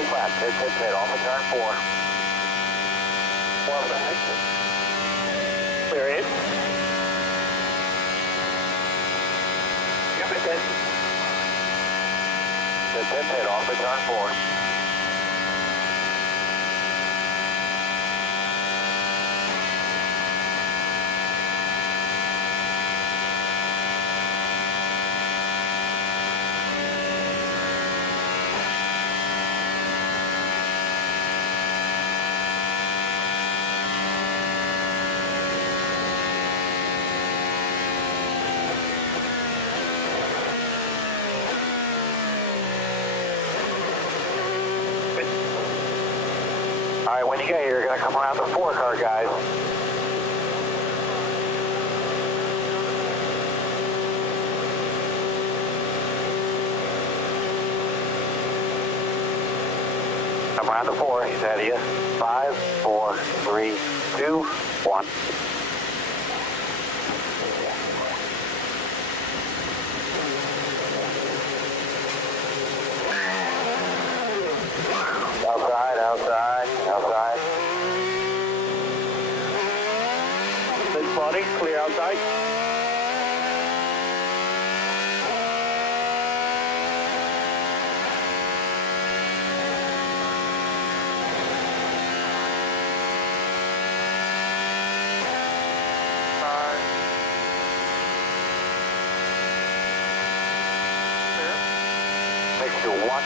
quick lap. Pit off of turn 4. 1 back. Clear 8. Yep, pit. Pit off of turn 4. All right, when you get here, you're going to come around the 4 car, guys. Come around the 4, he's ahead of you. 5, 4, 3, 2, 1. Outside, outside, outside. Good spotting, clear outside. Clear. 6 to 1.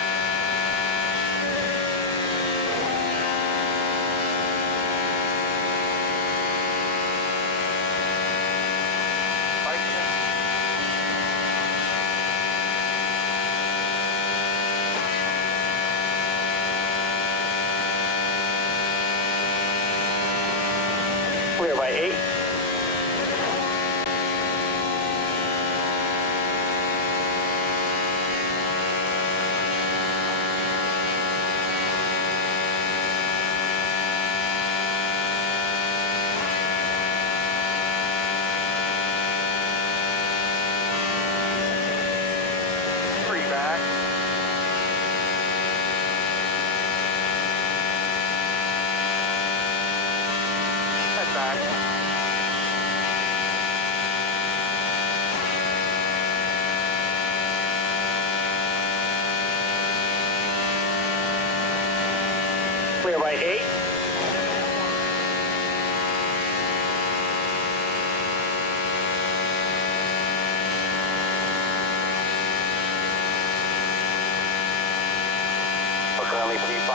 Clear by 8. Three back. Back. Clear by 8. Currently P5.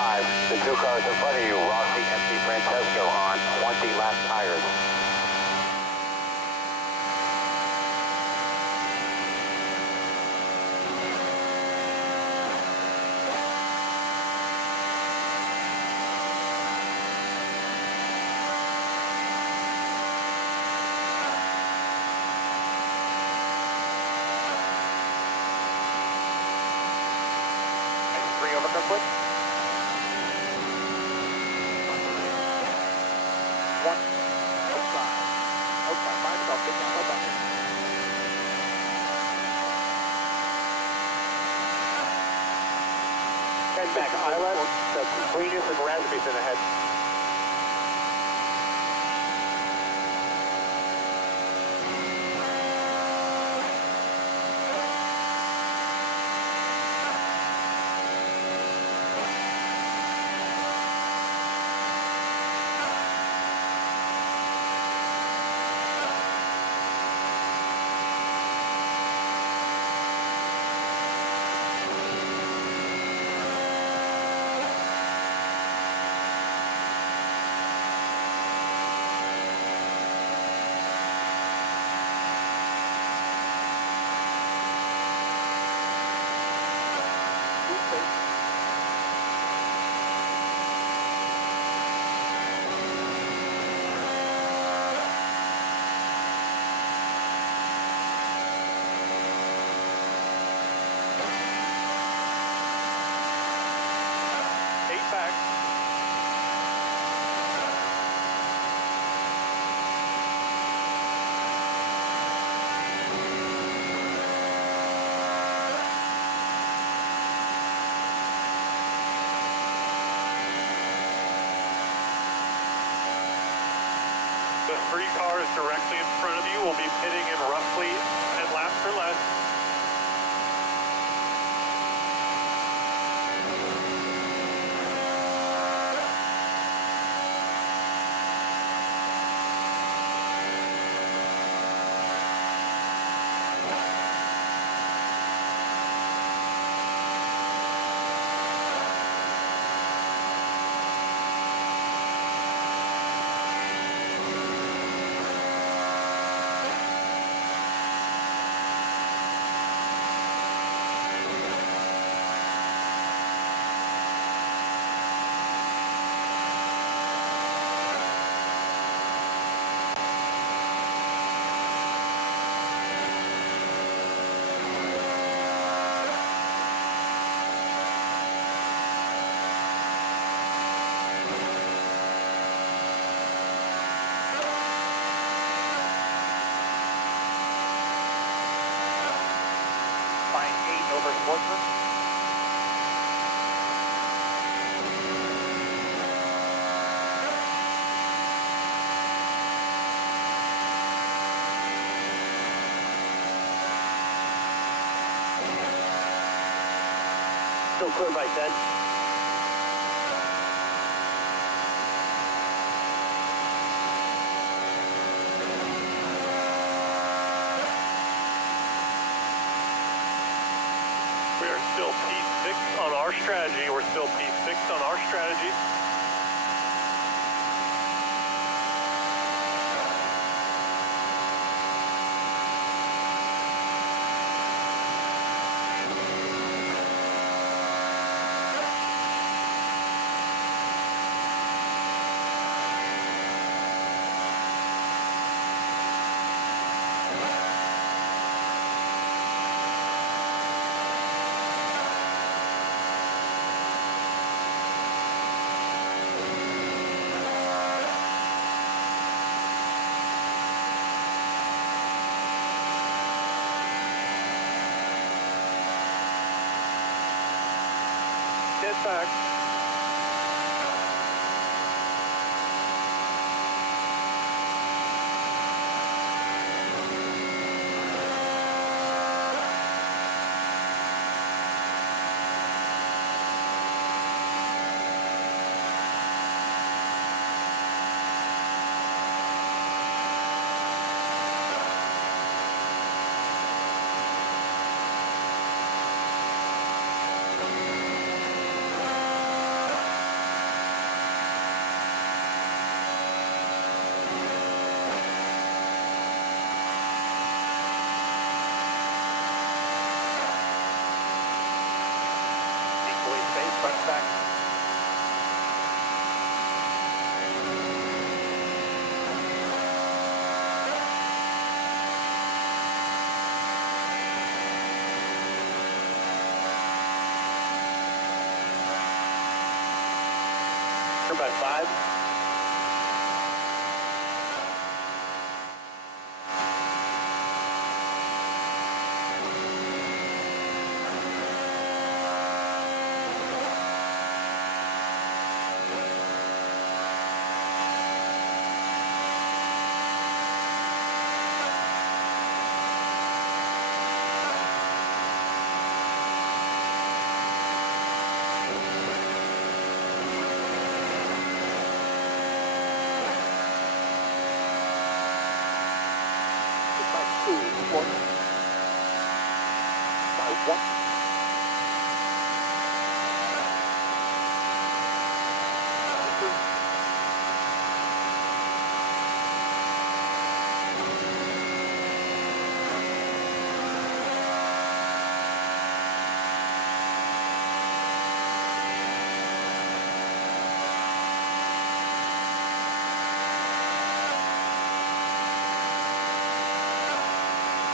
The 2 cars in front of you, Rossi and P. Francesco on 20 lap tires. Complete. 1. Outside. Outside. By yourself. Get down by bucket. Head back. Island. The cleanest and raspberries in the head. The 3 cars directly in front of you will be pitting in roughly 10 laps or less. over Sportsman. Still clear by 10. We are still P6 on our strategy. We're still P6 on our strategy. Get back. By 5.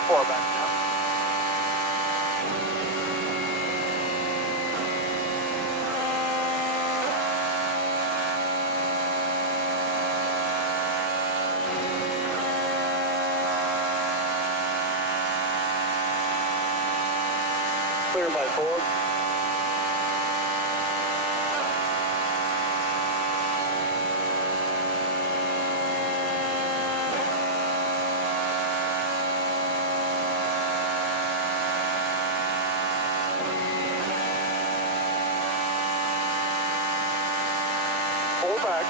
Four back now. Clear by 4. back.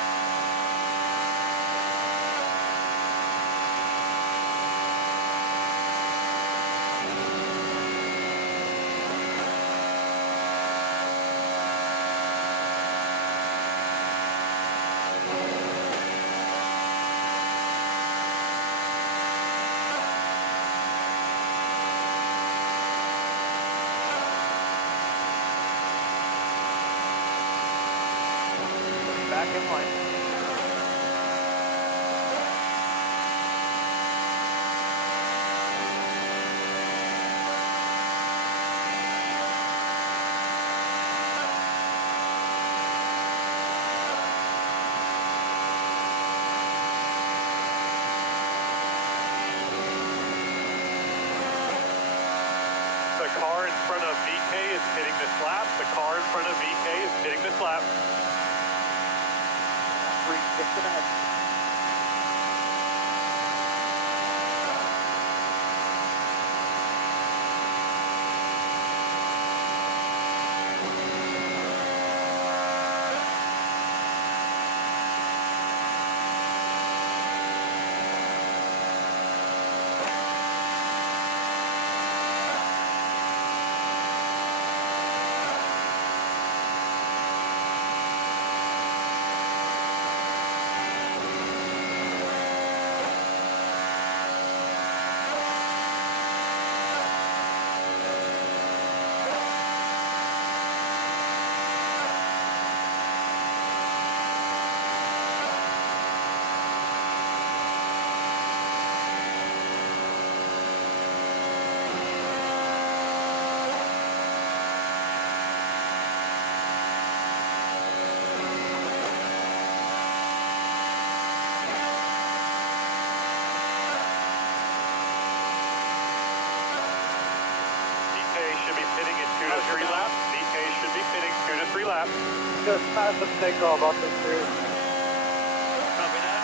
Back in line. The car in front of VK is hitting this lap. The car in front of VK is hitting this lap. 3-6 ahead. Just past the takeoff off the street. Copy that.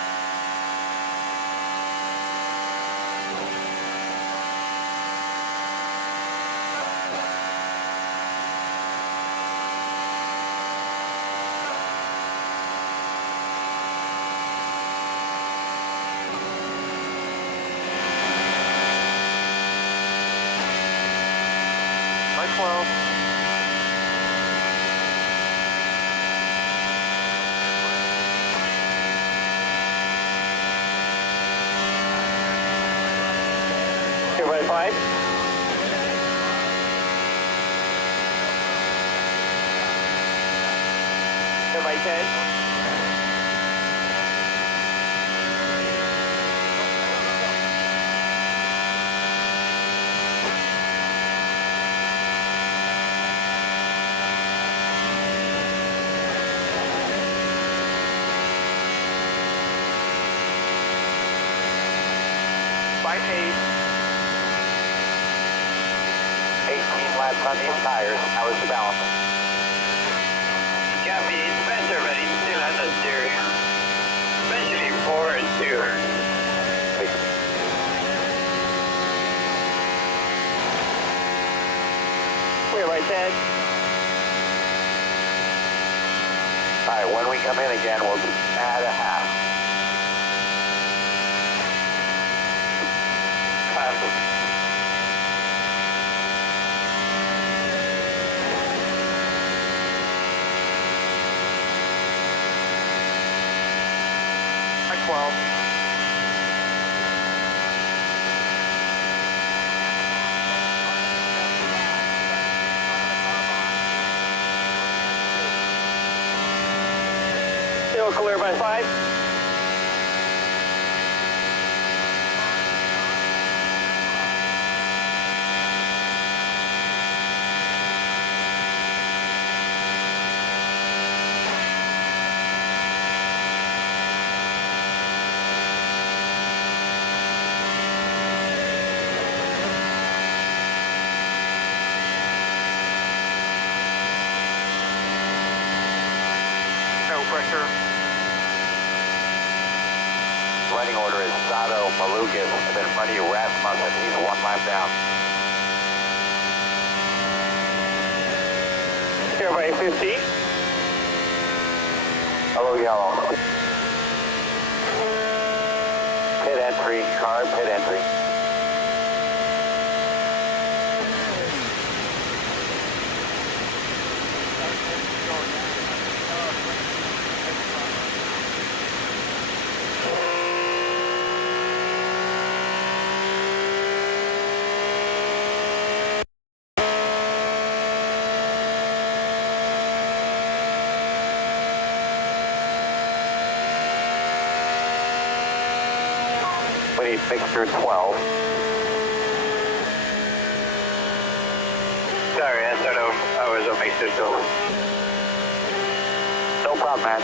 Mike 12. Everybody 5. Everybody 10. By 8. 18 laps on these tires. How is the balance? Copy. Spencer, but he's still on the steering. Especially 4 and 2. Clear by 10. Alright, when we come in again, we'll add a half. By 12. Still clear by 5. Pressure. Running order is Pato O'Ward, and then in front of you, Rasmussen. He's 1 lap down. Here by 15. Hello, yellow. Pit entry, car, pit entry. We need mixture 12. Sorry, I thought I was on mixture 12. No problem, man.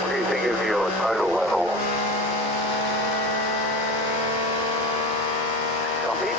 What do you think of your total level? Copy.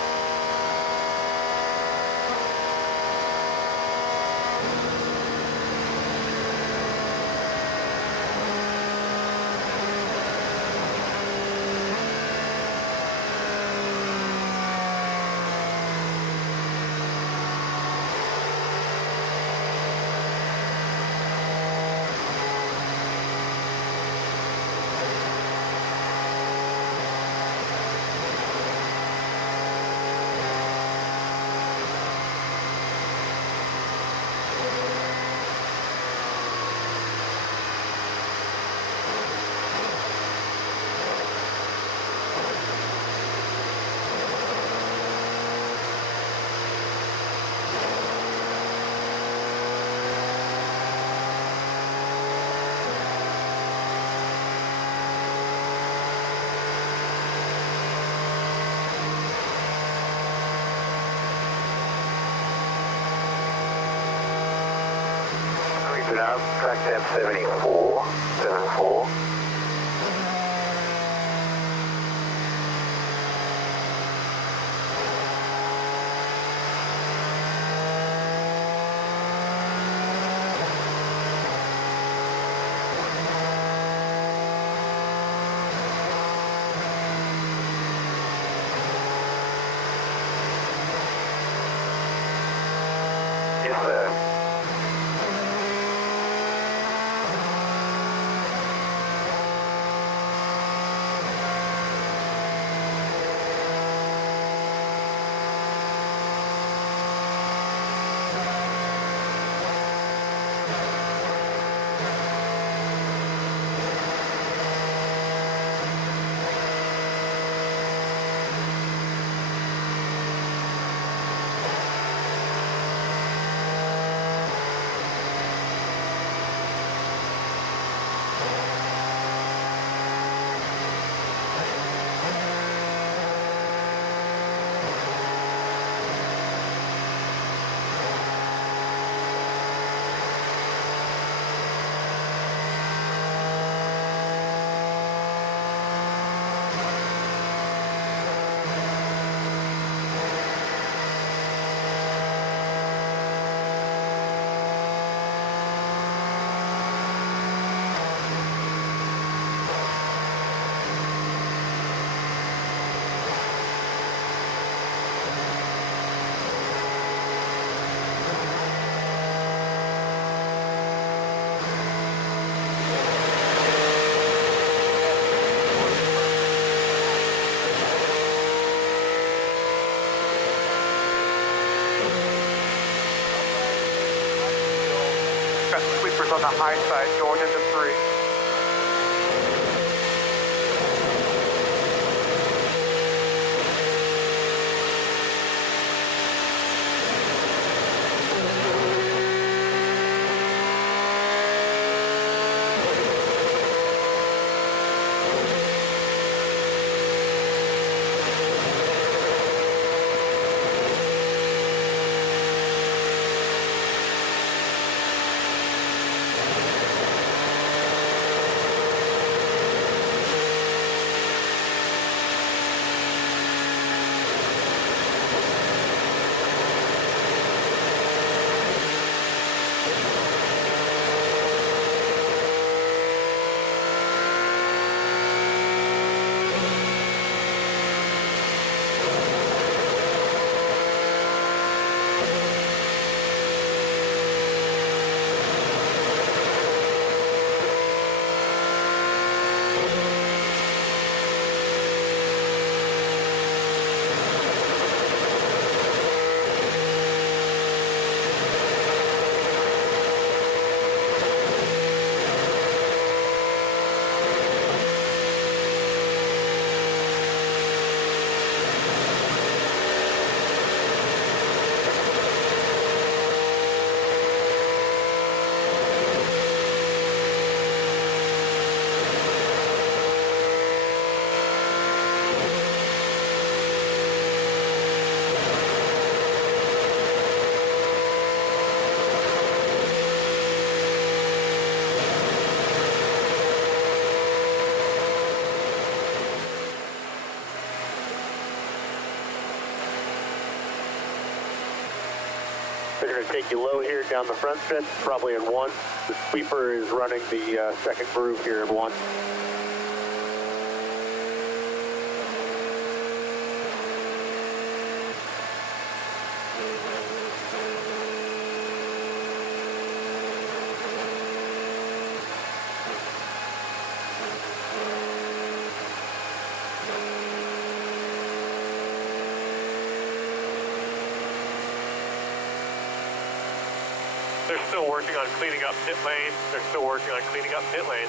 Up, track temp 74, 74. Yes, sir. Sweepers on the high side going into 3. They're going to take you low here down the front stretch, probably in 1. The sweeper is running the second groove here in 1. They're still working on cleaning up pit lane. They're still working on cleaning up pit lane.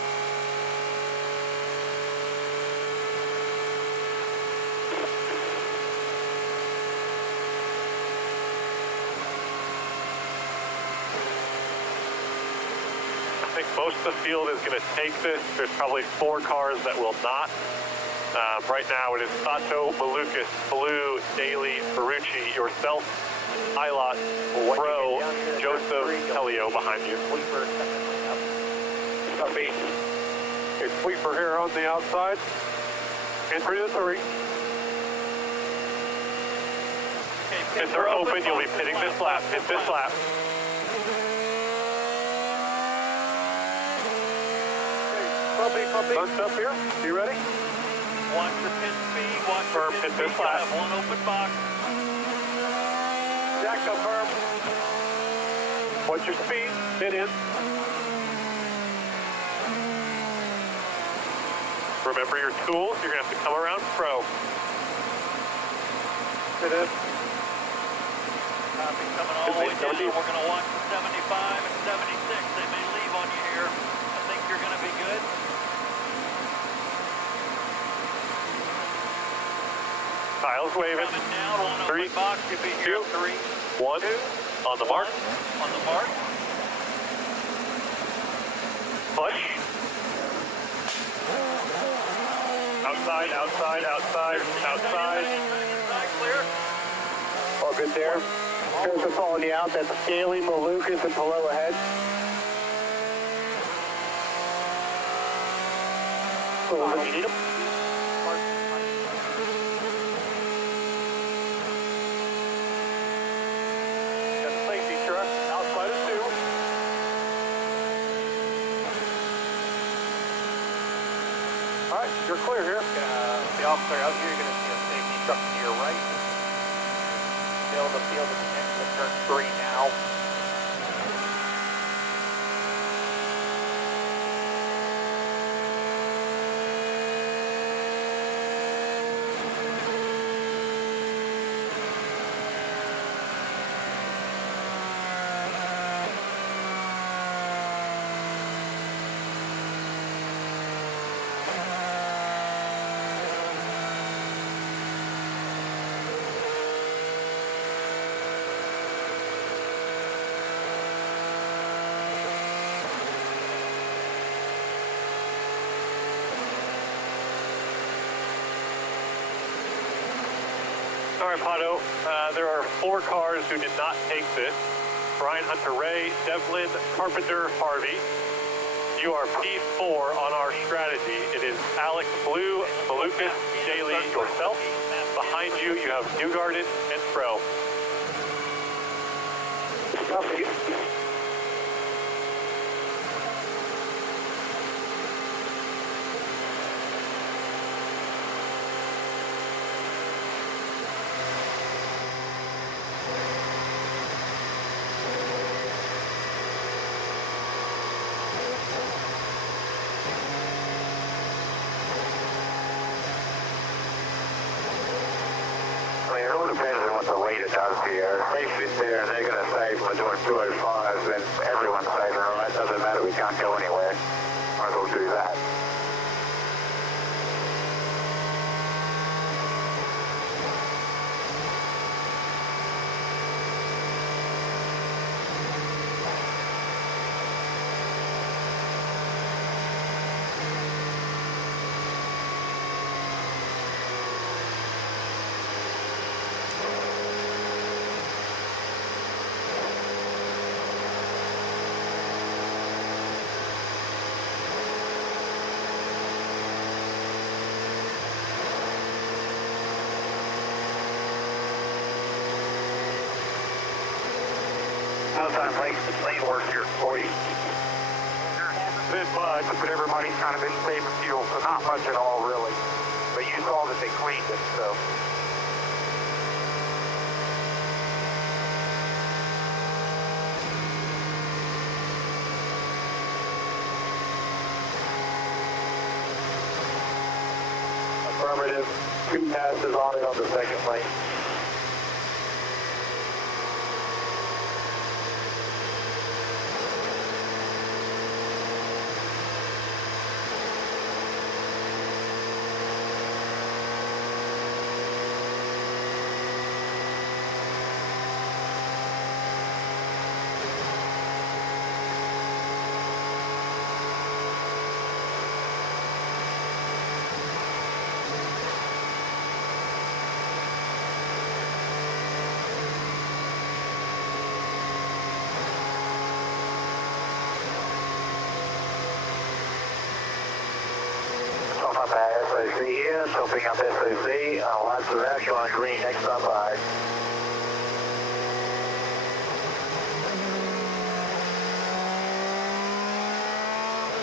I think most of the field is going to take this. There's probably 4 cars that will not. Right now it is Pato, Malukas, Palou, Daly, Ferrucci, yourself, Ilott, Pro, Josef, Helio behind you. Copy. A sweeper here on the outside. Entry to 3. Pits are open, you'll be pitting this lap. Pit this lap. Copy. Bunch up here. You ready? Watch your pit speed. Watch your pit speed. You have 1 open box. Jack up firm. What's your speed? Pit in. Remember your tools, you're going to have to come around pro. Pit in. Copy, coming all the way down. We're going to watch the 75 and 76. They may leave on you here. I think you're going to be good. Kyle's waving. Coming down, 1 3, open box. You'll be here 3, 1. 2, on the mark. On the mark. Push. Outside, outside, outside, outside. Clear. All good there. Here's the following you out. That's Daly, Malukas, and Palou ahead. You need them? Got the safety truck outside of 2. All right, you're clear here. The officer out here, you're going to see a safety truck to your right. Still the field is into the turn 3 now. All right, Pato, there are 4 cars who did not take this. Brian Hunter Ray, Devlin, Carpenter, Harvey. You are P4 on our strategy. It is Álex Palou, Malukas, Daly, yourself. Behind you, you have Newgarden and Pro. Copy. It all depends on what the leader does here. If they sit there and they're going to say we're doing 205s, then everyone's saying, all right, doesn't matter, we can't go anywhere. Might as well do that. time lane work here for you? There hasn't been much, but everybody's kind of been saving fuel, so not much at all, really. But you saw that they cleaned it, so. Affirmative. 2 passes on it on the second lane. SOC here, topping up SOC, lights are out, showing green, next up by.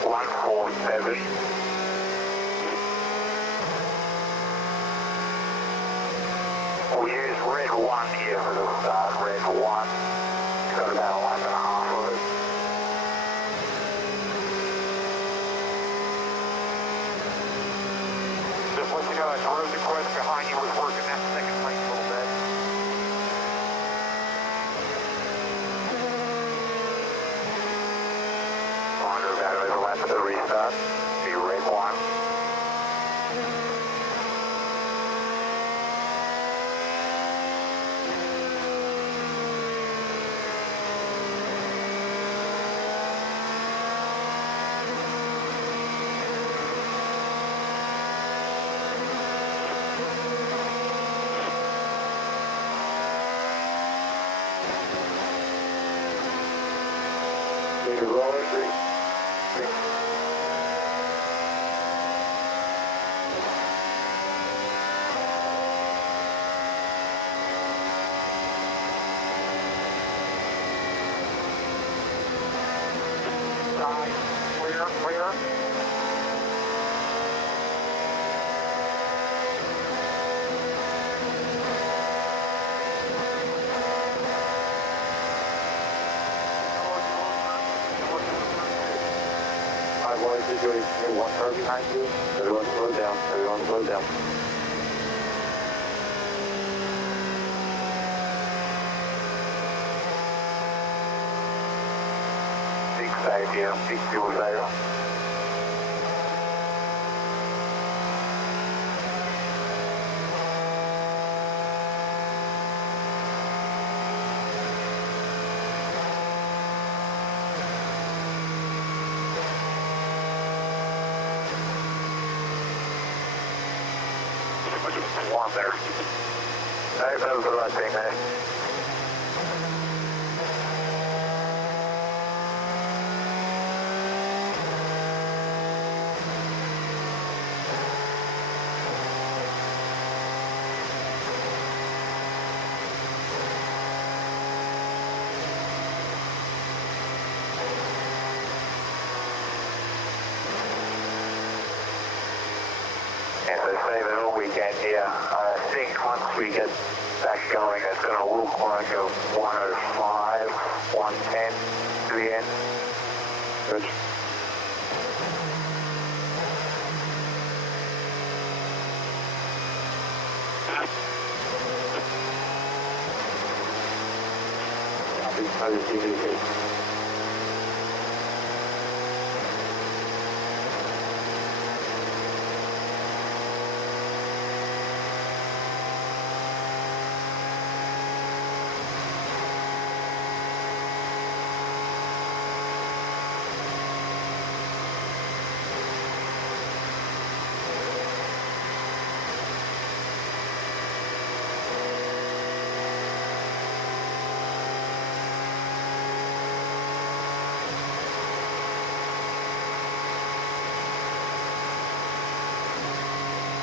$147. We'll use red 1 here for the start, red 1. Got about a lap and a half of it. Just let you know that corrosion quest behind you was working that second lane a little bit. Under about overlap at the restart. Be red 1. Clear. Situation here, 1 car behind you. Everyone slow down. Everyone slow down. Big side here. Big fuel there. One there. That was the right thing there. And so save it all weekend here. I think once we get back going, it's going to look like a 105, 110 to the end. Good. Copy, positive.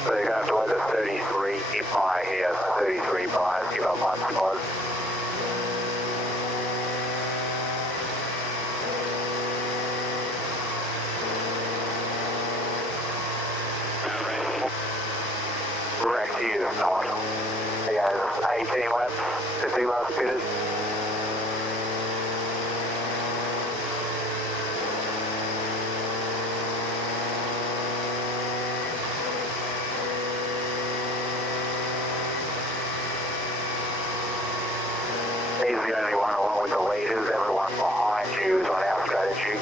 So you're going to have to let the 33 by here, 33 bars, give up one spot. due north. Hey guys, 18 laps, 15 laps pitted. He's the only one along with the leaders. Everyone behind you is on our strategy.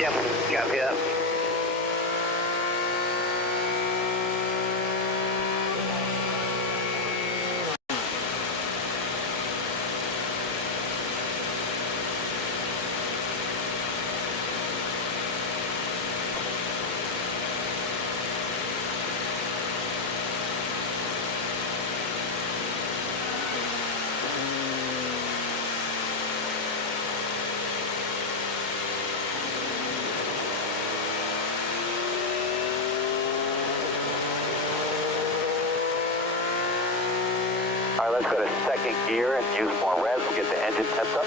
Yep, copy that. All right, let's go to second gear and use more revs to get the engine temped up.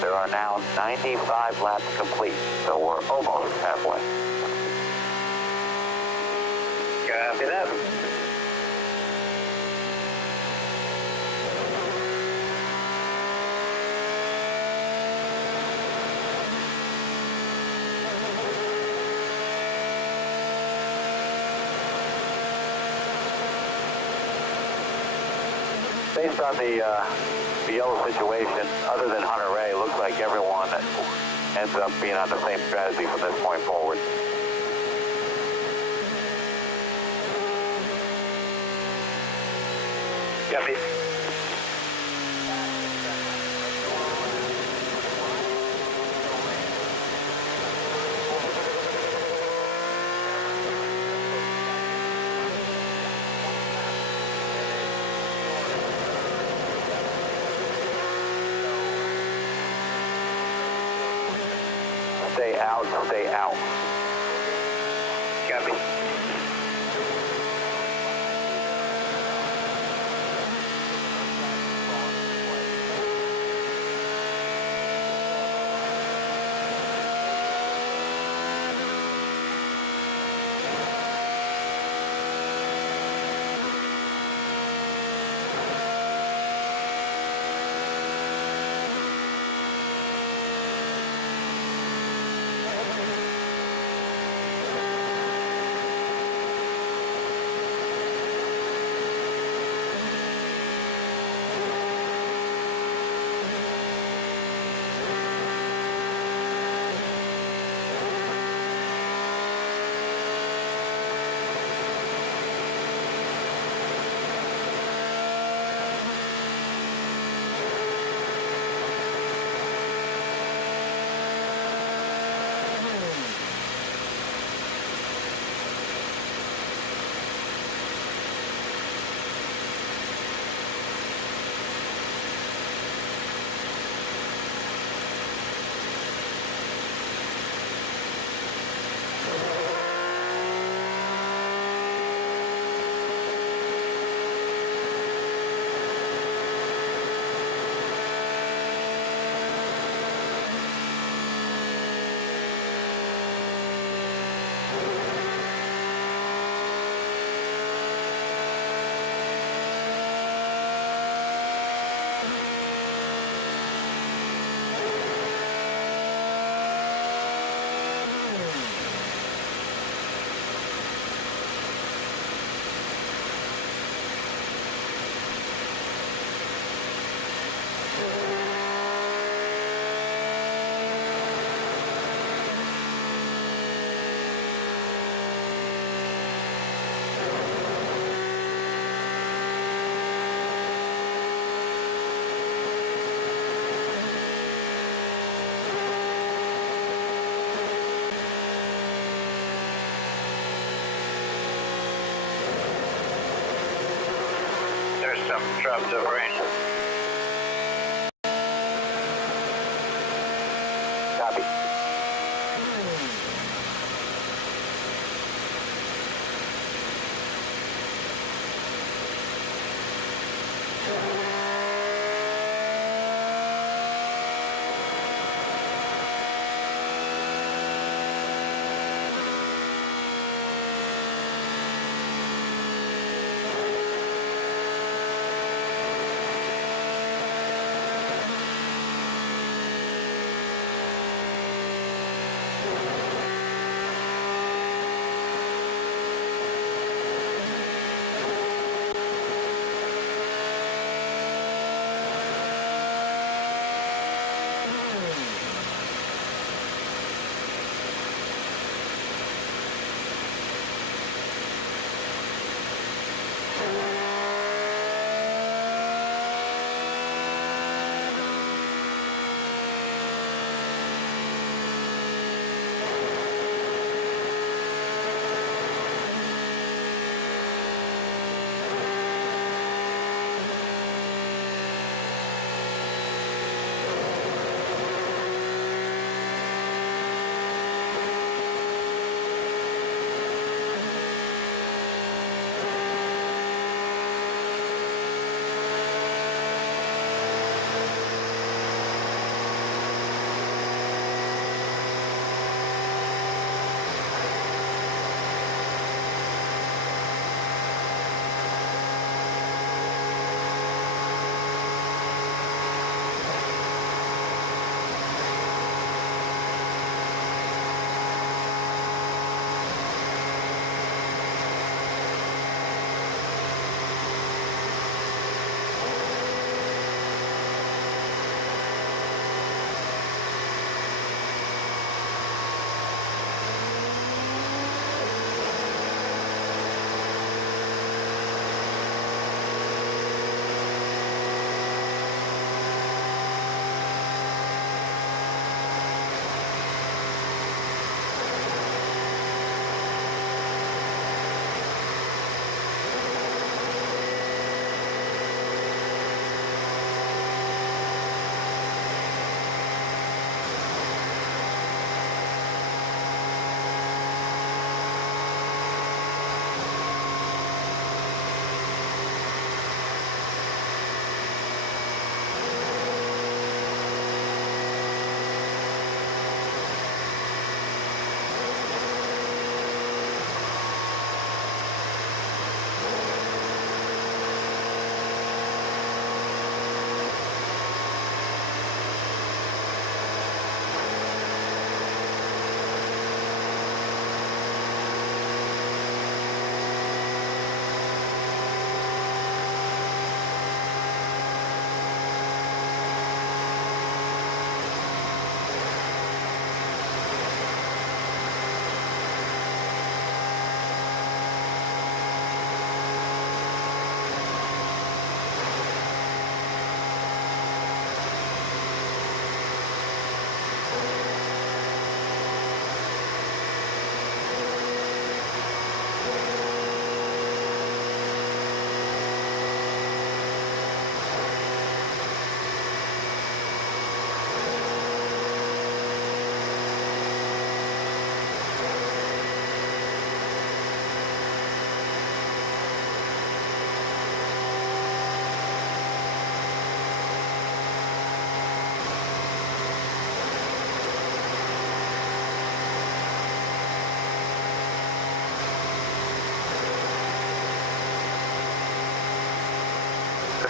There are now 95 laps complete, so we're almost halfway. Copy that. Based on the yellow situation, other than Hunter Ray, looks like everyone ends up being on the same strategy from this point forward. Copy. Stay out, stay out. Copy. Drop to brain. Copy.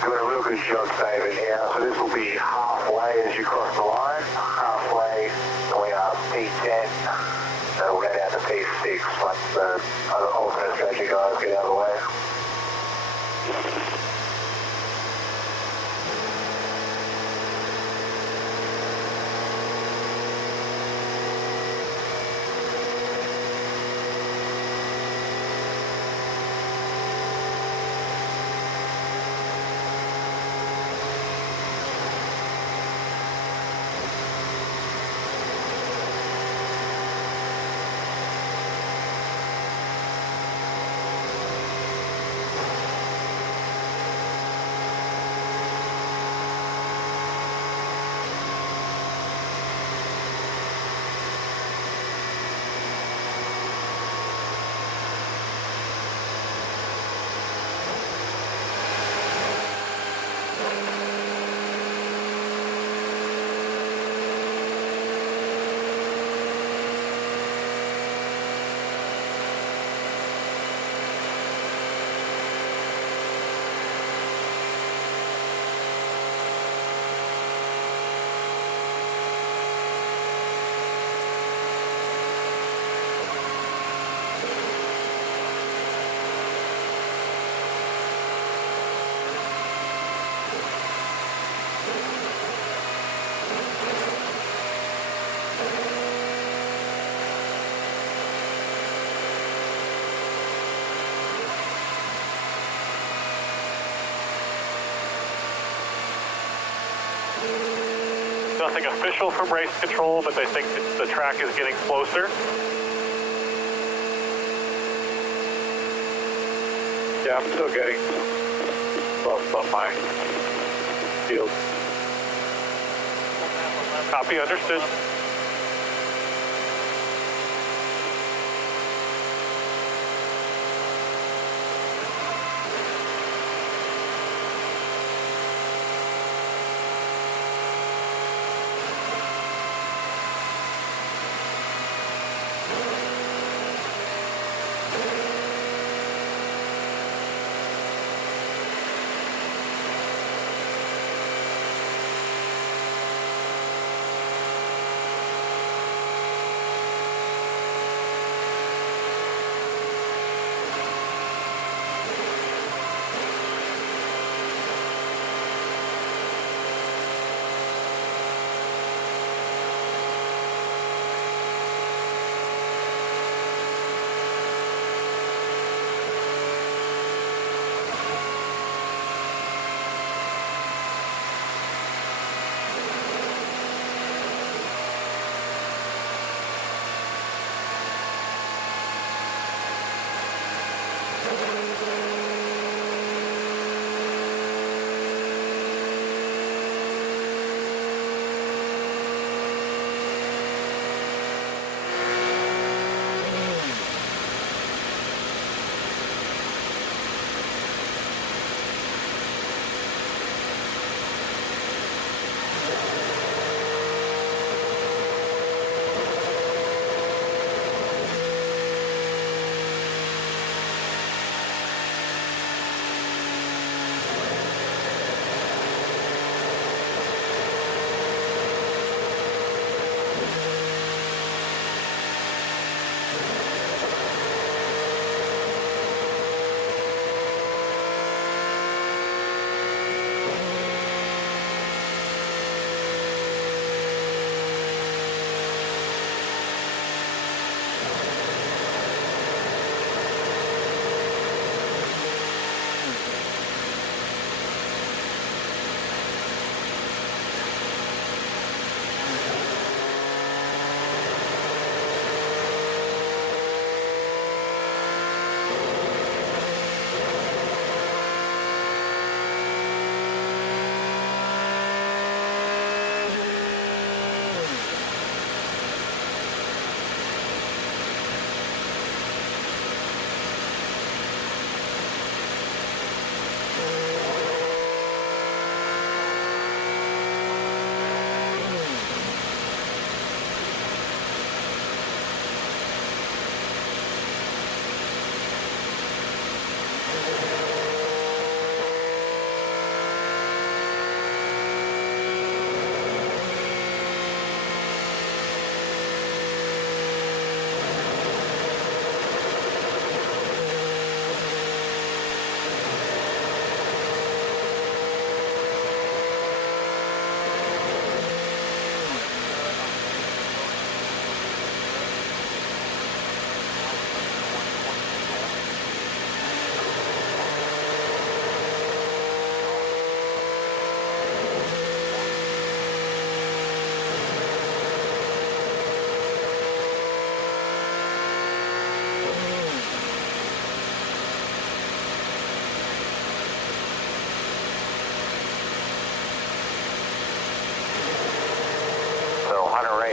Doing a real good job saving here. So this will be halfway as you cross the line. Halfway, and we are P10. So we'll go down to P6 once the other alternate strategy guys get out of the way. nothing official from race control, but they think the track is getting closer. Yeah, I'm still getting above my field. Copy, understood.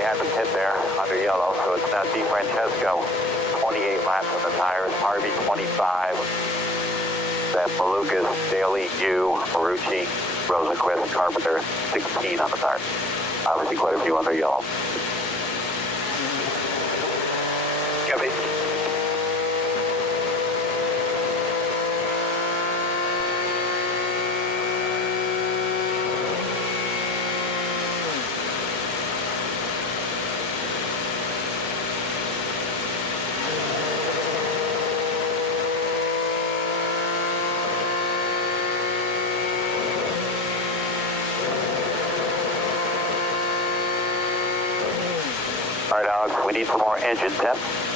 haven't hit there under yellow, so it's now DiFrancesco, 28 laps on the tires, Harvey 25, then Malukas, Daly, Yu, Marucci, Rosenquist, Carpenter 16 on the tires. Obviously quite a few under yellow. Copy. All right, Alex, we need some more engine temps.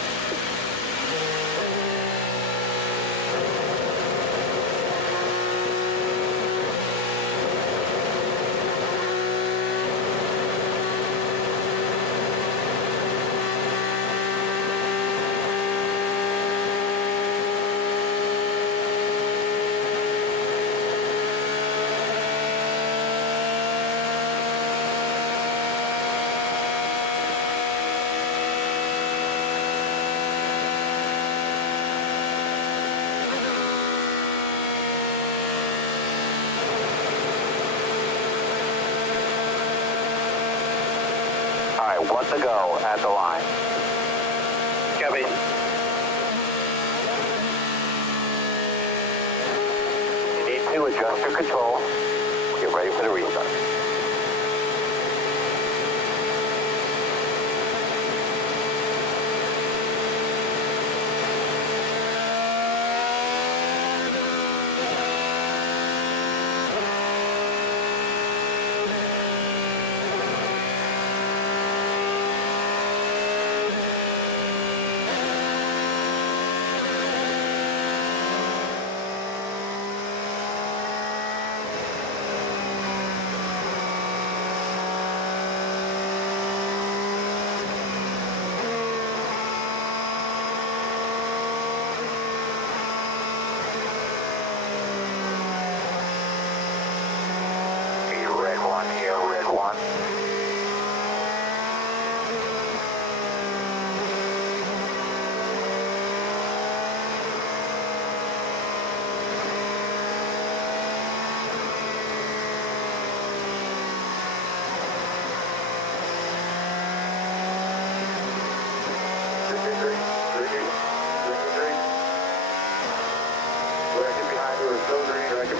1 to go at the line. Copy. You need to adjust your control. Get ready for the restart.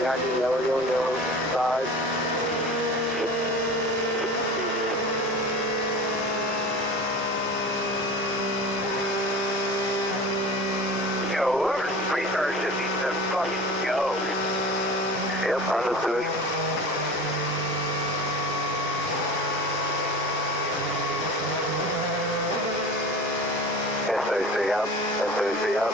Behind you, yellow, yellow, yellow, side. Yo, restart just needs to fucking go. Yep, understood. SOC up, SOC up.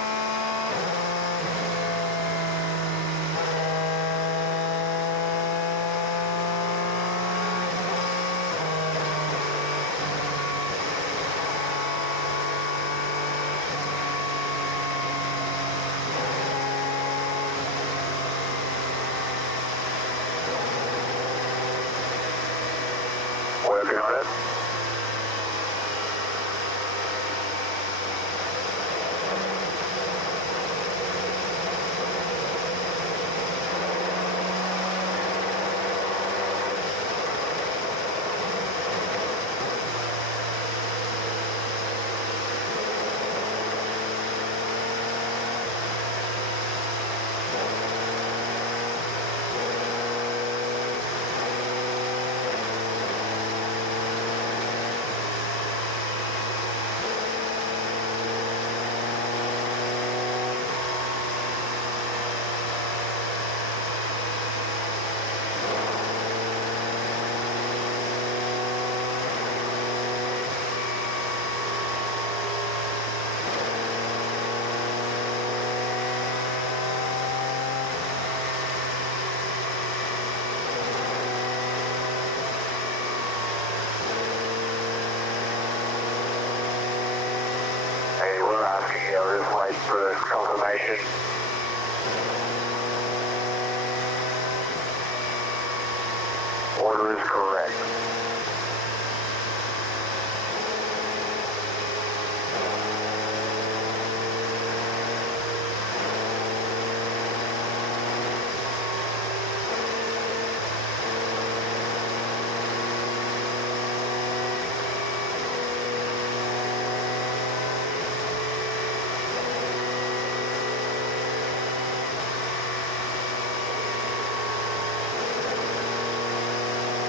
Working on it. Hey, we're asking you, just wait for confirmation. Order is correct.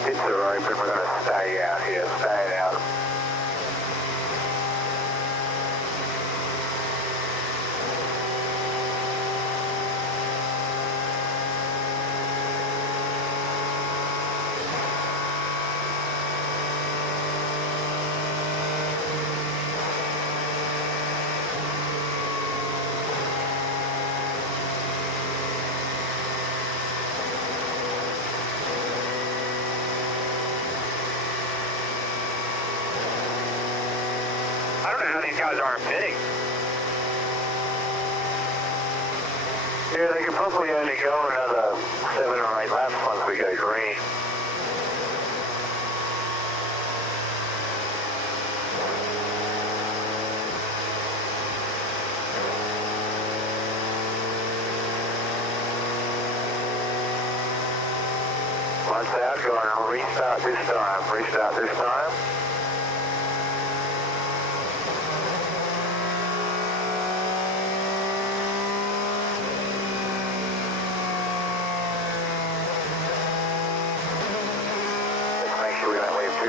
Pits are open, we're going to stay out here, stay out. I don't know how these guys aren't pitting. Yeah, they could probably only go another 7 or 8 laps once we go green. Once out, going on restart this time, restart this time.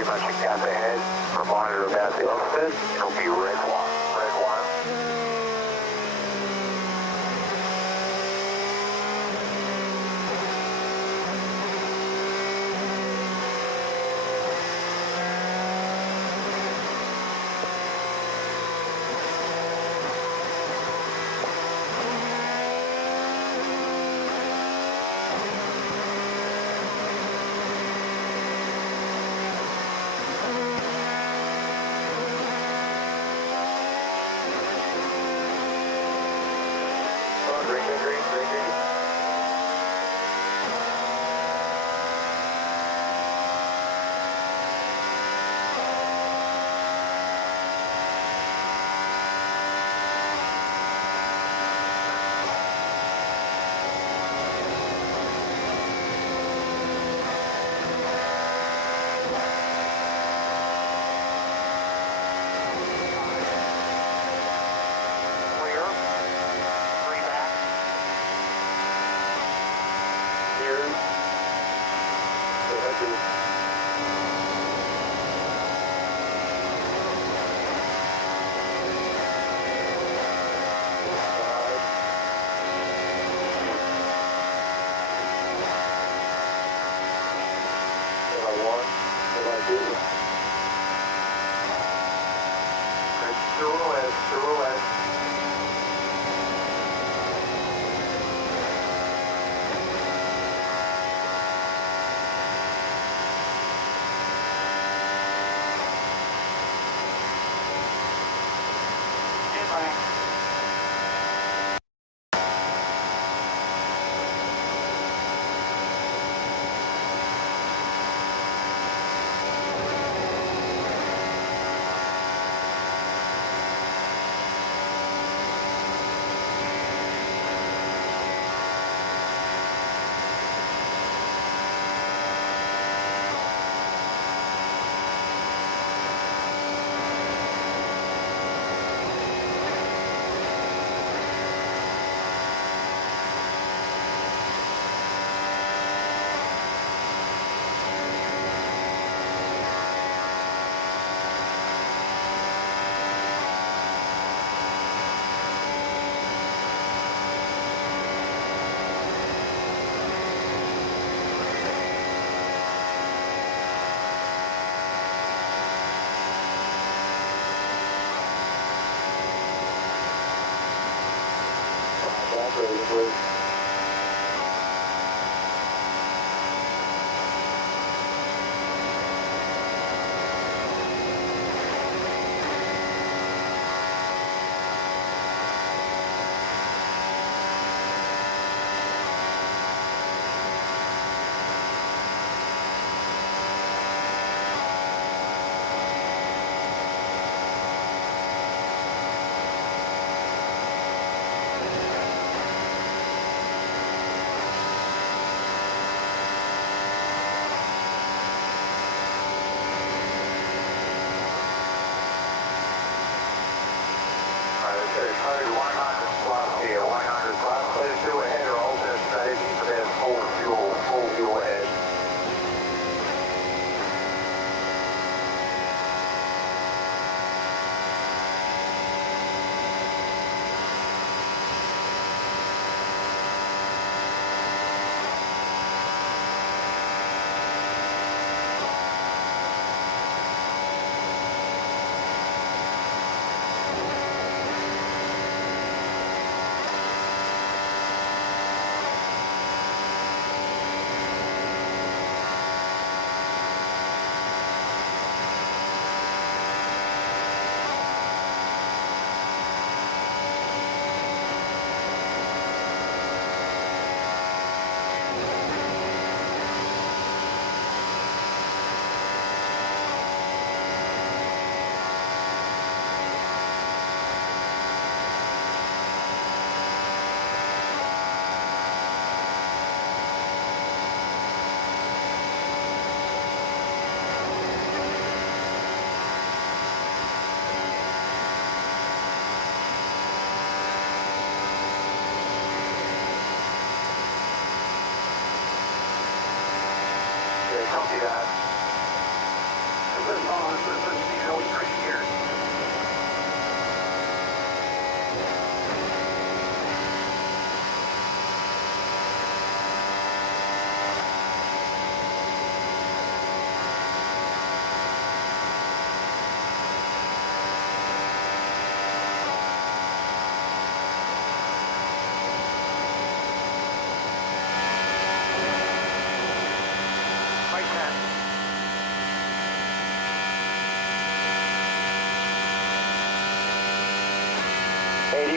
pretty much a gap ahead. Reminder about the offset, it'll be red one, red one.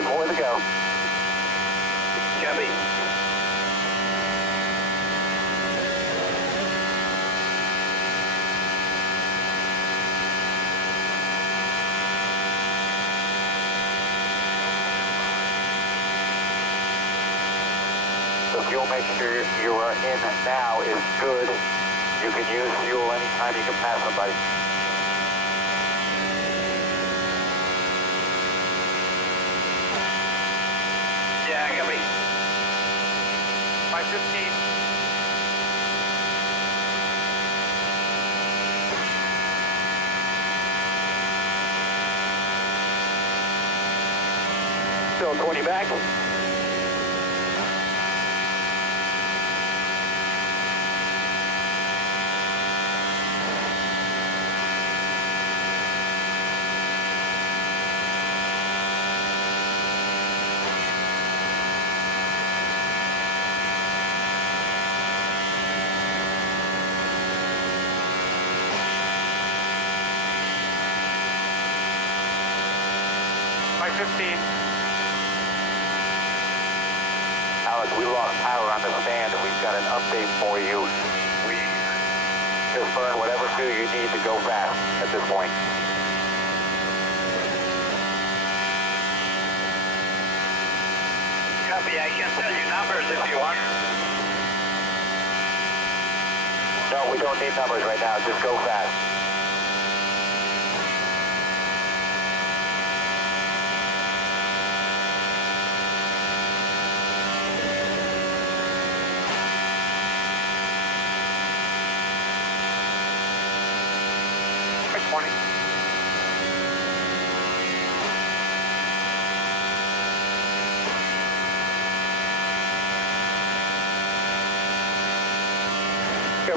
More to go. Copy. The fuel mixture you are in now is good. You can use fuel anytime you can pass somebody. Yeah, copy. 515. Still 20 back. Álex, we lost power on the stand, and we've got an update for you. We just burn whatever fuel you need to go fast at this point. Copy, I can tell you numbers if you want. No, we don't need numbers right now. Just go fast.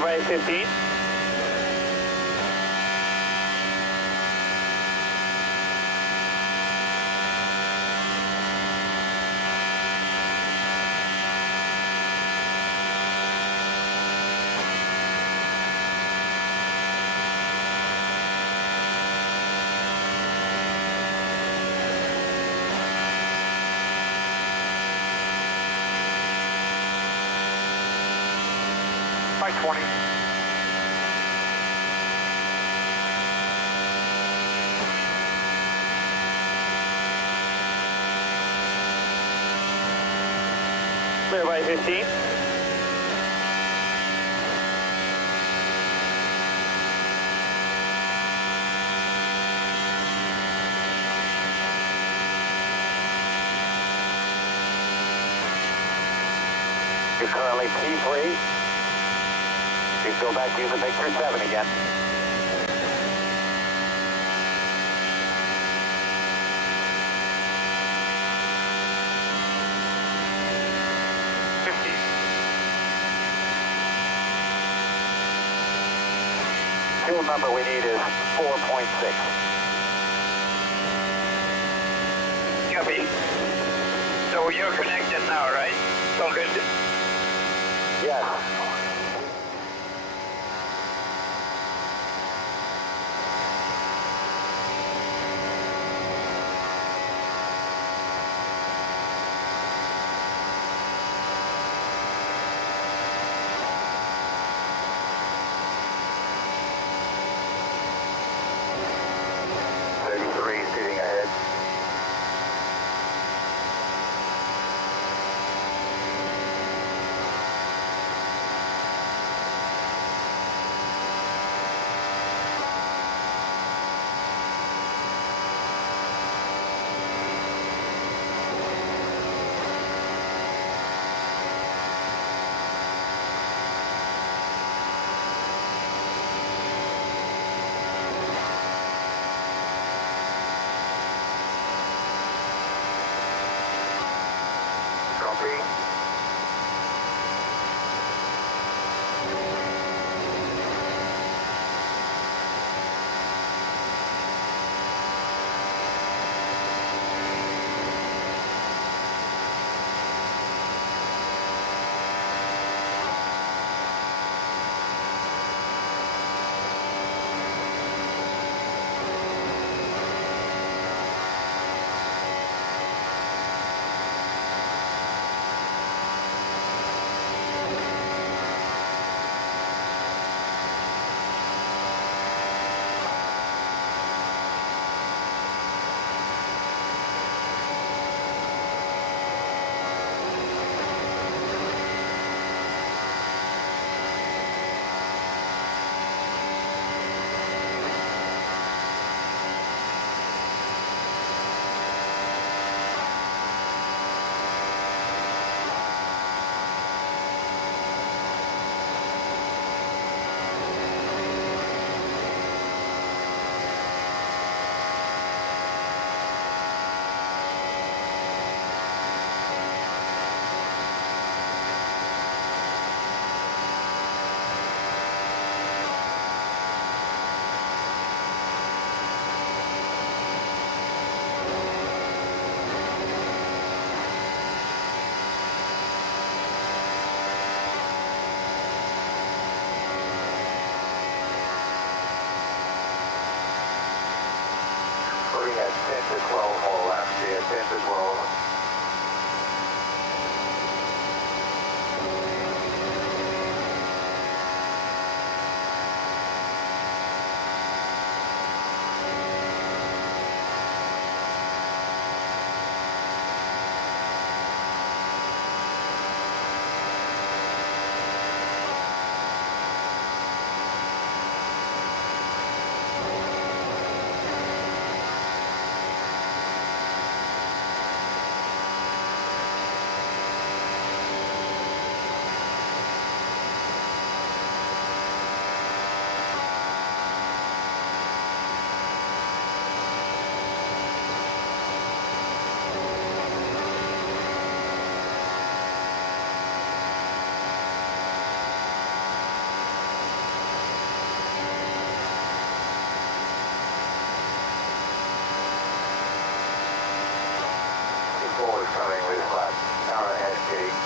Right 15. By 20. Clear by 15. You're currently P3. You can go back to using Victor 7 again. Fuel number we need is 4.6. Copy. So you're connected now, right? All good? Yes. Seating ahead. got 10 to 12 more laps here, 10 to 12. Coming with flat hour ahead gate.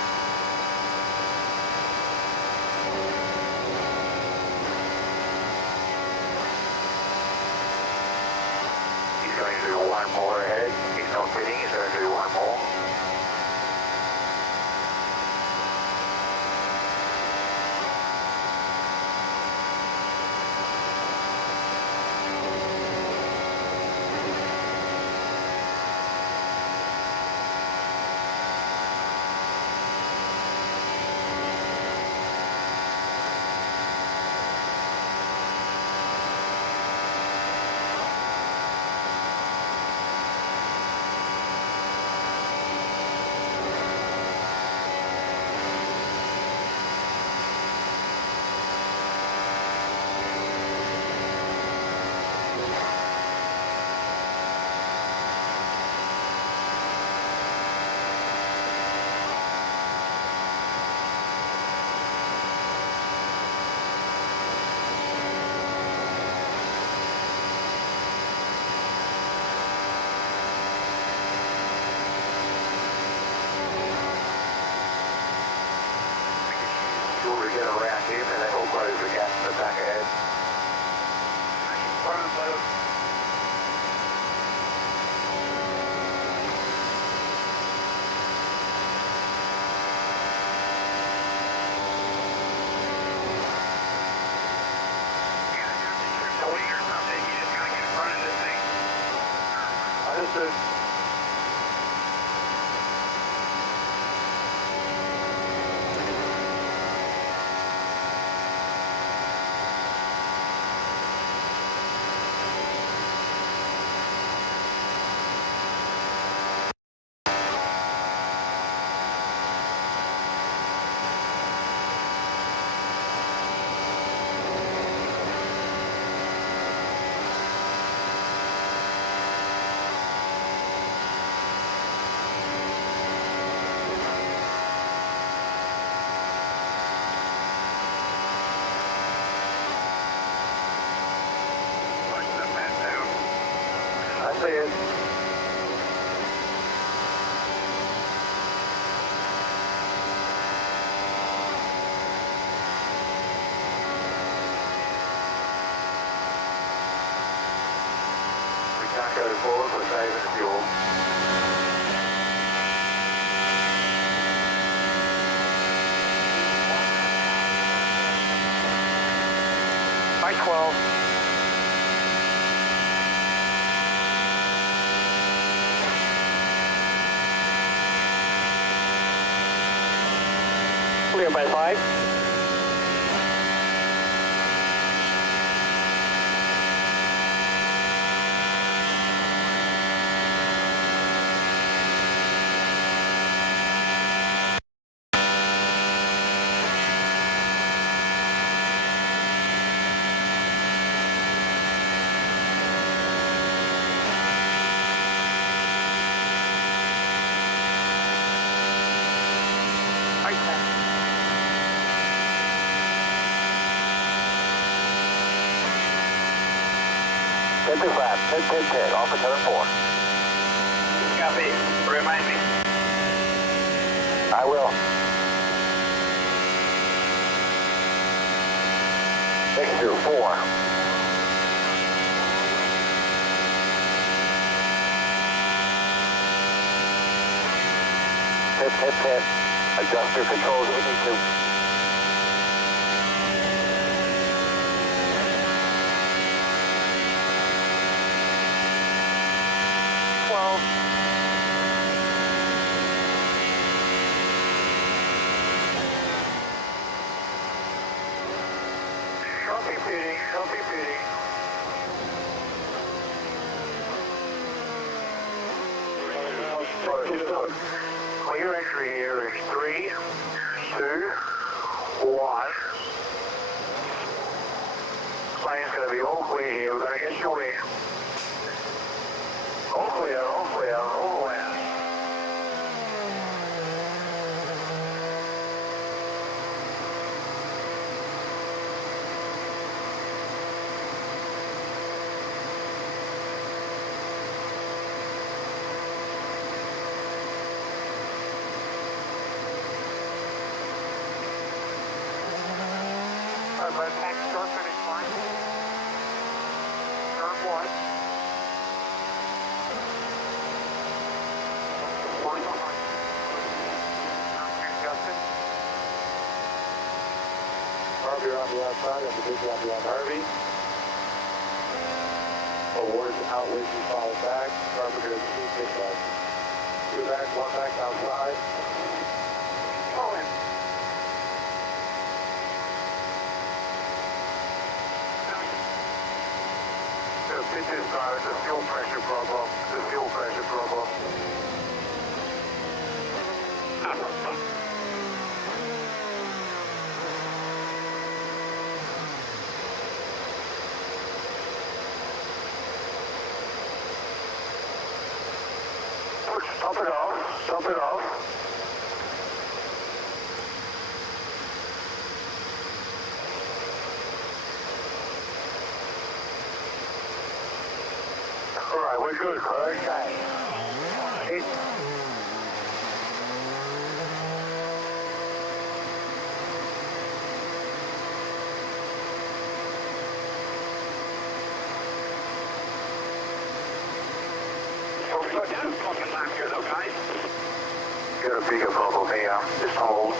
He's going to do one more ahead. He's not kidding, he's going to do one more. Get around him and then we'll close the gap in the back ahead. Understood. I see it. We can't go forward, we're saving fuel. By 12. Clear by 5. Too fast, 10, off at turn 4. Copy, remind me. I will. Mixture 4. hip. Adjust your controls if you need to. Clear entry here is 3, 2, 1. Plane's going to be all clear here. We're going to get you in. All clear, all clear, all clear. Let's take short finish line. Turn 1. Justin. Harvey on the outside, and the big on the Harvey. O'Ward out with you, follow back. Carpenter is 2 back. 2 back, 1 back outside. Pull in. This is the fuel pressure problem. The fuel pressure problem. Stop it off. Stop it off. All right, we're good. Okay. Got a bigger problem here. Just hold.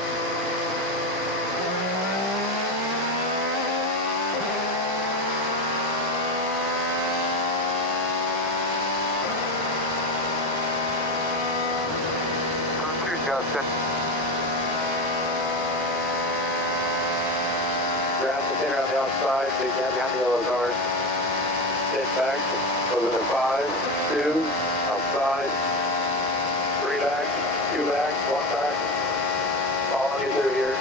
Justin. Grab the pin on the outside, so you can behind the yellow guard. Sit back, over the 5, 2, outside, 3 back, 2 back, 1 back. Following you through here.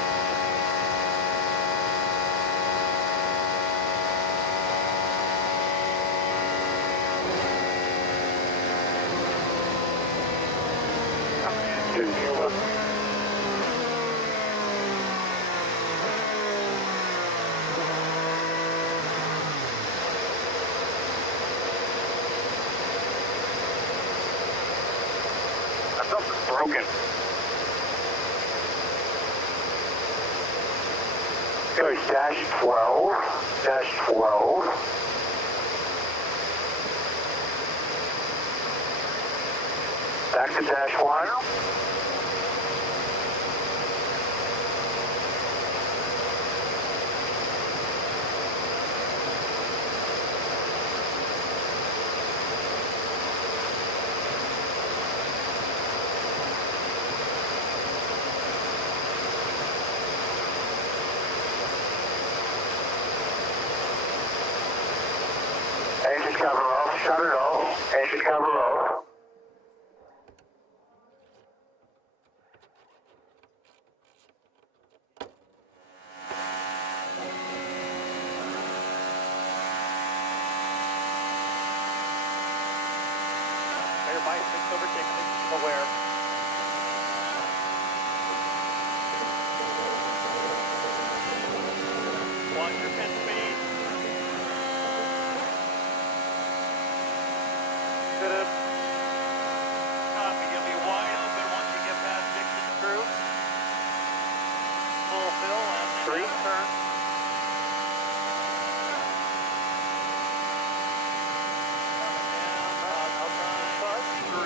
Something's broken. Goes dash 12, dash 12. Back to dash 1. Engine cover off, shut it off, engine cover off. Clear by 6 overtaking, aware. Watch your 10 speed. Copy, you'll be wide open once you get past Dixon Screw. Full fill and 3 turn.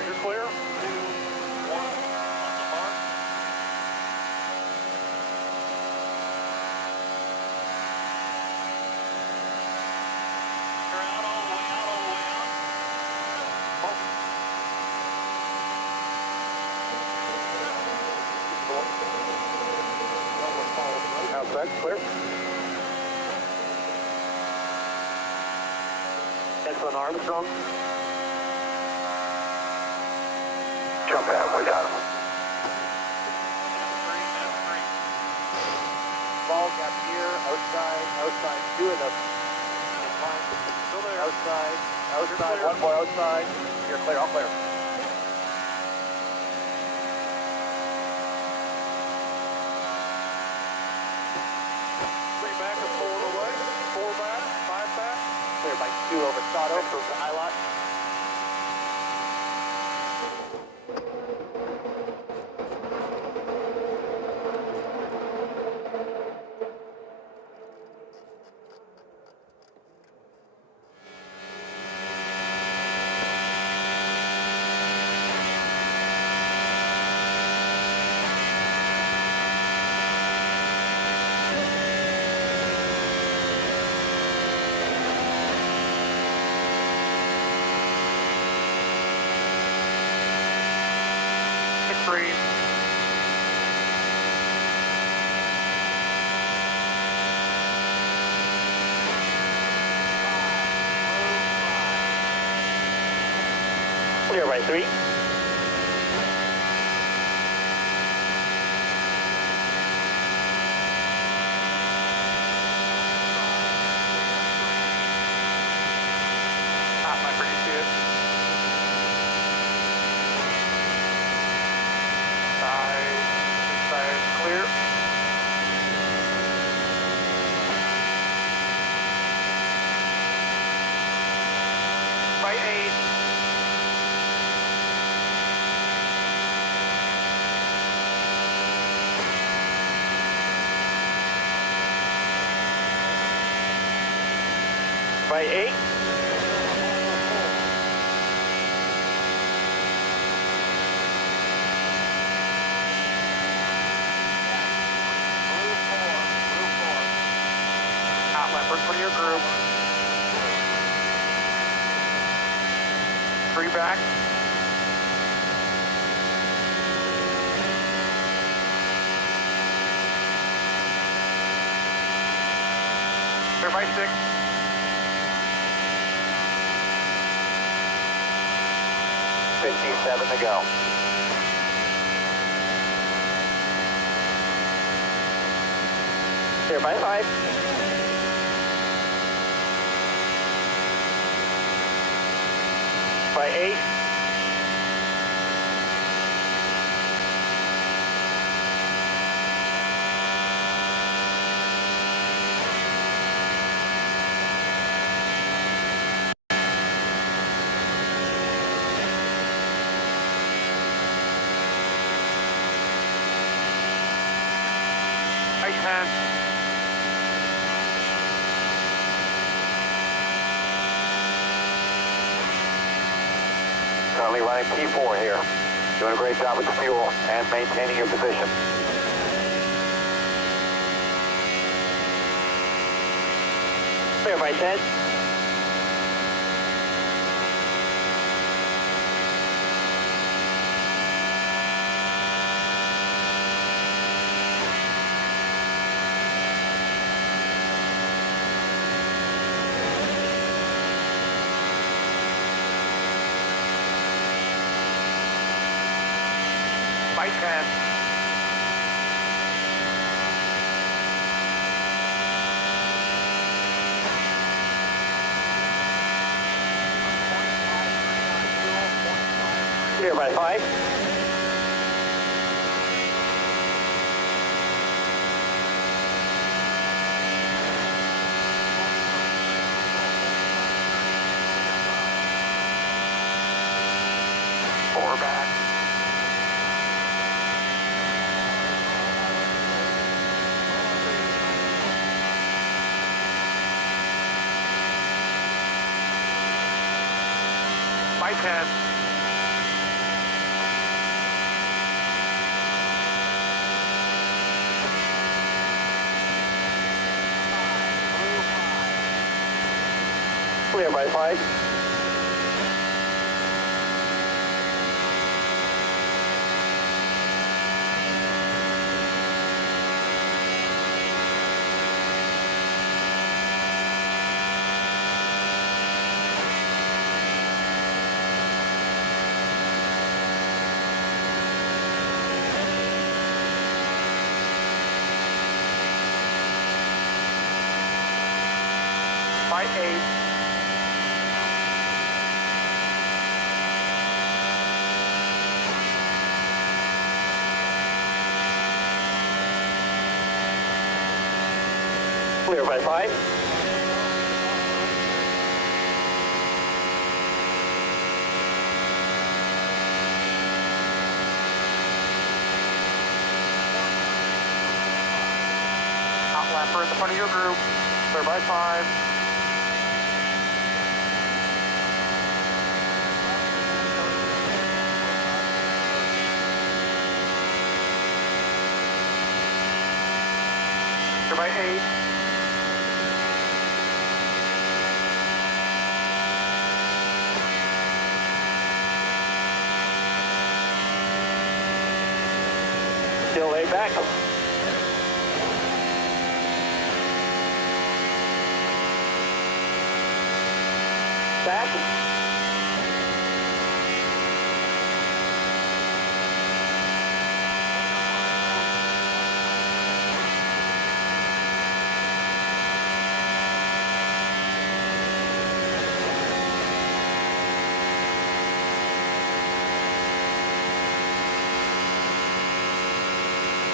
You're clear. 2, Outside, clear. Excellent, Armstrong. Jump out, we got him. Ball gap here, outside, two in the incline. Still there. Outside, one more outside. You're clear, all clear. Three back and four away. Four back, five back. Clear by two over Sato for Ilot. Clear by three. Half my pretty good. Side clear. Right 8. By 8. Half left for your group. 3 back. Clear by 6. $57 to go. Clear by 5. By 8. By 10. Currently running P4 here. Doing a great job with the fuel and maintaining your position. Clear by 10. By 10. Clear by 5. Four back. By 10. Clear by 5. 8. Clear by 5. Outlapper in the front of your group. Clear by 5. Clear by 8. Still laid back. Back.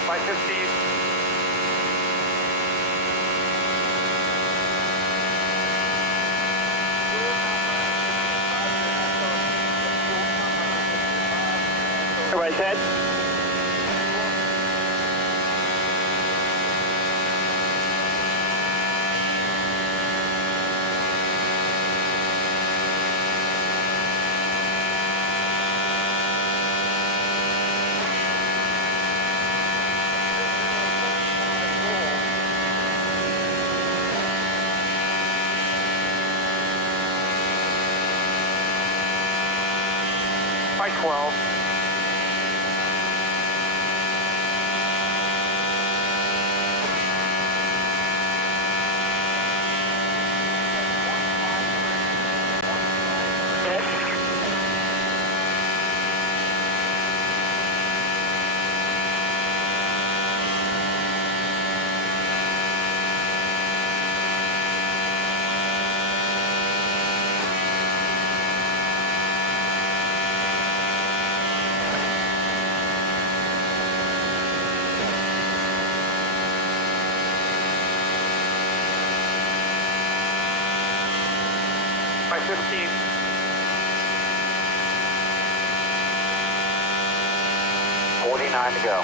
By 15. Right head. By 12. By 15. $49 to go.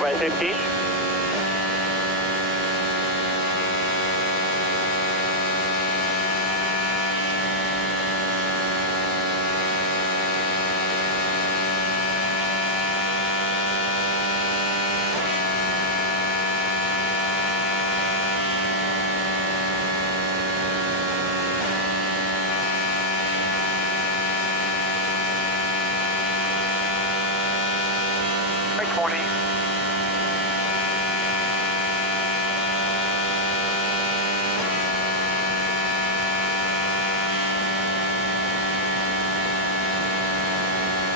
By 15. By 20.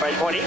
By 20.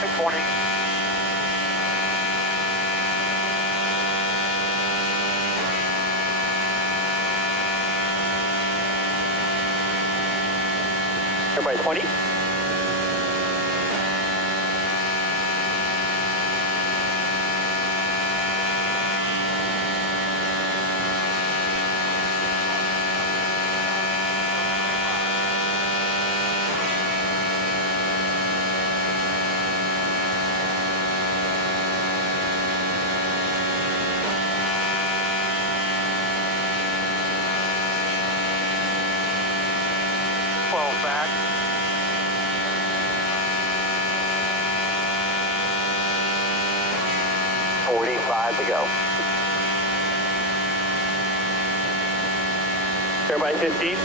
By 20. by 20. Back. 45 to go. Clear by 15.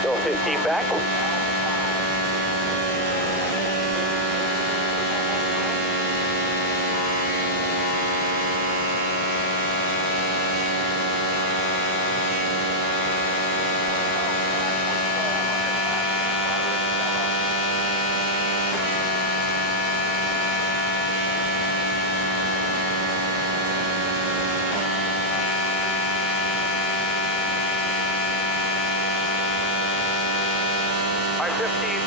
Still 15 back. By 15.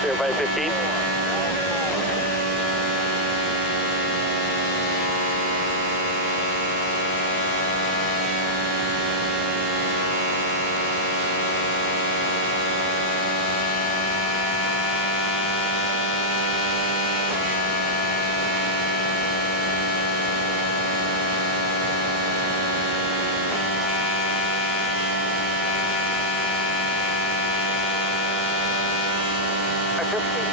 Clear by 15. By 15.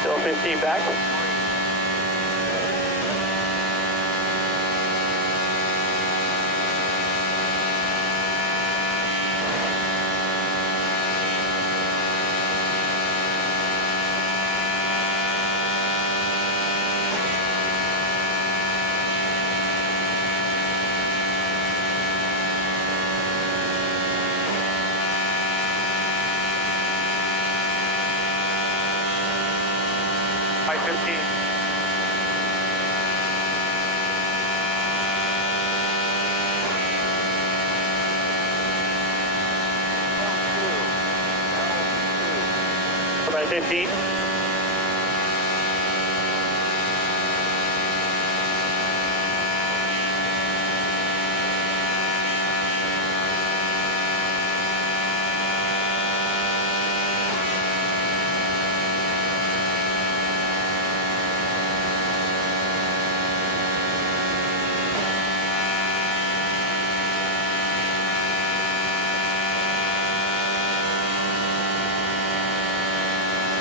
Still 15 back. By 15. By 15.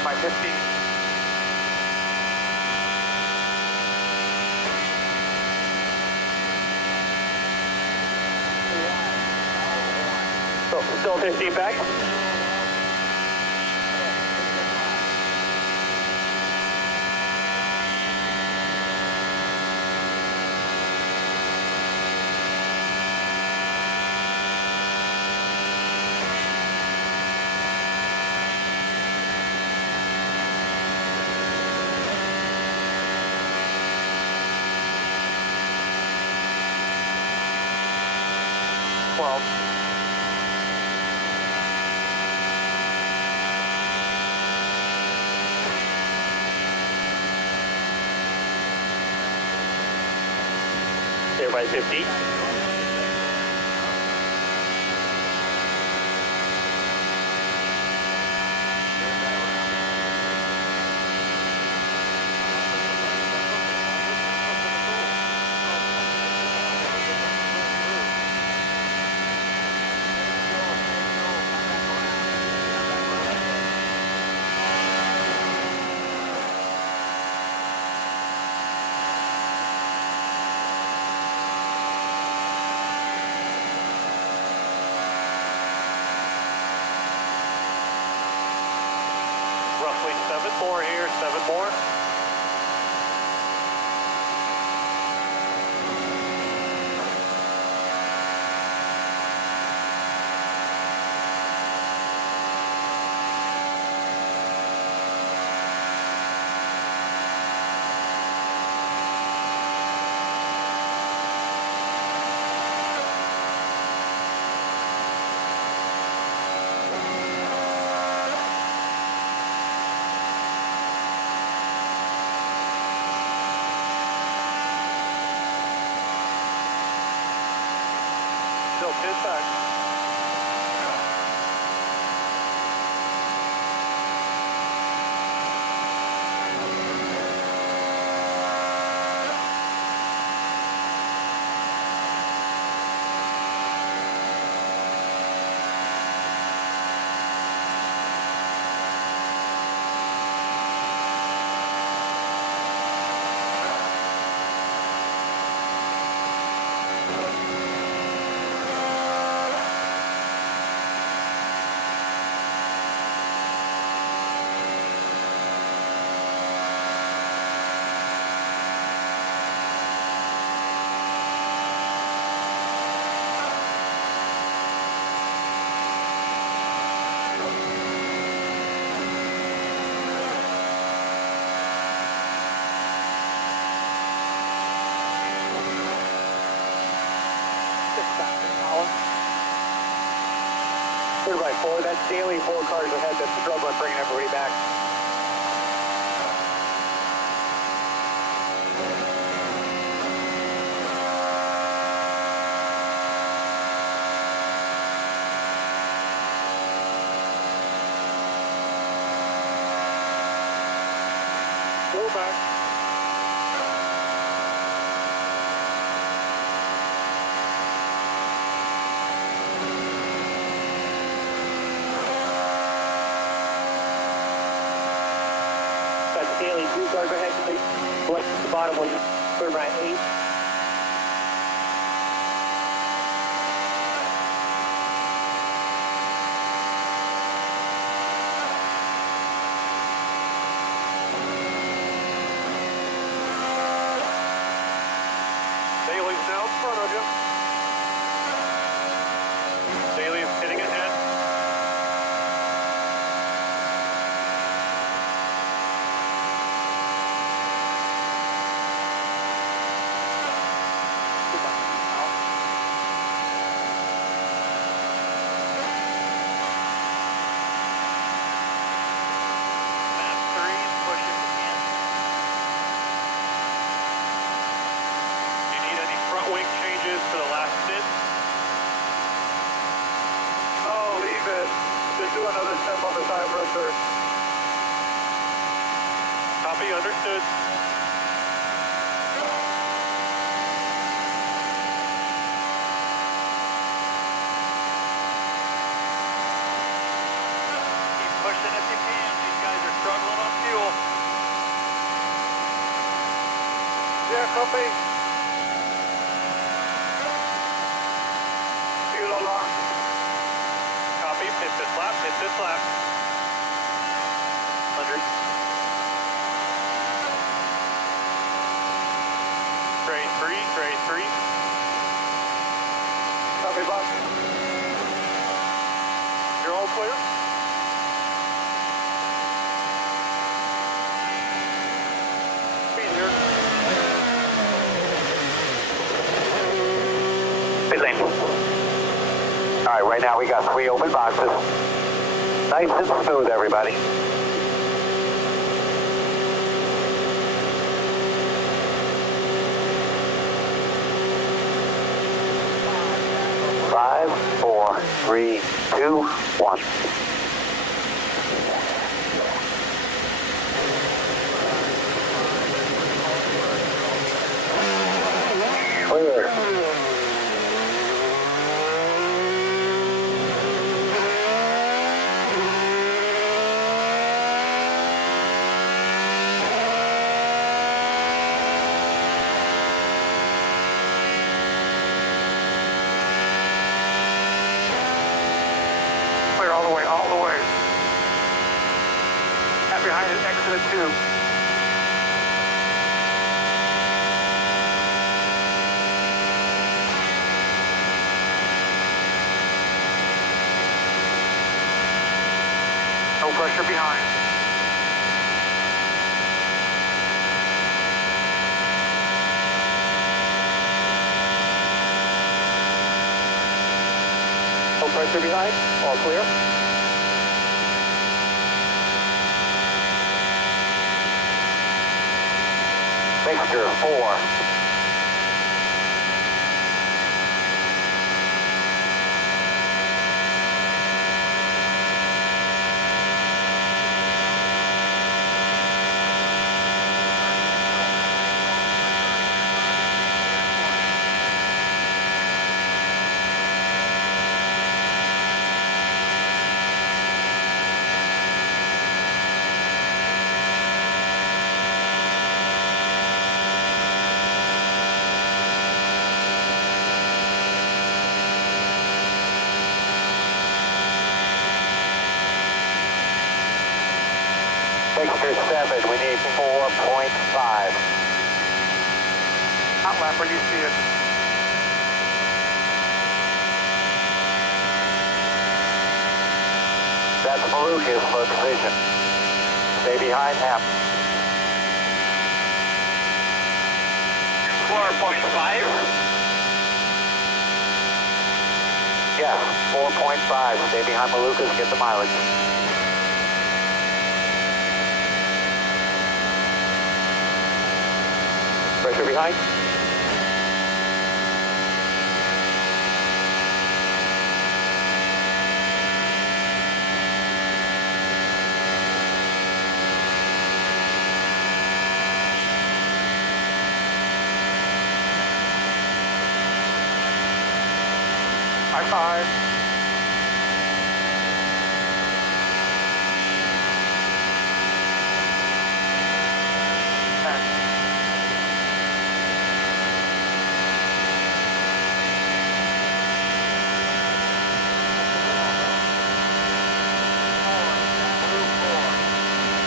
By 15. Still 15 back. Clear by 15. 7 more. Still 10 seconds. Clear by 4. That's Daly 4 cars ahead. That's struggling bringing everybody back. Four back. Daly 2 cars ahead. Going to the bottom one. Clear by 8. Daly's now in front of you. Daly is hitting ahead. Do another step on the side rotor. Copy, understood. Keep pushing if you can. These guys are struggling on fuel. Yeah, copy. Fuel alarm. Copy, hit this lap, hit this lap. 100. Grade 3, grade 3. Copy, box. You're all clear? Speed here. Pit lane. All right, right now we got 3 open boxes. Nice and smooth, everybody. Five, 4, 3, 2, 1. Clear. All the way. Behind it, exit 2. pressure behind. No pressure behind, all clear. Mixture 4. Mixture 7, we need 4.5. Hot lap where you see it. That's Malukas for position. Stay behind him. 4.5? Yes, 4.5. Stay behind Malukas, get the mileage. Pressure behind. High five.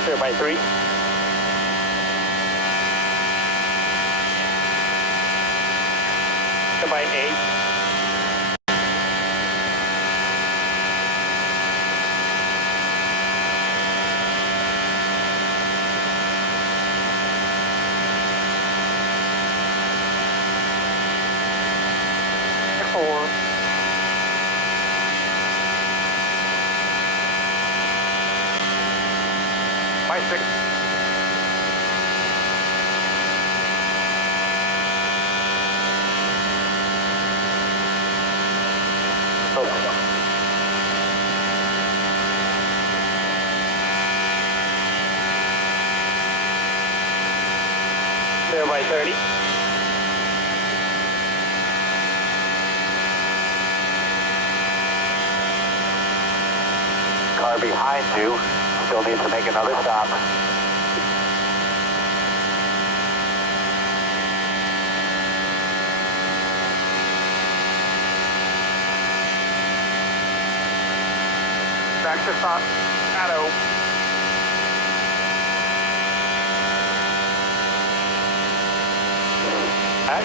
Clear by 3. Clear by 8. By 6. Clear by 30. Car behind you still needs to make another stop. Back to stop, Pato. Back,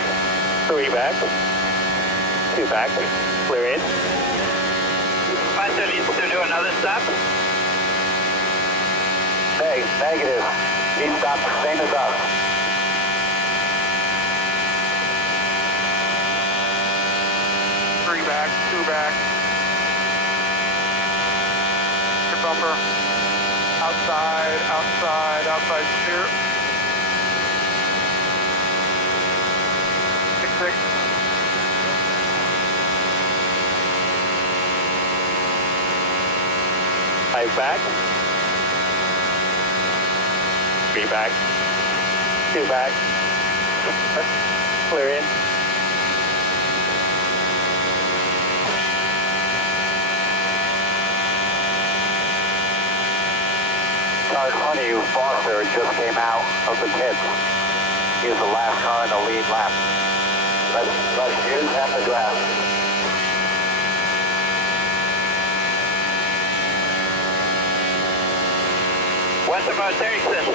3 back, 2 back, clear in. Pato needs to do another stop. Negative. He stopped the same as us. Three back, 2 back. Your bumper. Outside steer. 6-6. Five back. 3 back, 2 back, clear in. Car in front of you, Foster, just came out of the pits. He is the last car in the lead lap. Let's use half the grass. What about Ericsson?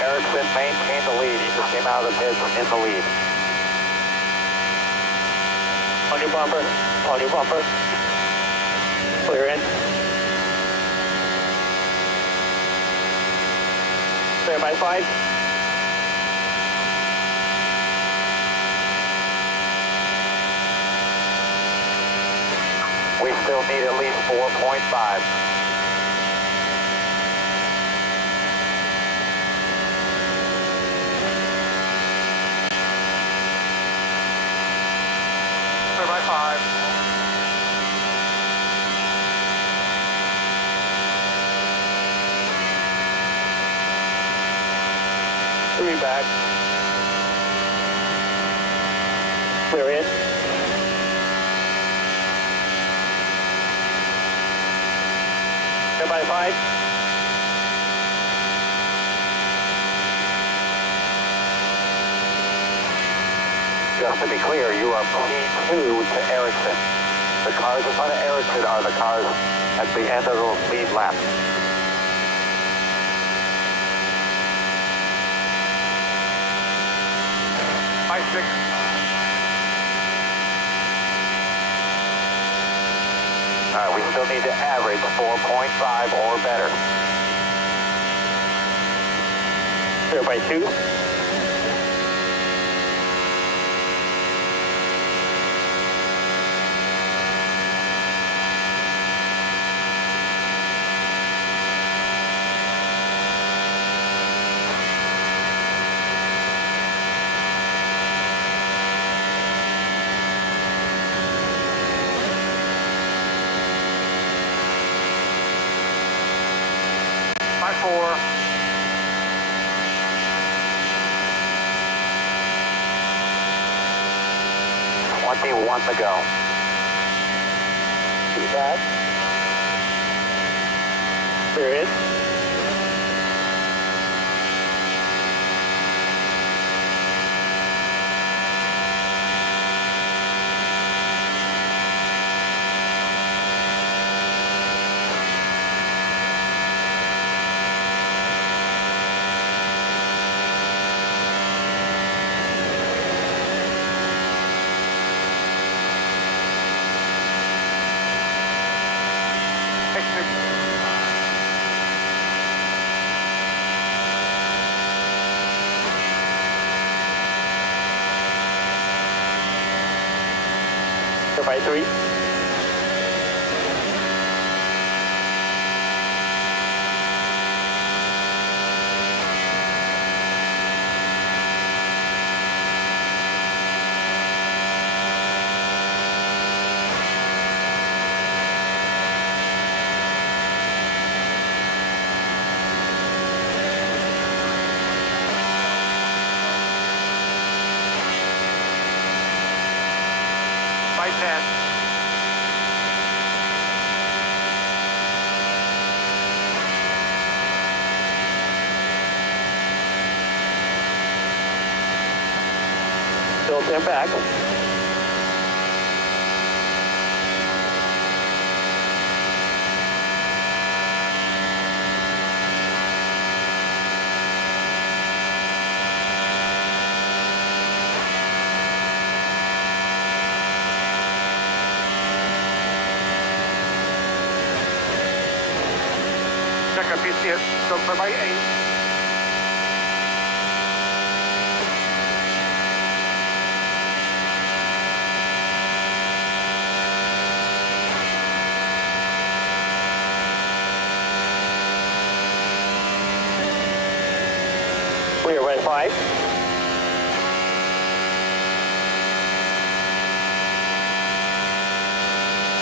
Ericsson maintained the lead. He just came out of the pits in the lead. On your bumper. On your bumper. Clear in. Clear by 5. We still need at least 4.5. Clear by 5. Three back. Clear in. Clear by 5. Just to be clear, you are P2 to Ericsson. The cars in front of Ericsson are the cars at the end of the lead lap. By 6. All right, we still need to average 4.5 or better. Clear by 2. By 4. One to go. Two back. Clear in. By 3. By 10. Still 10 back. Check up PCS, so clear by 8. Clear by 5.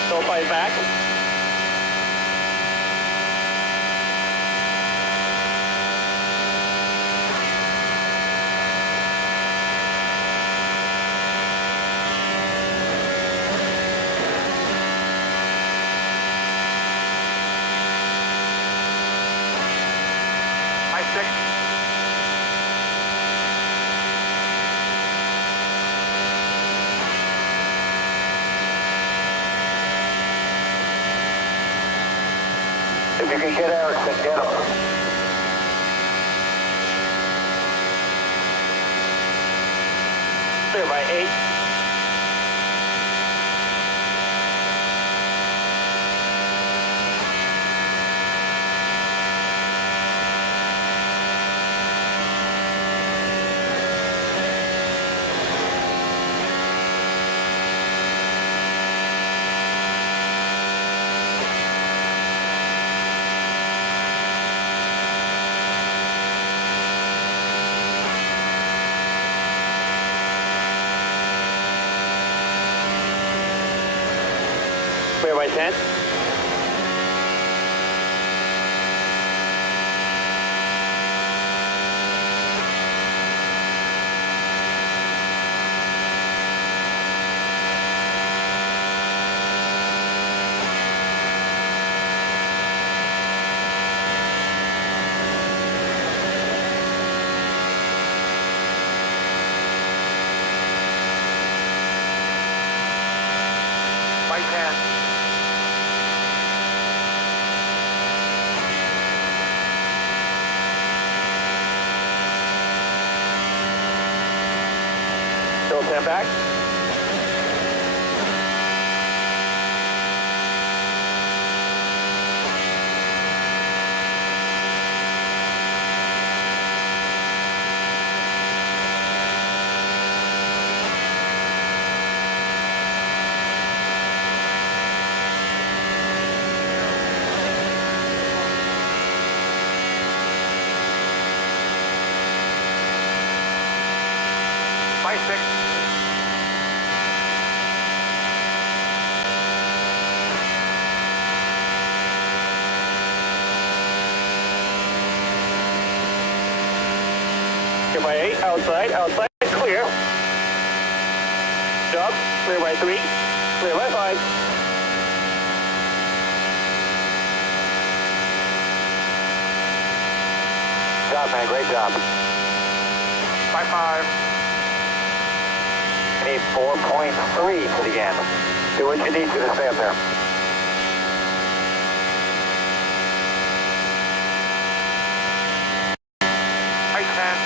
Still 5 back. By 6. If you can get Ericsson, get him. Clear by 8. by 10. By 10. Still 10 back. By 6. Clear by 8, outside, clear. Stop, clear by 3, clear by 5. Good job, man, great job. By 5. You need 4.3 to the end. Do what you need to stay up there. By 10.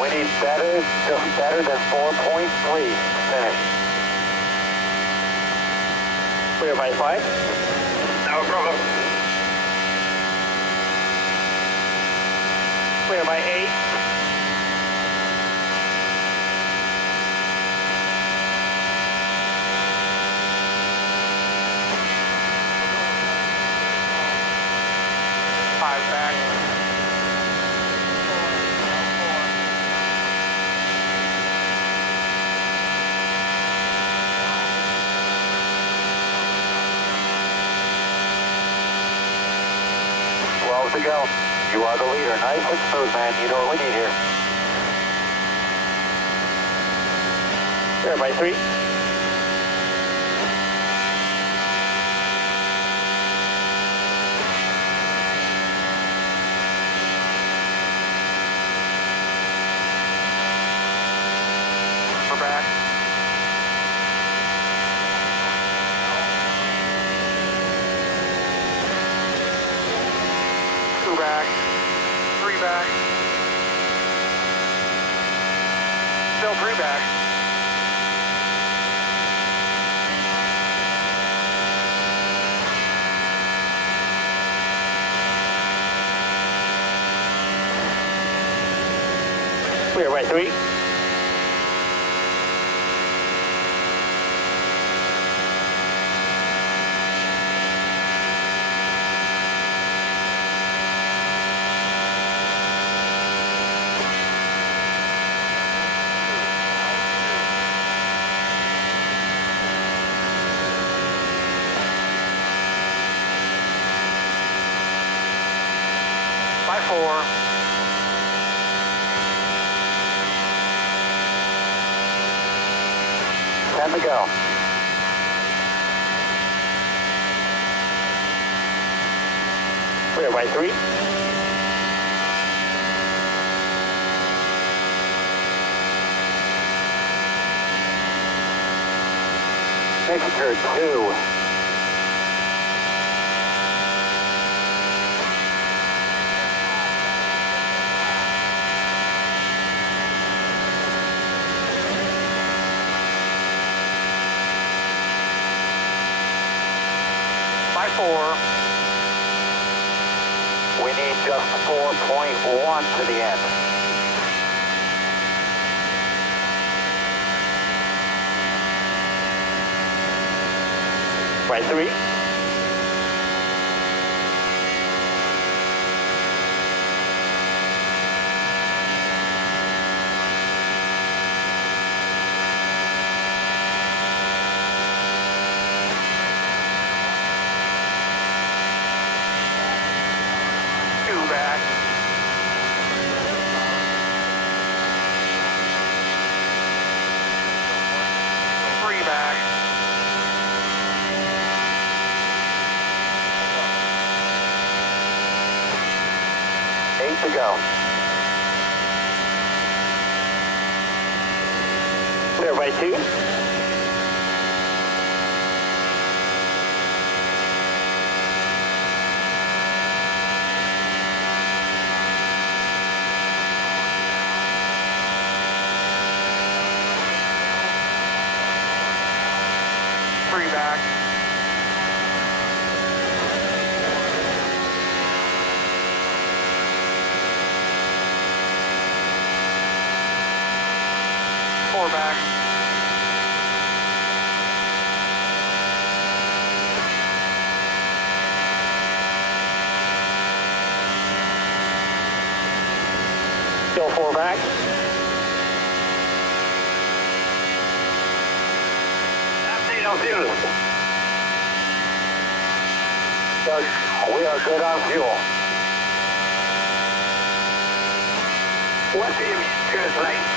We need better, just better than 4.3 to finish. Clear by 5. No problem. Clear by 8. Back. To go. You are the leader. Nice and smooth, man. You know what we need here. Clear by 3. We're back. Back, 3 back, still 3 back. Clear by 3. By 4. Time to go. Clear by 3. Mixture 2. By 4. We need just 4.1 to the end. By 3. to go. Clear by 2. Three back. Four back. Still 4 back. Doug, we are good on fuel. What do you mean good? Like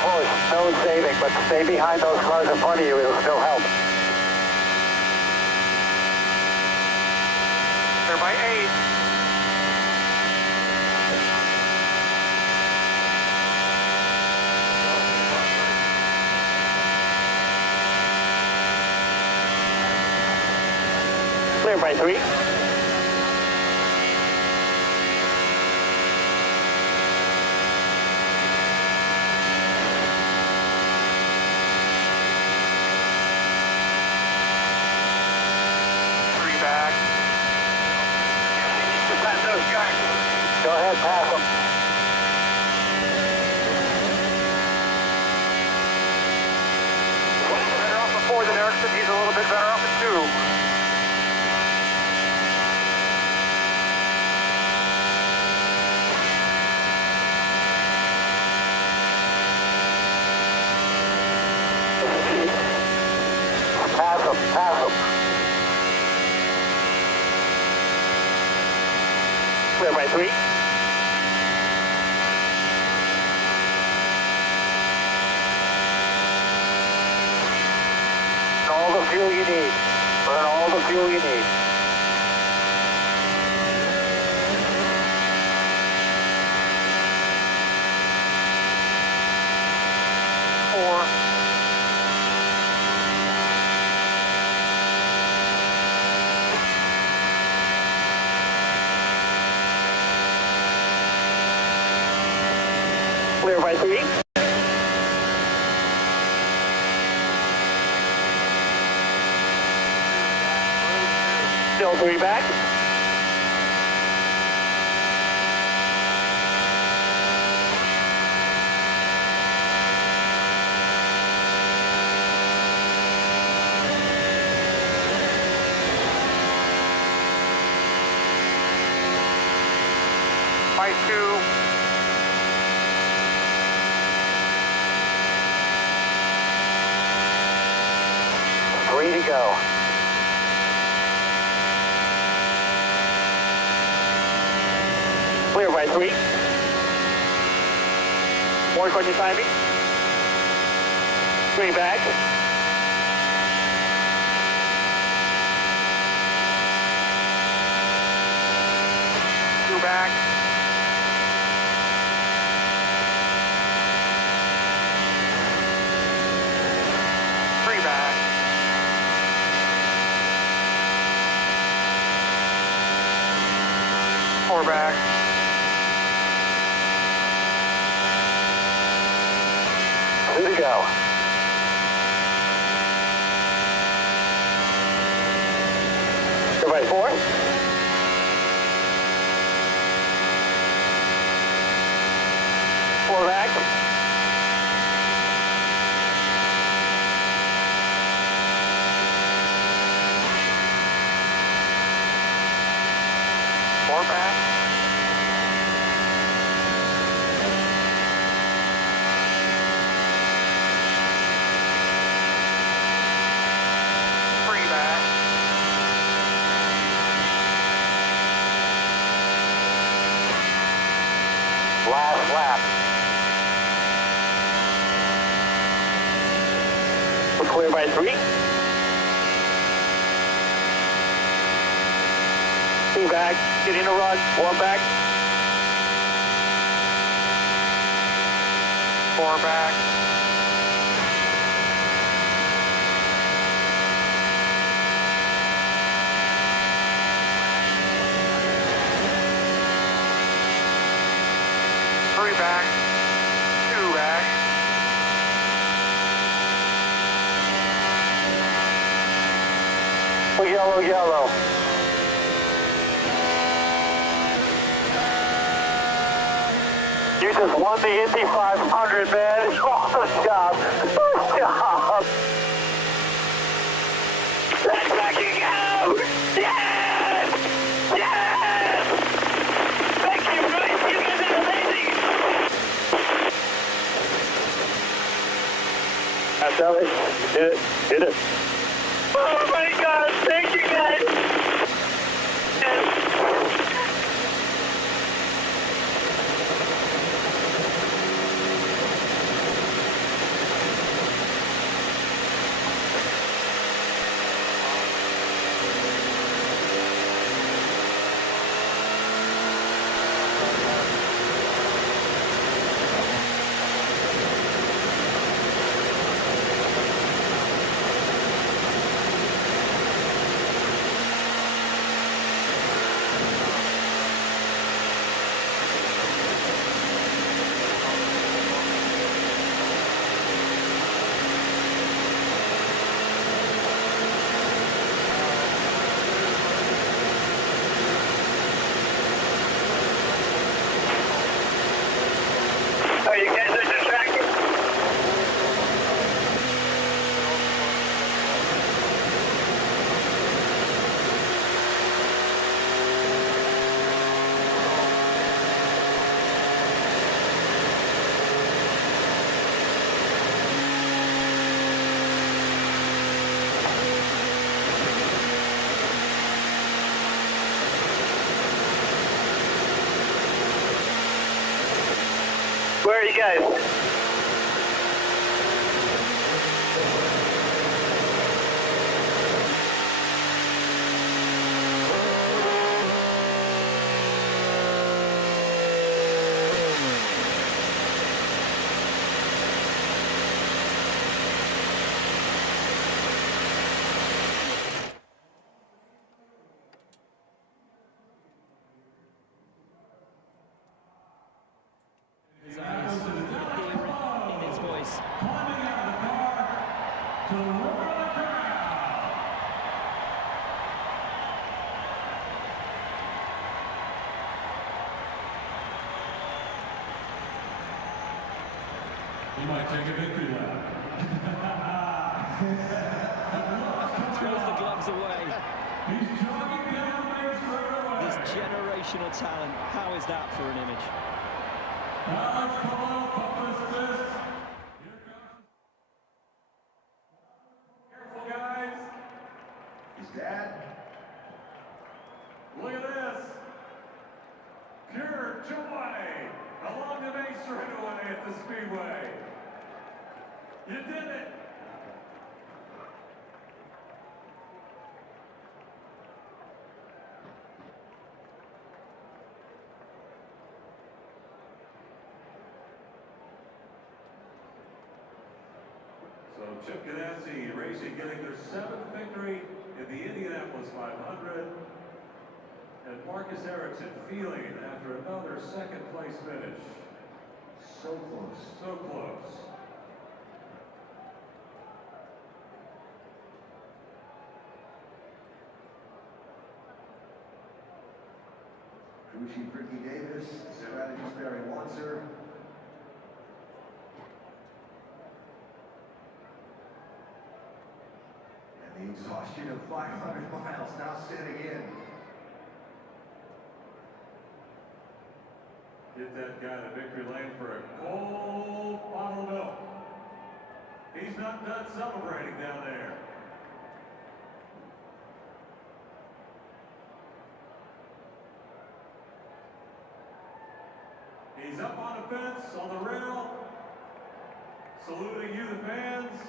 push, no saving, but stay behind those cars in front of you, it'll still help. They're by 8. Clear by 3. Back. Pass those guys. Go ahead, pass them. Better off at 4 than Erickson. He's a little bit better off at 2. Pass them, pass them. Clear by 3. All the fuel you need. Burn all the fuel you need. Four. Clear by 3. Still 3 back. By 2. To go. Clear by 3. More on your timing. 3 back. Two back. Three back. Four back. Two to go. Go by 4. Four back. Four back. Three back. Last lap. We're clear by 3. 2 back, getting a run, 1 back. 4 back. Back, 2 back. Yellow, yellow. You just won the Indy 500, man. Awesome job. Good job. Let's fucking go! Yes! Yes! Thank you, guys. You guys are amazing. That's Álex. Did it. Did it. Oh my God. Thank you, guys. Yes. Oh, you guys are distracted. Where are you guys? He might take a victory lap. Throws the gloves away. He's jogging down Main Street. This generational talent, how is that for an image? Álex Palou, pumping his fist. Here comes. Careful, guys. His dad. Look at this. Pure joy along the Main Straightaway at the Speedway. You did it. So Chip Ganassi Racing getting their 7th victory in the Indianapolis 500. And Marcus Ericsson feeling it after another 2nd place finish. So close. So close. Crew Chief Ricky Davis, strategist Barry Wanser. And the exhaustion of 500 miles now setting in. Get that guy to victory lane for a cold bottle of milk. He's not done celebrating down there. He's up on the fence, on the rail, saluting you, the fans.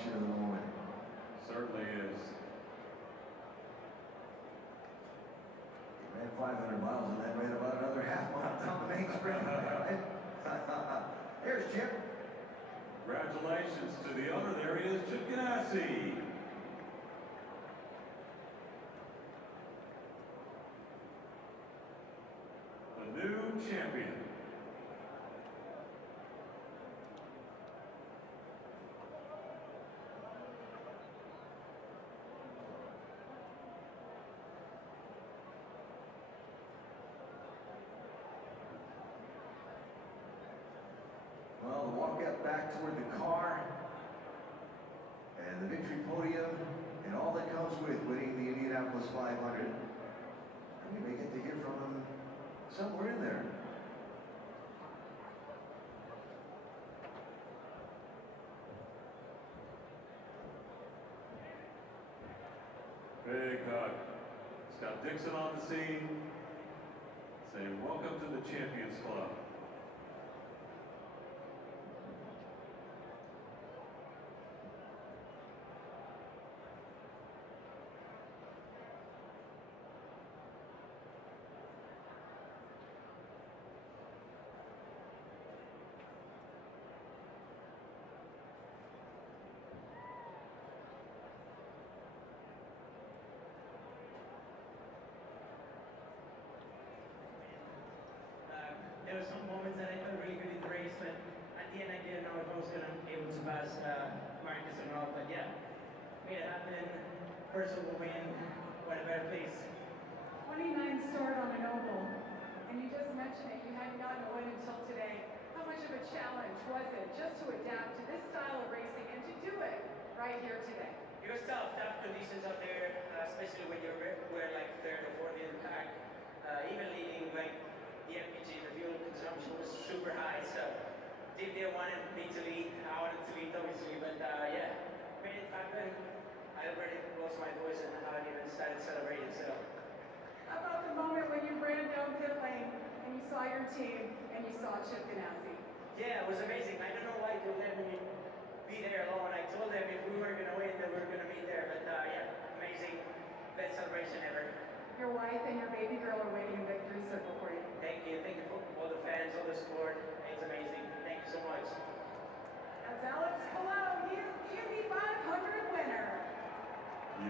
emotion of the moment. Certainly is. Ran 500 miles and then ran about another half mile down the main street. There's Chip. Congratulations to the owner. There he is, Chip Ganassi. The new champion. Well, the walk up back toward the car and the victory podium and all that comes with winning the Indianapolis 500. And we may get to hear from him somewhere in there. Big hug. Scott Dixon on the scene, saying welcome to the Champions Club. There were some moments that I felt really good in the race, but at the end I didn't know if I was going to be able to pass Marcus or not. But yeah, made it happen. First of all, win. What a better place. 29 started on an oval, and you just mentioned it. You hadn't gotten a win until today. How much of a challenge was it just to adapt to this style of racing and to do it right here today? It was tough conditions up there, especially when you were like third or fourth in the pack. Even leading, like, the MPG, the fuel consumption was super high, so team didn't want me to lead. I wanted to lead, obviously, but yeah, made it happen. I already lost my voice and I haven't even started celebrating, so. How about the moment when you ran down pit lane and you saw your team and you saw Chip Ganassi? Yeah, it was amazing. I don't know why they let me be there alone. I told them if we were going to win, that we were going to be there, but yeah, amazing. Best celebration ever. Your wife and your baby girl are waiting in victory circle for you. Thank you for all the fans, all the support. It's amazing. Thank you so much. That's Álex Palou. He is the Indy 500 winner.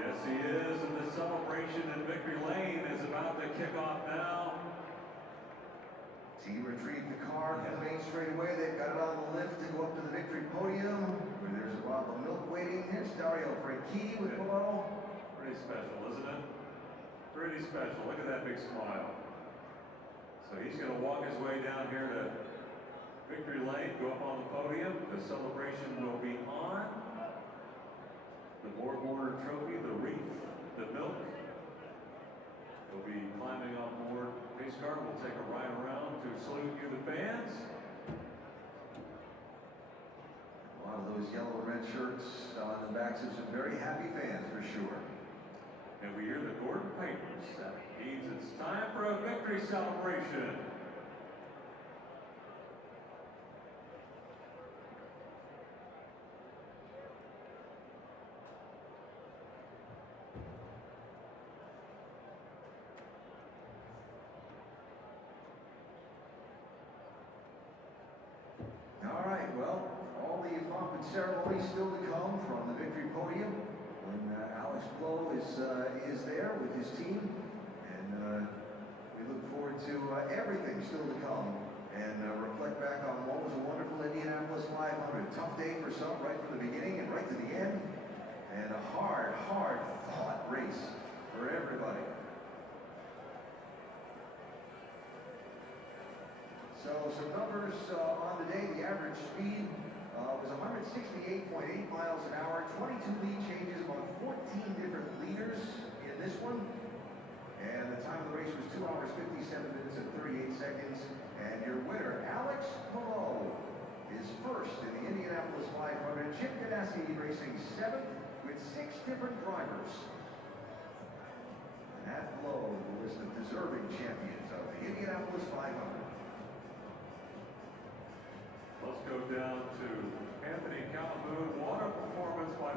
Yes, he is, and the celebration in victory lane is about to kick off now. Team retrieved the car from the main straightaway. They've got it on the lift to go up to the victory podium, where there's a bottle of milk waiting. Here's Dario Franchi with Palou. Pretty special, isn't it? Pretty special. Look at that big smile. So he's going to walk his way down here to victory lane, go up on the podium. The celebration will be on. The board trophy, the wreath, the milk. He'll be climbing on board. Pace car will take a ride around to salute you, the fans. A lot of those yellow and red shirts on the backs of some very happy fans, for sure. And we hear the Gordon Pipers. That means it's time for a victory celebration. All right, well, all the pomp and ceremony still to come from the victory podium when Álex Palou is there with his team, and we look forward to everything still to come and reflect back on what was a wonderful Indianapolis 500. Tough day for some right from the beginning and right to the end, and a hard fought race for everybody. So some numbers on the day. The average speed was 168.8 miles an hour, 22 lead changes among 14 different leaders in this one. And the time of the race was 2 hours, 57 minutes, and 38 seconds. And your winner, Álex Palou, is first in the Indianapolis 500. Chip Ganassi racing seventh with 6 different drivers. And that below the list of deserving champions of the Indianapolis 500. Let's go down to Anthony Calhoun. Water performance by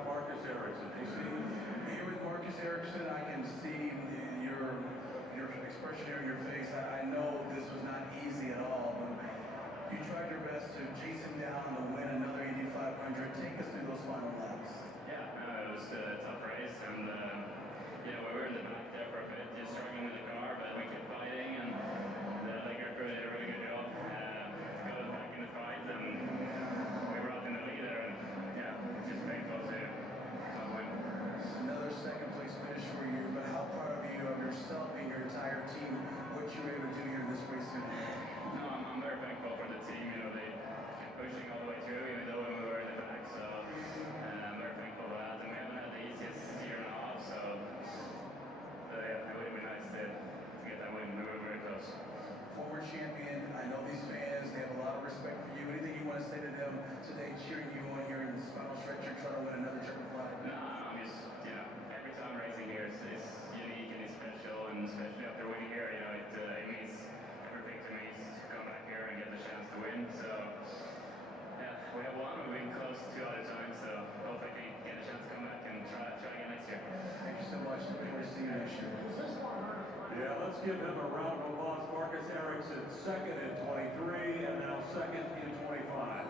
give him a round of applause. Marcus Ericsson, second in 23, and now second in 25.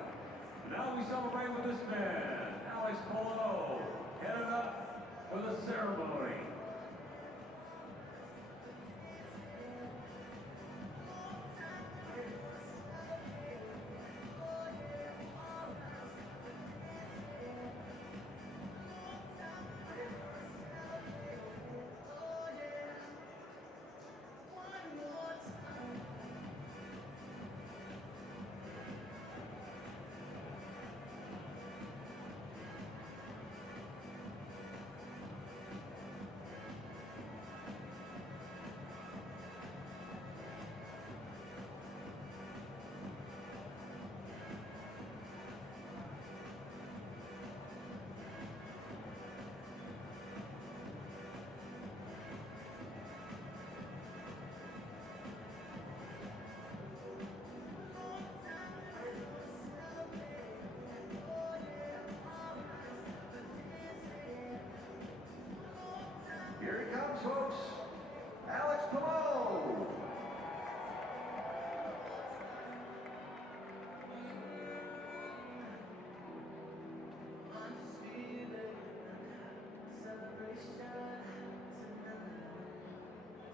Now we celebrate with this man, Álex Palou, headed up for the ceremony. Here he comes, folks. Álex Palou.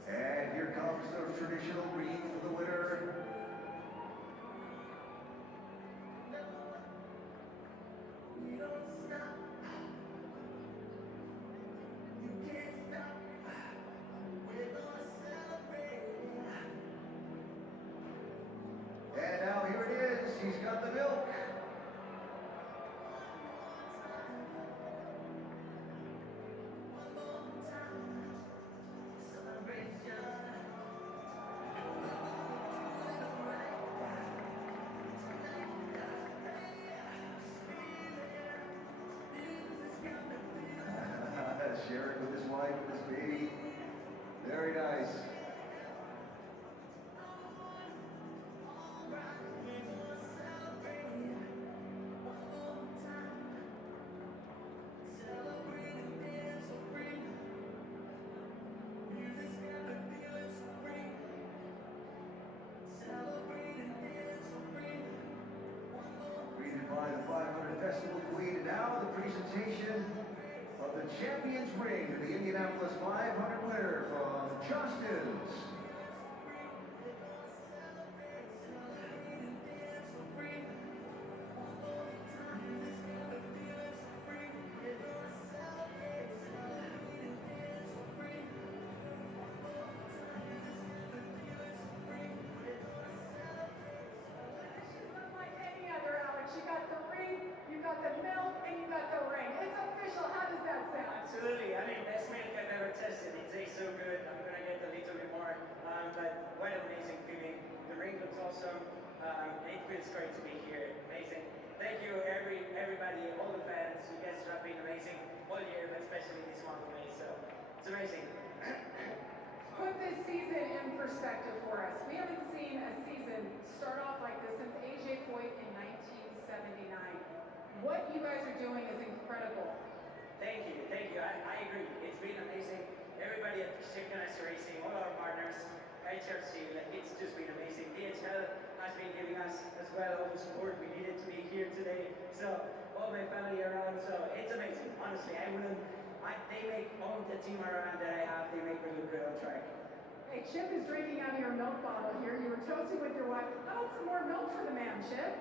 And here comes the traditional wreath for the winner. And now here it is, he's got the milk. Share it with his wife and his baby. Very nice. Greeted by the 500 Festival Queen, and now the presentation of the Champions Ring to the Indianapolis 500 winner from Johnston's. You got the ring, you got the milk, and you got the ring. It's official. How does that sound? Absolutely. I mean, best milk I've ever tested. It tastes so good. I'm going to get a little bit more. But what an amazing feeling. The ring looks awesome. It feels great to be here. Amazing. Thank you, everybody, all the fans. You guys have been amazing all year, but especially this month for me. So it's amazing. Put this season in perspective for us. We haven't seen a season start off like this since A.J. Foyt in 1979. What you guys are doing is incredible. Thank you, thank you. I agree. It's been amazing. Everybody at Synchronized Racing, all our partners, HRC, like, it's just been amazing. DHL has been giving us as well all the support we needed to be here today. So all my family around, so it's amazing. Honestly, they make all the team around that I have, they make me look good on track. Hey, Chip is drinking out of your milk bottle here. You were toasting with your wife. How about some more milk for the man, Chip?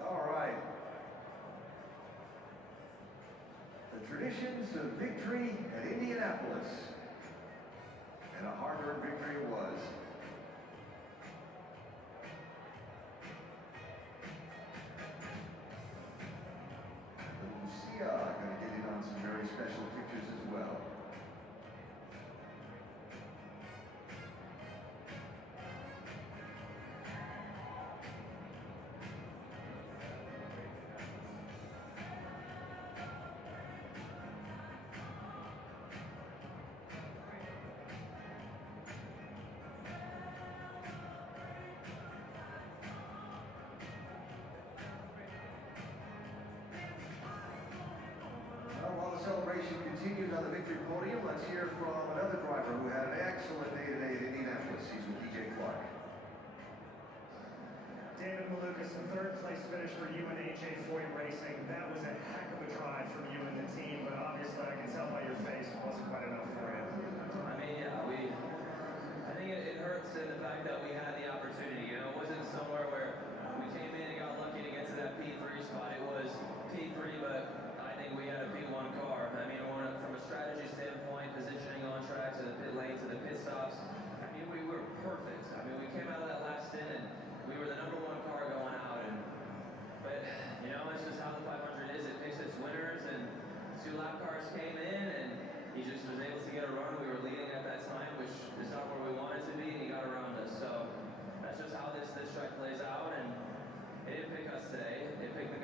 All right. The traditions of victory at Indianapolis. And a hard-earned victory it was. Lucia going to get in on some very special pictures as well. celebration continues on the victory podium. Let's hear from another driver who had an excellent day today at Indianapolis. He's with DJ Clark. David Malukas, a third place finish for you and AJ Foyt Racing. That was a heck of a drive from you and the team, but obviously I can tell by your face it wasn't quite enough for you. I mean, yeah, I think it hurts in the fact that we had the opportunity. You know, it wasn't somewhere where we came in and got lucky to get to that P3 spot. It was P3, but I think we had a P1 car. I mean, from a strategy standpoint, positioning on track to the pit lane to the pit stops, I mean, we were perfect. I mean, we came out of that last stint and we were the #1 car going out. But, you know, it's just how the 500 is. It picks its winners, and 2 lap cars came in, and he just was able to get a run. We were leading at that time, which is not where we wanted to be, and he got around us. So that's just how this track plays out, and it didn't pick us today. It picked the